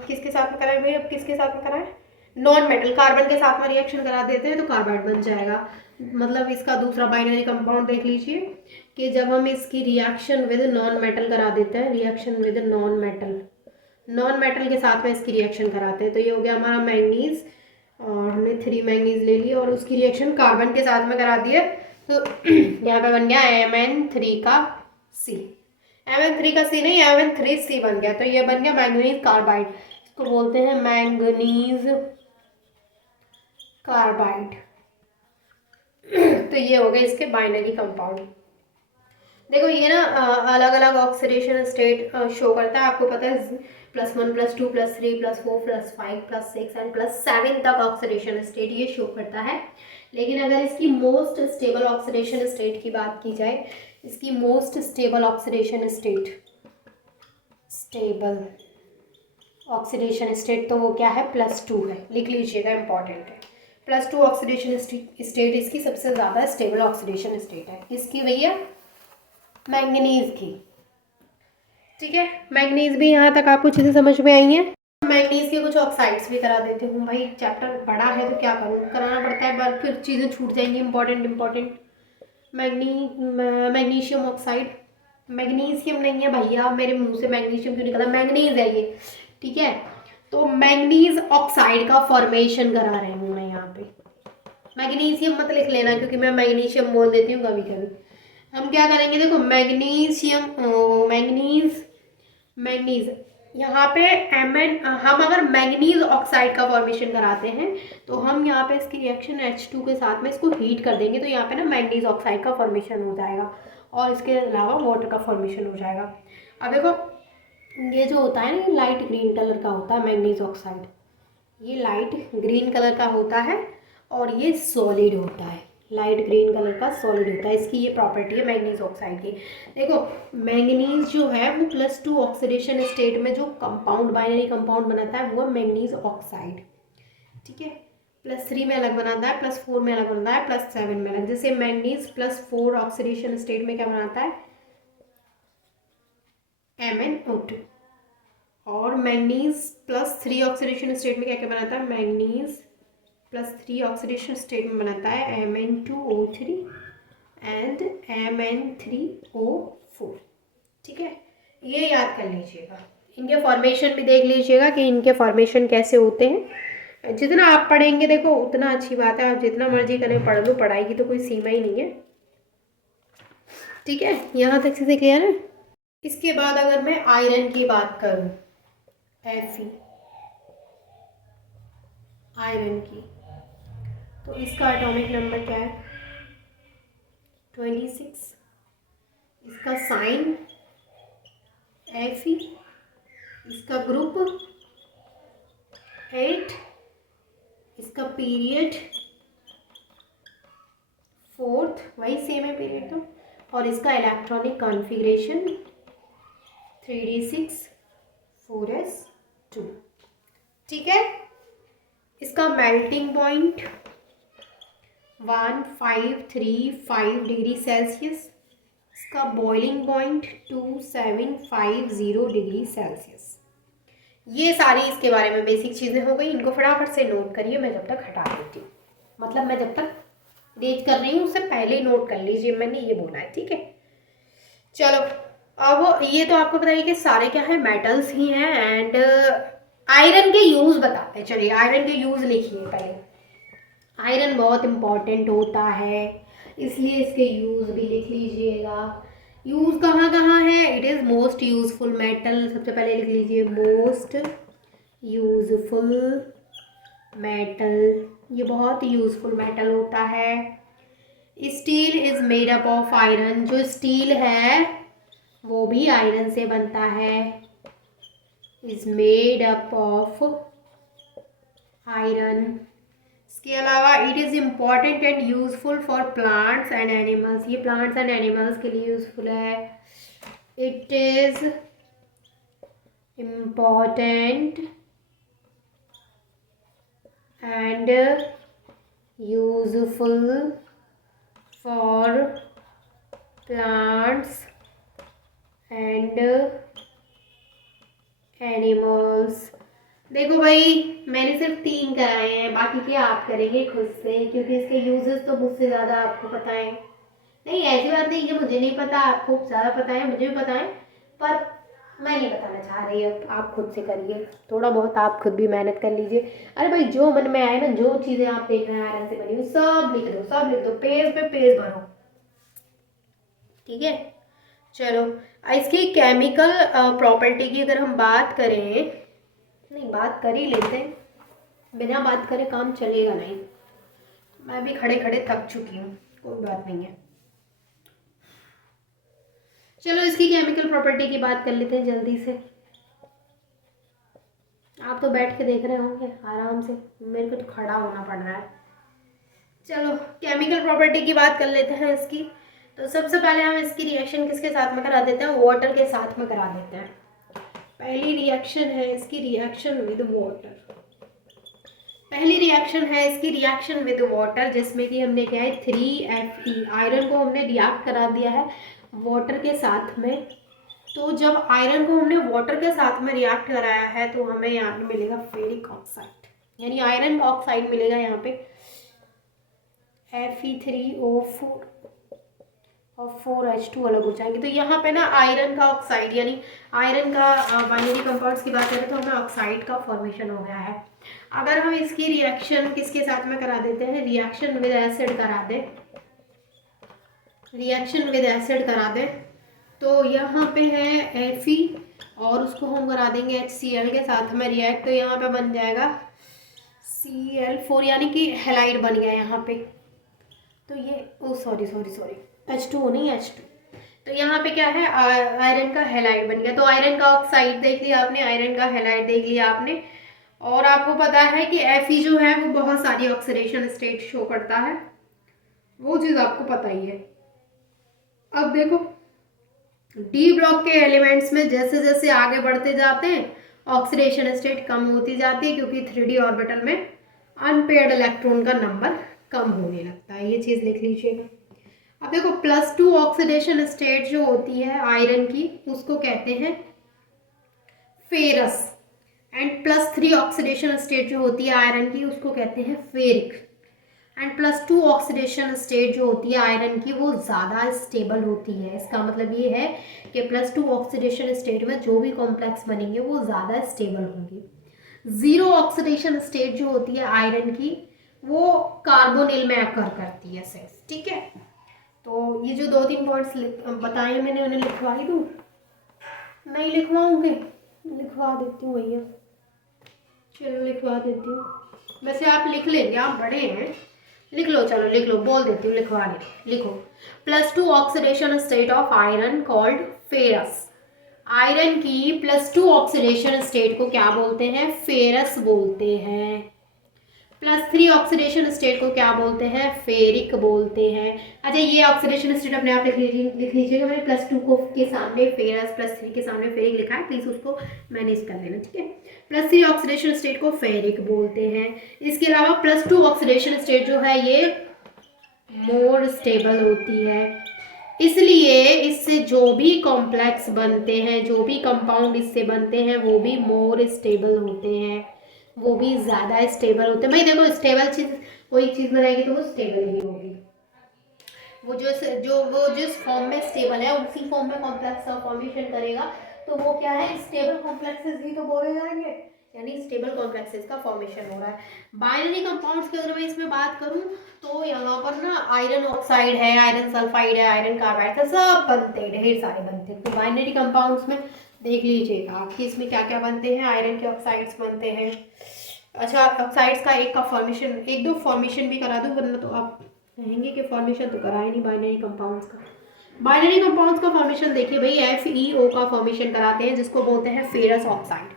किसके साथ में कराएं भाई, अब किसके साथ में कराएं, नॉन मेटल कार्बन के साथ में रिएक्शन करा देते हैं तो कार्बाइड बन जाएगा। मतलब इसका दूसरा बाइनरी कंपाउंड देख लीजिए कि जब हम इसकी रिएक्शन विद नॉन मेटल करा देते हैं, रिएक्शन विद नॉन मेटल के साथ में इसकी रिएक्शन कराते हैं, तो ये हो गया हमारा मैंगनीज, और हमने 3 मैंगनीज ले लिया और उसकी रिएक्शन कार्बन के साथ में करा दिया, तो यहाँ पे बन गया Mn3 का C। Mn3 का C नहीं, Mn3C बन गया, तो ये बन गया मैंगनीज कार्बाइड। इसको बोलते हैं मैंगनीज कार्बाइड। तो ये हो गए इसके बाइनरी कंपाउंड। देखो ये ना अलग अलग ऑक्सीडेशन स्टेट शो करता है, आपको पता है +1 +2 +3 +4 +5 +6 एंड +7 तक ऑक्सीडेशन स्टेट ये शो करता है। लेकिन अगर इसकी मोस्ट स्टेबल ऑक्सीडेशन स्टेट की बात की जाए, इसकी मोस्ट स्टेबल ऑक्सीडेशन स्टेट तो वो क्या है, +2 है, लिख लीजिएगा, इंपॉर्टेंट है। +2 ऑक्सीडेशन स्टेट इसकी सबसे ज़्यादा स्टेबल ऑक्सीडेशन स्टेट है। इसकी भैया मैंगनीज की। ठीक है, मैंगनीज भी यहाँ तक आपको चीज़ें समझ में आई हैं। मैंगनीज के कुछ ऑक्साइड्स भी करा देती हूँ भाई, चैप्टर बड़ा है तो क्या करूँ, कराना पड़ता है, पर फिर चीज़ें छूट जाएंगी इंपॉर्टेंट। मैग्नीशियम ऑक्साइड, मैग्नीशियम नहीं है भैया, मेरे मुंह से मैग्नीशियम क्यों निकला, मैंगनीज है ये। ठीक है, तो मैंगनीज ऑक्साइड का फॉर्मेशन करा रही हूँ मैं यहाँ पे। मैग्नीशियम मत लिख लेना क्योंकि मैं मैग्नीशियम बोल देती हूँ कभी कभी। हम क्या करेंगे, देखो मैग्नीज यहाँ पे हम अगर मैग्नीज ऑक्साइड का फॉर्मेशन कराते हैं तो हम यहाँ पे इसकी रिएक्शन H2 के साथ में इसको हीट कर देंगे, तो यहाँ पे ना मैग्नीज ऑक्साइड का फॉर्मेशन हो जाएगा और इसके अलावा वाटर का फॉर्मेशन हो जाएगा। अब देखो ये जो होता है ना, लाइट ग्रीन कलर का होता है मैग्नीज ऑक्साइड, ये लाइट ग्रीन कलर का होता है और ये सॉलिड होता है, लाइट ग्रीन कलर का सॉलिड होता है। इसकी ये प्रॉपर्टी है मैंगनीज ऑक्साइड की। देखो मैंगनीज जो है वो +2 ऑक्सीडेशन स्टेट में जो कंपाउंड बाइनरी कंपाउंड बनाता है वो है मैंगनीज ऑक्साइड। ठीक है, +3 में अलग बनाता है, +4 में अलग बनाता है, +7 में अलग। जैसे मैंगनीज +4 ऑक्सीडेशन स्टेट में क्या बनाता है, MnO2, और मैंगनीज +3 ऑक्सीडेशन स्टेट में क्या क्या बनाता है, मैंगनीज +3 ऑक्सीडेशन स्टेट में बनाता है Mn2O3 एंड Mn3O4। ठीक है, ये याद कर लीजिएगा, इनके फॉर्मेशन भी देख लीजिएगा कि इनके फॉर्मेशन कैसे होते हैं। जितना आप पढ़ेंगे देखो उतना अच्छी बात है, आप जितना मर्जी करें पढ़ लो, पढ़ाई की तो कोई सीमा ही नहीं है। ठीक है, यहाँ तक से क्लियर है। इसके बाद अगर मैं आयरन की बात करूँ, Fe आयरन की, तो इसका एटॉमिक नंबर क्या है, 26। इसका साइन Fe, इसका ग्रुप 8, इसका पीरियड 4th, वही सेम है पीरियड तो, और इसका इलेक्ट्रॉनिक कॉन्फ़िगरेशन 3d6 4s2। ठीक है, इसका मेल्टिंग पॉइंट 1535 डिग्री सेल्सियस, इसका बॉइलिंग पॉइंट 2750 डिग्री सेल्सियस। ये सारी इसके बारे में बेसिक चीज़ें हो गई, इनको फटाफट से नोट करिए, मैं जब तक हटा देती हूँ, मतलब मैं जब तक रीड कर रही हूँ उससे पहले ही नोट कर लीजिए, मैंने ये बोला है। ठीक है, चलो अब ये तो आपको बताइए कि सारे क्या है, मेटल्स ही हैं। एंड आयरन के यूज़ बताते हैं, चलिए आयरन के यूज़ लिखिए पहले। आयरन बहुत इम्पॉर्टेंट होता है इसलिए इसके यूज़ भी लिख लीजिएगा। यूज़ कहाँ कहाँ है, it is most useful metal, सबसे पहले लिख लीजिए मोस्ट यूजफुल मेटल, ये बहुत यूजफुल मेटल होता है। Steel is made up of iron, जो स्टील है वो भी आयरन से बनता है, is made up of iron. इसके अलावा it is important and useful for plants and animals, ये प्लांट्स एंड एनिमल्स के लिए यूजफुल है। It is important and useful for plants and animals. देखो भाई, मैंने सिर्फ 3 कराए हैं, बाकी के आप करेंगे खुद से, क्योंकि इसके यूजेस तो मुझसे ज़्यादा आपको पता है। नहीं, ऐसी बात नहीं कि मुझे नहीं पता, आपको ज़्यादा पता है, मुझे भी पता है, पर मैं नहीं बताना चाह रही हूँ। आप खुद से करिए, थोड़ा बहुत आप खुद भी मेहनत कर लीजिए। अरे भाई, जो मन में आए ना, जो चीज़ें आप देख रहे हैं आयरन से बनी हुई, सब लिख दो, सब लिख दो, पेज पे पेज भरो, ठीक है। चलो, इसकी केमिकल प्रॉपर्टी की अगर हम बात करें, नहीं बात कर ही लेते हैं, बिना बात करे काम चलेगा नहीं। मैं भी खड़े खड़े थक चुकी हूँ, कोई बात नहीं है। चलो, इसकी केमिकल प्रॉपर्टी की बात कर लेते हैं जल्दी से। आप तो बैठ के देख रहे होंगे आराम से, मेरे को तो खड़ा होना पड़ रहा है। चलो, केमिकल प्रॉपर्टी की बात कर लेते हैं इसकी। तो सबसे पहले हम इसकी रिएक्शन किसके साथ में करा देते हैं? वाटर के साथ में करा देते हैं। पहली रिएक्शन है इसकी रिएक्शन विद वाटर। पहली रिएक्शन है इसकी रिएक्शन विद वाटर, जिसमें कि हमने क्या है 3Fe, आयरन को हमने रिएक्ट करा दिया है वाटर के साथ में। तो जब आयरन को हमने वाटर के साथ में रिएक्ट कराया है तो हमें यहाँ पे मिलेगा फेरिक ऑक्साइड, यानी आयरन का ऑक्साइड मिलेगा यहाँ पे Fe3O4 और 4H2 अलग हो जाएंगे। तो यहाँ पे ना आयरन का ऑक्साइड, यानी आयरन का बाइनरी कंपाउंड्स की बात करें तो हमें ऑक्साइड का फॉर्मेशन हो गया है। अगर हम इसकी रिएक्शन किसके साथ में करा देते हैं, रिएक्शन विद एसिड करा दें, रिएक्शन विद एसिड करा दें, तो यहाँ पे है Fe और उसको हम करा देंगे HCl के साथ में रिएक्ट, तो यहाँ पे बन जाएगा Cl4, यानी कि हेलाइड बन गया यहाँ पे। तो ये सॉरी H2O नहीं, H2। तो यहाँ पे क्या है, आयरन का हेलाइड बन गया। तो आयरन का ऑक्साइड देख लिया आपने, आयरन का हेलाइड देख लिया आपने, और आपको पता है कि Fe जो है वो बहुत सारी ऑक्सीडेशन स्टेट शो करता है, वो चीज़ आपको पता ही है। अब देखो, डी ब्लॉक के एलिमेंट्स में जैसे जैसे आगे बढ़ते जाते हैं ऑक्सीडेशन स्टेट कम होती जाती है, क्योंकि 3D ऑर्बिटल में अनपेयर्ड इलेक्ट्रॉन का नंबर कम होने लगता है। ये चीज़ लिख लीजिएगा। अब देखो, +2 ऑक्सीडेशन स्टेट जो होती है आयरन की, उसको कहते हैं फेरस, एंड +3 ऑक्सीडेशन स्टेट जो होती है आयरन की, उसको कहते हैं फेरिक। एंड +2 ऑक्सीडेशन स्टेट जो होती है आयरन की, वो ज़्यादा स्टेबल होती है। इसका मतलब ये है कि +2 ऑक्सीडेशन स्टेट में जो भी कॉम्प्लेक्स बनेंगे वो ज़्यादा स्टेबल होंगे। 0 ऑक्सीडेशन स्टेट जो होती है आयरन की, वो कार्बोनिल में अकर करती है सिर्फ, ठीक है। तो ये जो 2-3 पॉइंट्स बताए मैंने, उन्हें लिखवा ही दूँ? नहीं लिखवाऊँगी, लिखवा देती हूँ भैया, चलो लिखवा देती हूँ। वैसे आप लिख लेंगे, आप बड़े हैं, लिख लो, चलो लिख लो, बोल देती हूँ, लिखवा ले, लिखो। +2 oxidation state of iron called ferrous. Iron की +2 ऑक्सीडेशन स्टेट को क्या बोलते हैं? फेरस बोलते हैं। +3 ऑक्सीडेशन स्टेट को क्या बोलते हैं? फेरिक बोलते हैं। अच्छा, ये ऑक्सीडेशन स्टेट अपने आप लिख लीजिएगा। मैंने +2 को के सामने फेरस, +3 के सामने फेरिक लिखा है, प्लीज उसको मैनेज कर लेना, ठीक है। +3 ऑक्सीडेशन स्टेट को फेरिक बोलते हैं। इसके अलावा +2 ऑक्सीडेशन स्टेट जो है ये मोर स्टेबल होती है, इसलिए इससे जो भी कॉम्प्लेक्स बनते हैं, जो भी कंपाउंड इससे बनते हैं, वो भी मोर स्टेबल होते हैं, वो भी ज़्यादा स्टेबल होते हैं। भाई देखो, स्टेबल चीज़, कोई चीज़ बनाएगी तो वो स्टेबल ही होगी। वो जिस फॉर्म में स्टेबल है उसी फॉर्म में कॉम्प्लेक्स का फॉर्मेशन करेगा, तो वो क्या है, स्टेबल कॉम्प्लेक्सेस ही तो बोले जाएंगे, यानी स्टेबल कॉम्प्लेक्सेस का फॉर्मेशन हो रहा है। बाइनरी कंपाउंड्स की अगर मैं इसमें बात करूं तो यहाँ पर ना आयरन ऑक्साइड है, आयरन सल्फाइड है, आयरन कार्बाइड है, सब बनते हैं, ढेर सारे बनते हैं। तो बाइनरी कंपाउंड्स में देख लीजिएगा आपकी इसमें क्या क्या बनते हैं। आयरन के ऑक्साइड्स बनते हैं। अच्छा, ऑक्साइड्स का एक का फॉर्मेशन, 1-2 फॉर्मेशन भी करा दूँ, वरना तो आप कहेंगे कि फॉर्मेशन तो कराए नहीं बाइनरी कंपाउंड्स का। बाइनरी कंपाउंड्स का फॉर्मेशन देखिए भाई, FeO का फॉर्मेशन कराते हैं, जिसको बोलते हैं फेरस ऑक्साइड,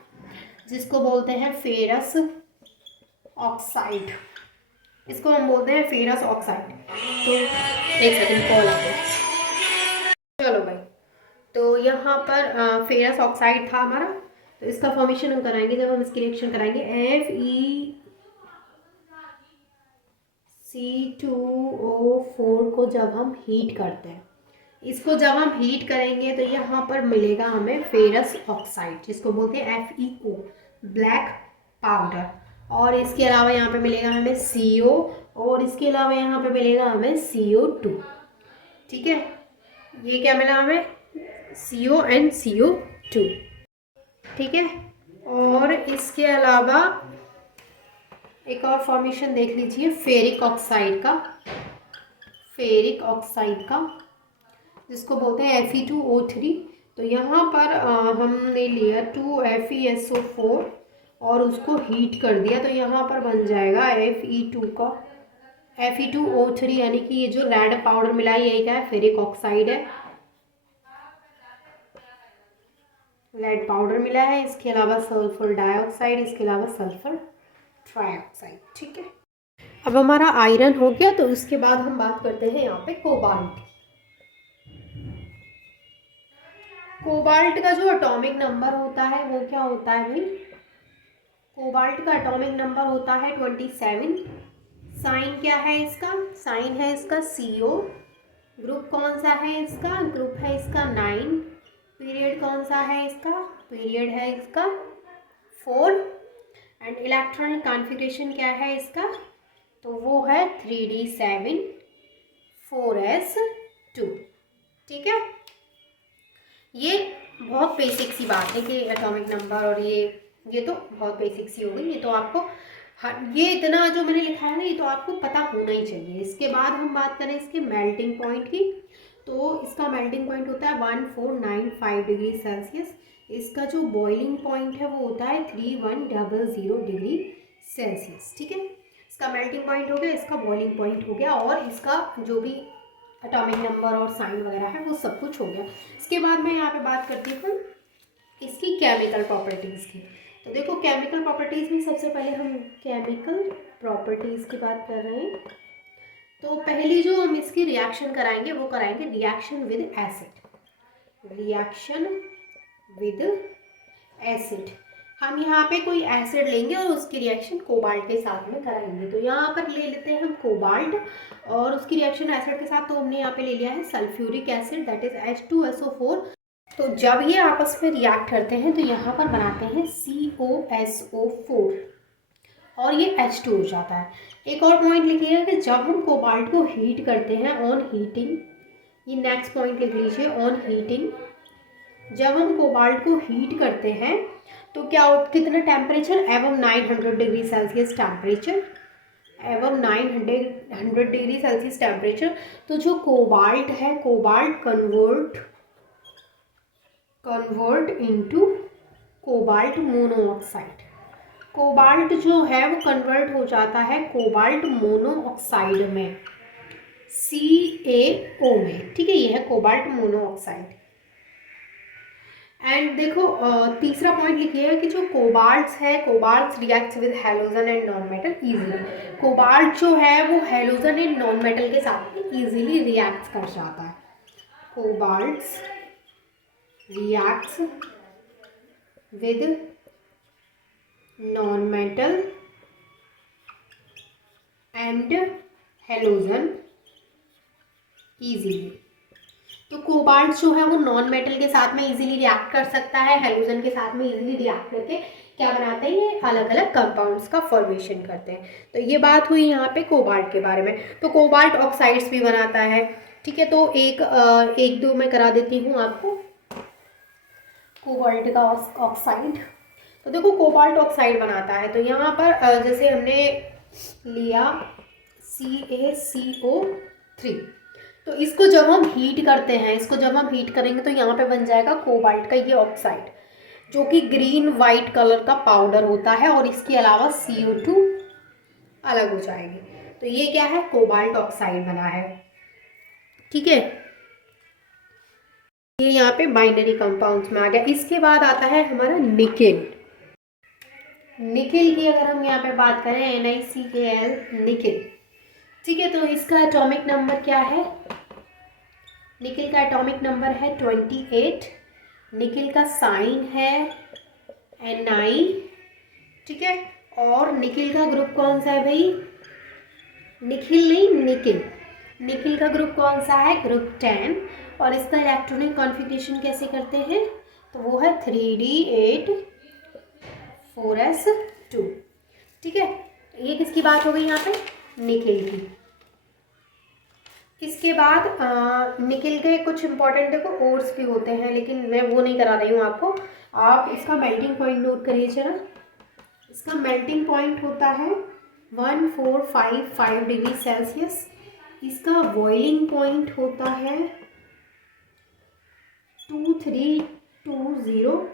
जिसको बोलते हैं फेरस ऑक्साइड, इसको हम बोलते हैं फेरस ऑक्साइड। तो एक सेकंड, कॉल आ गया। चलो भाई, तो यहाँ पर फेरस ऑक्साइड था हमारा, तो इसका फॉर्मेशन हम कराएंगे जब हम इसकी रिएक्शन कराएंगे। C2O4 को जब हम हीट करते हैं, इसको जब हम हीट करेंगे तो यहाँ पर मिलेगा हमें फेरस ऑक्साइड, जिसको बोलते हैं FeO, ब्लैक पाउडर। और इसके अलावा यहाँ पे मिलेगा हमें CO, और इसके अलावा यहाँ पे मिलेगा हमें CO2। ठीक है, ये क्या मिला हमें, CO and CO2। ठीक है, और इसके अलावा एक और फॉर्मेशन देख लीजिए फेरिक ऑक्साइड का, फेरिक ऑक्साइड का, जिसको बोलते हैं Fe2O3। तो यहाँ पर हमने लिया 2FeSO4 और उसको हीट कर दिया, तो यहाँ पर बन जाएगा Fe2 का Fe2O3, यानी कि ये जो रेड पाउडर मिला है यही क्या है, फेरिक ऑक्साइड है, रेड पाउडर मिला है। इसके अलावा सल्फर डाइऑक्साइड, इसके अलावा सल्फर ट्राइऑक्साइड। ठीक है, अब हमारा आयरन हो गया, तो उसके बाद हम बात करते हैं यहाँ पे कोबाल्ट। कोबाल्ट का जो एटॉमिक नंबर होता है वो क्या होता है भाई, कोबाल्ट का एटॉमिक नंबर होता है 27। साइन क्या है इसका, साइन है इसका CO। ग्रुप कौन सा है इसका, ग्रुप है इसका 9। पीरियड कौन सा है इसका, पीरियड है इसका 4। एंड इलेक्ट्रॉनिक कॉन्फ़िगरेशन क्या है इसका, तो वो है 3d7 4s2। ठीक है, ये बहुत बेसिक सी बात है कि एटॉमिक नंबर, और ये तो बहुत बेसिक सी हो गई, ये तो आपको ये इतना जो मैंने लिखा है ना, ये तो आपको पता होना ही चाहिए। इसके बाद हम बात करें इसके मेल्टिंग पॉइंट की, तो इसका मेल्टिंग पॉइंट होता है 1495 डिग्री सेल्सियस। इसका जो बॉइलिंग पॉइंट है वो होता है 3100 डिग्री सेल्सियस। ठीक है, इसका मेल्टिंग पॉइंट हो गया, इसका बॉइलिंग पॉइंट हो गया, और इसका जो भी एटॉमिक नंबर और साइन वगैरह है वो सब कुछ हो गया। इसके बाद मैं यहाँ पे बात करती हूँ इसकी केमिकल प्रॉपर्टीज़ की। तो देखो, केमिकल प्रॉपर्टीज़ में सबसे पहले हम केमिकल प्रॉपर्टीज़ की बात कर रहे हैं। तो पहली जो हम इसकी रिएक्शन कराएंगे वो कराएंगे reaction with acid, reaction with acid. हम यहाँ पे कोई एसिड लेंगे और उसकी रिएक्शन कोबाल्ट के साथ में कराएंगे। तो यहाँ पर ले लेते हैं हम कोबाल्ट और उसकी रिएक्शन एसिड के साथ, तो हमने यहाँ पे ले लिया है sulphuric acid, that is H2SO4। तो जब ये आपस में रिएक्ट करते हैं तो यहाँ पर बनाते हैं COSO4 और ये H2 हो जाता है। एक और पॉइंट लिखिएगा कि जब हम कोबाल्ट को हीट करते हैं ऑन हीटिंग, ये नेक्स्ट पॉइंट लिख लीजिए, ऑन हीटिंग, जब हम कोबाल्ट को हीट करते हैं तो क्या कितना टेम्परेचर, एवं 900 डिग्री सेल्सियस टेम्परेचर, एवं 900 डिग्री सेल्सियस टेम्परेचर। तो जो कोबाल्ट है, cobalt convert into cobalt monoxide. Cobalt जो है वो कन्वर्ट हो जाता है कोबाल्ट मोनोऑक्साइड में, CaO में। ठीक है, ये है कोबाल्ट मोनोऑक्साइड। एंड देखो, तीसरा पॉइंट लिखिएगा कि जो कोबाल्ट्स है, cobalts reacts with halogen and non metal easily. Cobalt जो है वो हैलोजन एंड नॉन मेटल के साथ में इजीली रिएक्ट कर जाता है। Cobalts reacts with non metal and halogen easily. तो कोबाल्ट जो है वो नॉन मेटल के साथ में इजीली रिएक्ट कर सकता है, हैलोजन के साथ में इजीली रिएक्ट करके क्या बनाते हैं, ये अलग अलग कंपाउंड्स का फॉर्मेशन करते हैं। तो ये बात हुई यहाँ पे कोबाल्ट के बारे में। तो कोबाल्ट ऑक्साइड्स भी बनाता है। ठीक है, तो एक दो मैं करा देती हूँ आपको कोबाल्ट का ऑक्साइड। तो देखो, कोबाल्ट ऑक्साइड बनाता है, तो यहाँ पर जैसे हमने लिया CaCO3, तो इसको जब हम हीट करते हैं, इसको जब हम हीट करेंगे तो यहाँ पे बन जाएगा कोबाल्ट का ये ऑक्साइड, जो कि ग्रीन वाइट कलर का पाउडर होता है, और इसके अलावा CO2 अलग हो जाएगी। तो ये क्या है, कोबाल्ट ऑक्साइड बना है। ठीक है, ये यहाँ पे बाइनरी कंपाउंड्स में आ गया। इसके बाद आता है हमारा निकेल। निकेल की अगर हम यहाँ पे बात करें, NiCal, निकेल। ठीक है, तो इसका एटॉमिक नंबर क्या है, निकेल का एटॉमिक नंबर है 28। निकेल का साइन है Ni। ठीक है, और निकेल का ग्रुप कौन सा है भाई, निखिल नहीं, निकिल। निकिल का ग्रुप कौन सा है? ग्रुप 10। और इसका इलेक्ट्रॉनिक कॉन्फ़िगरेशन कैसे करते हैं? तो वो है 3D8 4s2। ठीक है, ये किसकी बात हो गई यहाँ पे? निकिल की। इसके बाद निकिल के कुछ इंपॉर्टेंट देखो ओर्स भी होते हैं, लेकिन मैं वो नहीं करा रही हूँ आपको। आप इसका मेल्टिंग पॉइंट नोट करिए जरा। इसका मेल्टिंग पॉइंट होता है 1455 डिग्री सेल्सियस। इसका बॉइलिंग पॉइंट होता है 2320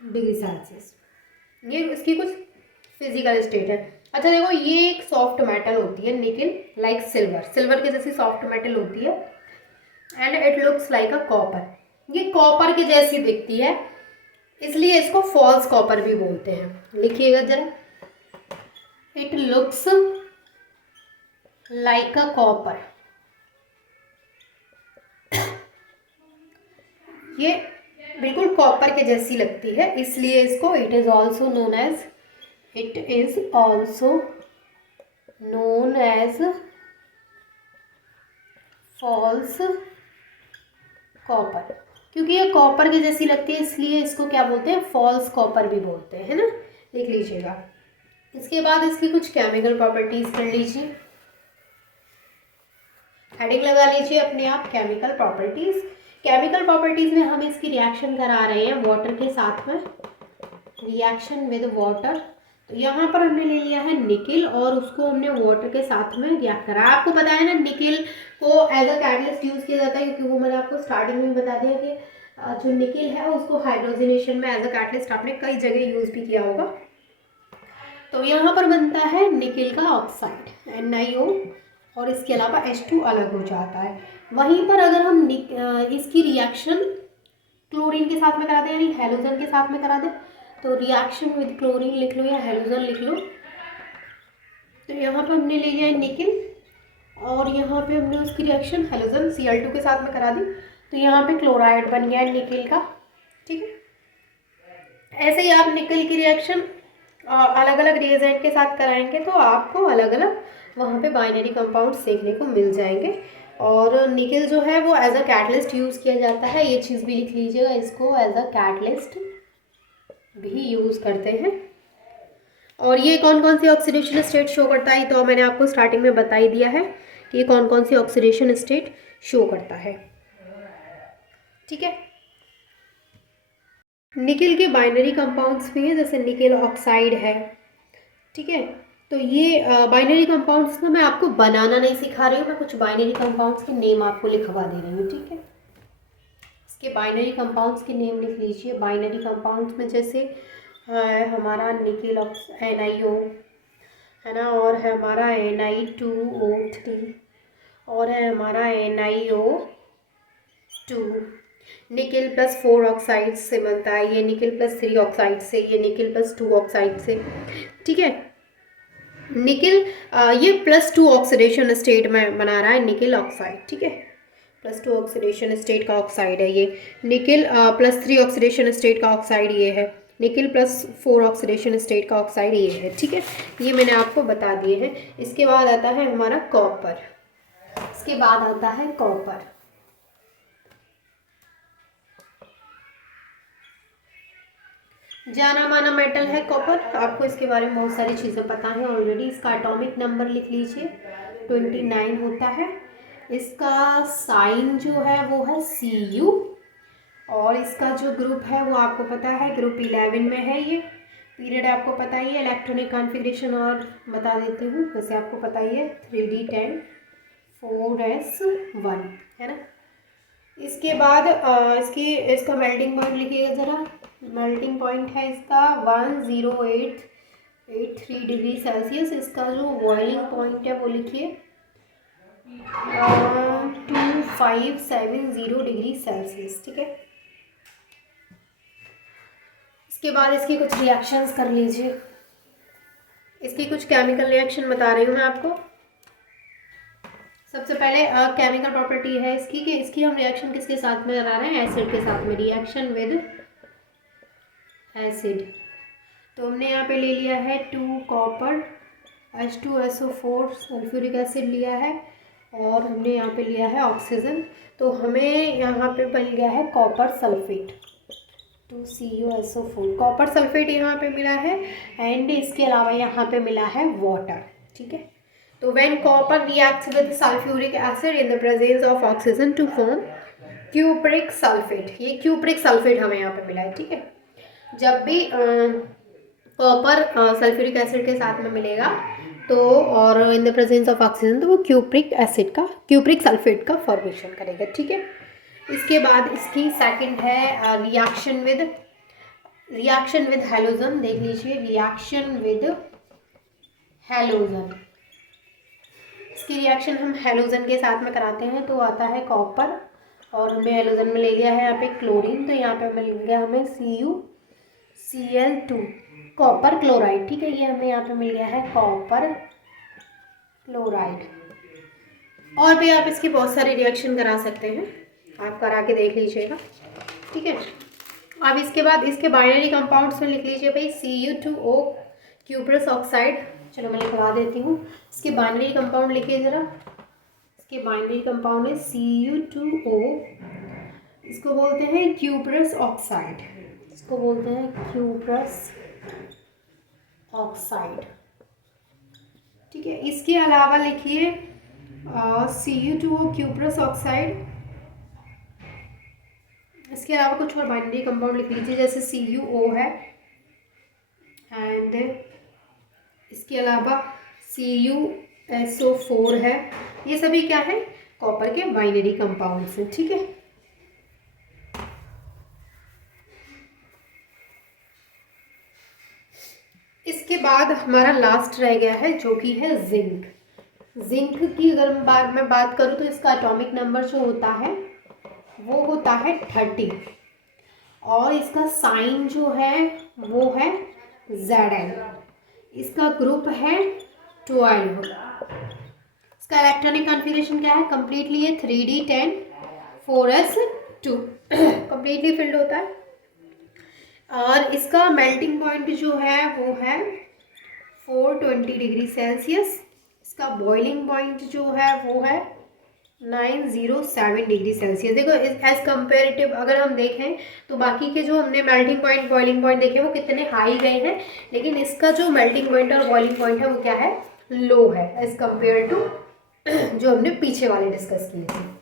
डिग्री सेल्सियस। ये इसकी कुछ फिजिकल स्टेट है। अच्छा देखो, ये एक सॉफ्ट मेटल होती है निकिल, लाइक सिल्वर। सिल्वर की जैसी सॉफ्ट मेटल होती है। And it looks like a copper. ये कॉपर की जैसी दिखती है, इसलिए इसको फॉल्स कॉपर भी बोलते हैं। लिखिएगा जरा, it looks like a copper. ये बिल्कुल कॉपर के जैसी लगती है, इसलिए इसको it is also known as false copper. क्योंकि ये कॉपर के जैसी लगती है, इसलिए इसको क्या बोलते हैं? फॉल्स कॉपर भी बोलते हैं, है ना। लिख लीजिएगा। इसके बाद इसकी कुछ केमिकल प्रॉपर्टीज कर लीजिए। हेडिंग लगा लीजिए अपने आप, केमिकल प्रॉपर्टीज। केमिकल प्रॉपर्टीज में हम इसकी रिएक्शन करा रहे हैं वाटर के साथ में, रिएक्शन विद वाटर। तो यहाँ पर हमने ले लिया है निकिल और उसको हमने वाटर के साथ में रिएक्ट करा। आपको पता है ना, निकिल को एज अ कैटलिस्ट यूज़ किया जाता है, क्योंकि वो मैंने आपको स्टार्टिंग में बता दिया कि जो निकिल है उसको हाइड्रोजनेशन में एज अ कैटलिस्ट आपने कई जगह यूज़ भी किया होगा। तो यहाँ पर बनता है निकिल का ऑक्साइड NiO, और इसके अलावा H2 अलग हो जाता है। वहीं पर अगर हम इसकी रिएक्शन क्लोरीन के साथ में करा दें, यानी हेलोजन के साथ में करा दें, तो रिएक्शन विद क्लोरीन लिख लो या हेलोजन लिख लो। तो यहाँ पर हमने ले लिया है निकिल और यहाँ पे हमने उसकी रिएक्शन हेलोजन Cl2 के साथ में करा दी, तो यहाँ पे क्लोराइड बन गया है निकिल का। ठीक है, ऐसे ही आप निकिल की रिएक्शन अलग अलग रिएजेंट के साथ कराएंगे तो आपको अलग अलग वहाँ पे बाइनरी कंपाउंड्स देखने को मिल जाएंगे। और निकिल जो है वो एज अ कैटलिस्ट यूज़ किया जाता है, ये चीज़ भी लिख लीजिएगा, इसको एज अ कैटलिस्ट भी यूज़ करते हैं। और ये कौन कौन सी ऑक्सीडेशन स्टेट शो करता है, तो मैंने आपको स्टार्टिंग में बता ही दिया है कि ये कौन कौन सी ऑक्सीडेशन स्टेट शो करता है। ठीक है, निकिल के बाइनरी कंपाउंड्स भी हैं, जैसे निकिल ऑक्साइड है। ठीक है, तो ये बाइनरी कंपाउंड्स ना मैं आपको बनाना नहीं सिखा रही हूँ, मैं कुछ बाइनरी कंपाउंड्स के नेम आपको लिखवा दे रही हूँ। ठीक है, इसके बाइनरी कंपाउंड्स के नेम लिख लीजिए। बाइनरी कंपाउंड्स में जैसे हमारा निकिल NiO है ना, और है हमारा Ni2O3, और है हमारा NiO2। निकिल +4 ऑक्साइड से बनता है, ये निकिल +3 ऑक्साइड से, ये निकिल +2 ऑक्साइड से। ठीक है, निकिल ये +2 ऑक्सीडेशन स्टेट में बना रहा है निकिल ऑक्साइड। ठीक है, +2 ऑक्सीडेशन स्टेट का ऑक्साइड है ये। निकिल +3 ऑक्सीडेशन स्टेट का ऑक्साइड ये है। निकिल +4 ऑक्सीडेशन स्टेट का ऑक्साइड ये है। ठीक है, ये मैंने आपको बता दिए हैं। इसके बाद आता है हमारा कॉपर। इसके बाद आता है कॉपर। जाना माना मेटल है कॉपर, आपको इसके बारे में बहुत सारी चीज़ें पता हैं ऑलरेडी। इसका एटॉमिक नंबर लिख लीजिए, 29 होता है। इसका साइन जो है वो है Cu, और इसका जो ग्रुप है वो आपको पता है ग्रुप 11 में है। ये पीरियड आपको पता ही है। इलेक्ट्रॉनिक कॉन्फ़िगरेशन और बता देती हूँ, वैसे आपको पता ही है, 3D10 4s1 है ना। इसके बाद इसका मेल्टिंग पॉइंट लिखिएगा ज़रा। मेल्टिंग पॉइंट है इसका 10883 डिग्री सेल्सियस। इसका जो बॉइलिंग पॉइंट है वो लिखिए 2570 डिग्री सेल्सियस। ठीक है, इसके बाद इसकी कुछ रिएक्शंस कर लीजिए। इसकी कुछ केमिकल रिएक्शन बता रही हूँ मैं आपको। सबसे पहले केमिकल प्रॉपर्टी है इसकी कि इसकी हम रिएक्शन किसके साथ में करा रहे हैं? एसिड के साथ में, रिएक्शन विद एसिड। तो हमने यहाँ पे ले लिया है 2 कॉपर H2SO4 सल्फ्यूरिक एसिड लिया है और हमने यहाँ पे लिया है ऑक्सीजन। तो हमें यहाँ पे बन गया है copper sulphate, 2CuSO4 copper sulphate यहाँ पे मिला है। एंड इसके अलावा यहाँ पे मिला है वाटर। ठीक है, तो when copper reacts with sulphuric acid in the presence of oxygen to form cupric sulphate, ये क्यूप्रिक सल्फेट हमें यहाँ पे मिला है। ठीक है, जब भी कॉपर सल्फ्यूरिक एसिड के साथ में मिलेगा तो और इन द प्रेजेंस ऑफ ऑक्सीजन, तो वो क्यूप्रिक सल्फेट का फॉर्मेशन करेगा। ठीक है, इसके बाद इसकी सेकंड है रिएक्शन विद हैलोजन। देख लीजिए, रिएक्शन विद हैलोजन, इसकी रिएक्शन हम हैलोजन के साथ में कराते हैं तो आता है कॉपर, और हमने हैलोजन में ले लिया है यहाँ पे क्लोरीन, तो यहाँ पे मिल गया हमें CuCl2 कॉपर क्लोराइड। ठीक है, ये हमें यहाँ पे मिल गया है कॉपर क्लोराइड। और भी आप इसकी बहुत सारी रिएक्शन करा सकते हैं, आप करा के देख लीजिएगा। ठीक है, अब इसके बाद इसके बाइनरी कंपाउंड्स में लिख लीजिए भाई Cu2O क्यूप्रस ऑक्साइड। चलो मैं लिखवा देती हूँ, इसके बाइनरी कंपाउंड लिखिए ज़रा। इसके बाइनरी कंपाउंड है Cu2O, इसको बोलते हैं क्यूप्रस ऑक्साइड, इसको बोलते हैं क्यूप्रस ऑक्साइड। ठीक है, इसके अलावा लिखिए Cu2O क्यूप्रस ऑक्साइड, इसके अलावा कुछ और बाइनरी कंपाउंड लिख लीजिए, जैसे CuO है, एंड इसके अलावा CuSO4 है। ये सभी क्या है, कॉपर के बाइनरी कंपाउंड्स हैं। ठीक है, इसके बाद हमारा लास्ट रह गया है जो कि है जिंक। जिंक की अगर मैं बात करूँ तो इसका एटॉमिक नंबर जो होता है वो होता है 30, और इसका साइन जो है वो है Zn, इसका ग्रुप है 12, इसका इलेक्ट्रॉनिक कॉन्फ़िगरेशन क्या है, कंप्लीटली ये 3D10 4s2 कंप्लीटली फिल्ड होता है। और इसका मेल्टिंग पॉइंट जो है वो है 420 डिग्री सेल्सियस, इसका बॉइलिंग पॉइंट जो है वो है 907 डिग्री सेल्सियस। देखो एज कंपेरेटिव अगर हम देखें तो बाकी के जो हमने मेल्टिंग पॉइंट बॉइलिंग पॉइंट देखे वो कितने हाई गए हैं, लेकिन इसका जो मेल्टिंग पॉइंट और बॉइलिंग पॉइंट है वो क्या है, लो है एज कंपेयर टू जो हमने पीछे वाले डिस्कस किए थे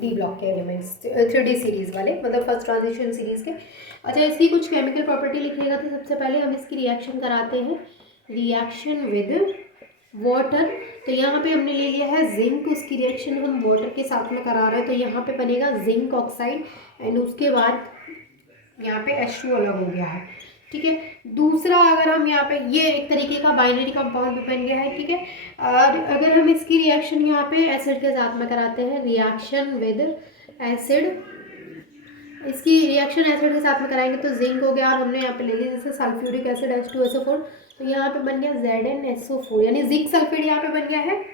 डी ब्लॉक के एलिमेंट्स 3D सीरीज़ वाले, मतलब फर्स्ट ट्रांजिशन सीरीज़ के। अच्छा, इसकी कुछ केमिकल प्रॉपर्टी लिखिएगा। तो सबसे पहले हम इसकी रिएक्शन कराते हैं, रिएक्शन विद वाटर। तो यहाँ पे हमने ले लिया है जिंक, उसकी रिएक्शन हम वाटर के साथ में करा रहे हैं, तो यहाँ पे बनेगा जिंक ऑक्साइड, एंड उसके बाद यहाँ पे H2 अलग हो गया है। ठीक है, दूसरा अगर हम यहाँ पे ये एक तरीके का बाइनरी कंपाउंड भी बन गया है। ठीक है, और अगर हम इसकी रिएक्शन यहाँ पे एसिड के साथ में कराते हैं, रिएक्शन विद एसिड, इसकी रिएक्शन एसिड के साथ में कराएंगे तो जिंक हो गया, और हमने यहाँ पे ले लिया जैसे सल्फ्यूरिक एसिड H2SO4, तो यहाँ पे बन गया ZnSO4, यानी जिंक सल्फेट यहाँ पे बन गया है,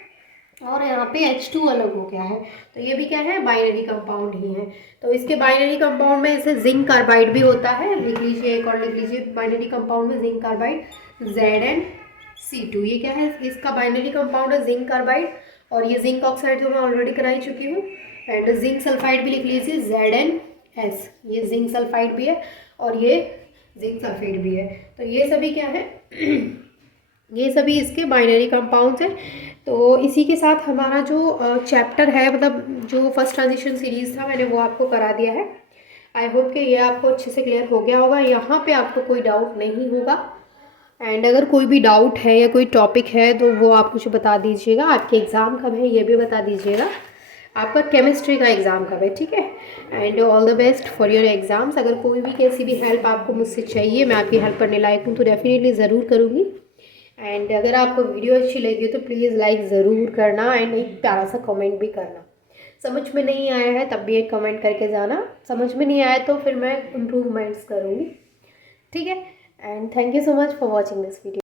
और यहाँ पे H2 अलग हो गया है। तो ये भी क्या है, बाइनरी कंपाउंड ही है। तो इसके बाइनरी कंपाउंड में इसे जिंक कार्बाइड भी होता है, लिख लीजिए, एक और लिख लीजिए बाइनरी कंपाउंड में जिंक कार्बाइड ZnC2, ये क्या है, इसका बाइनरी कंपाउंड है जिंक कार्बाइड, और ये जिंक ऑक्साइड जो मैं ऑलरेडी कराई चुकी हूँ। एंड जिंक सल्फाइड भी लिख लीजिए ZnS, ये जिंक सल्फाइड भी है और ये जिंक सल्फेट भी है। तो ये सभी क्या है ये सभी इसके बाइनरी कंपाउंड्स हैं। तो इसी के साथ हमारा जो चैप्टर है, मतलब जो फर्स्ट ट्रांजिशन सीरीज़ था मैंने वो आपको करा दिया है। आई होप कि ये आपको अच्छे से क्लियर हो गया होगा, यहाँ पे आपको कोई डाउट नहीं होगा। एंड अगर कोई भी डाउट है या कोई टॉपिक है तो वो आप मुझे बता दीजिएगा। आपके एग्ज़ाम कब है ये भी बता दीजिएगा, आपका केमिस्ट्री का एग्ज़ाम कब है। ठीक है, and all the best for your exams. अगर कोई भी कैसी भी हेल्प आपको मुझसे चाहिए, मैं आपकी हेल्प करने लायक हूँ तो डेफिनेटली ज़रूर करूँगी। एंड अगर आपको वीडियो अच्छी लगी तो प्लीज़ लाइक ज़रूर करना, एंड एक प्यारा सा कमेंट भी करना। समझ में नहीं आया है तब भी एक कमेंट करके जाना, समझ में नहीं आया तो फिर मैं इम्प्रूवमेंट्स करूँगी। ठीक है, and thank you so much for watching this video.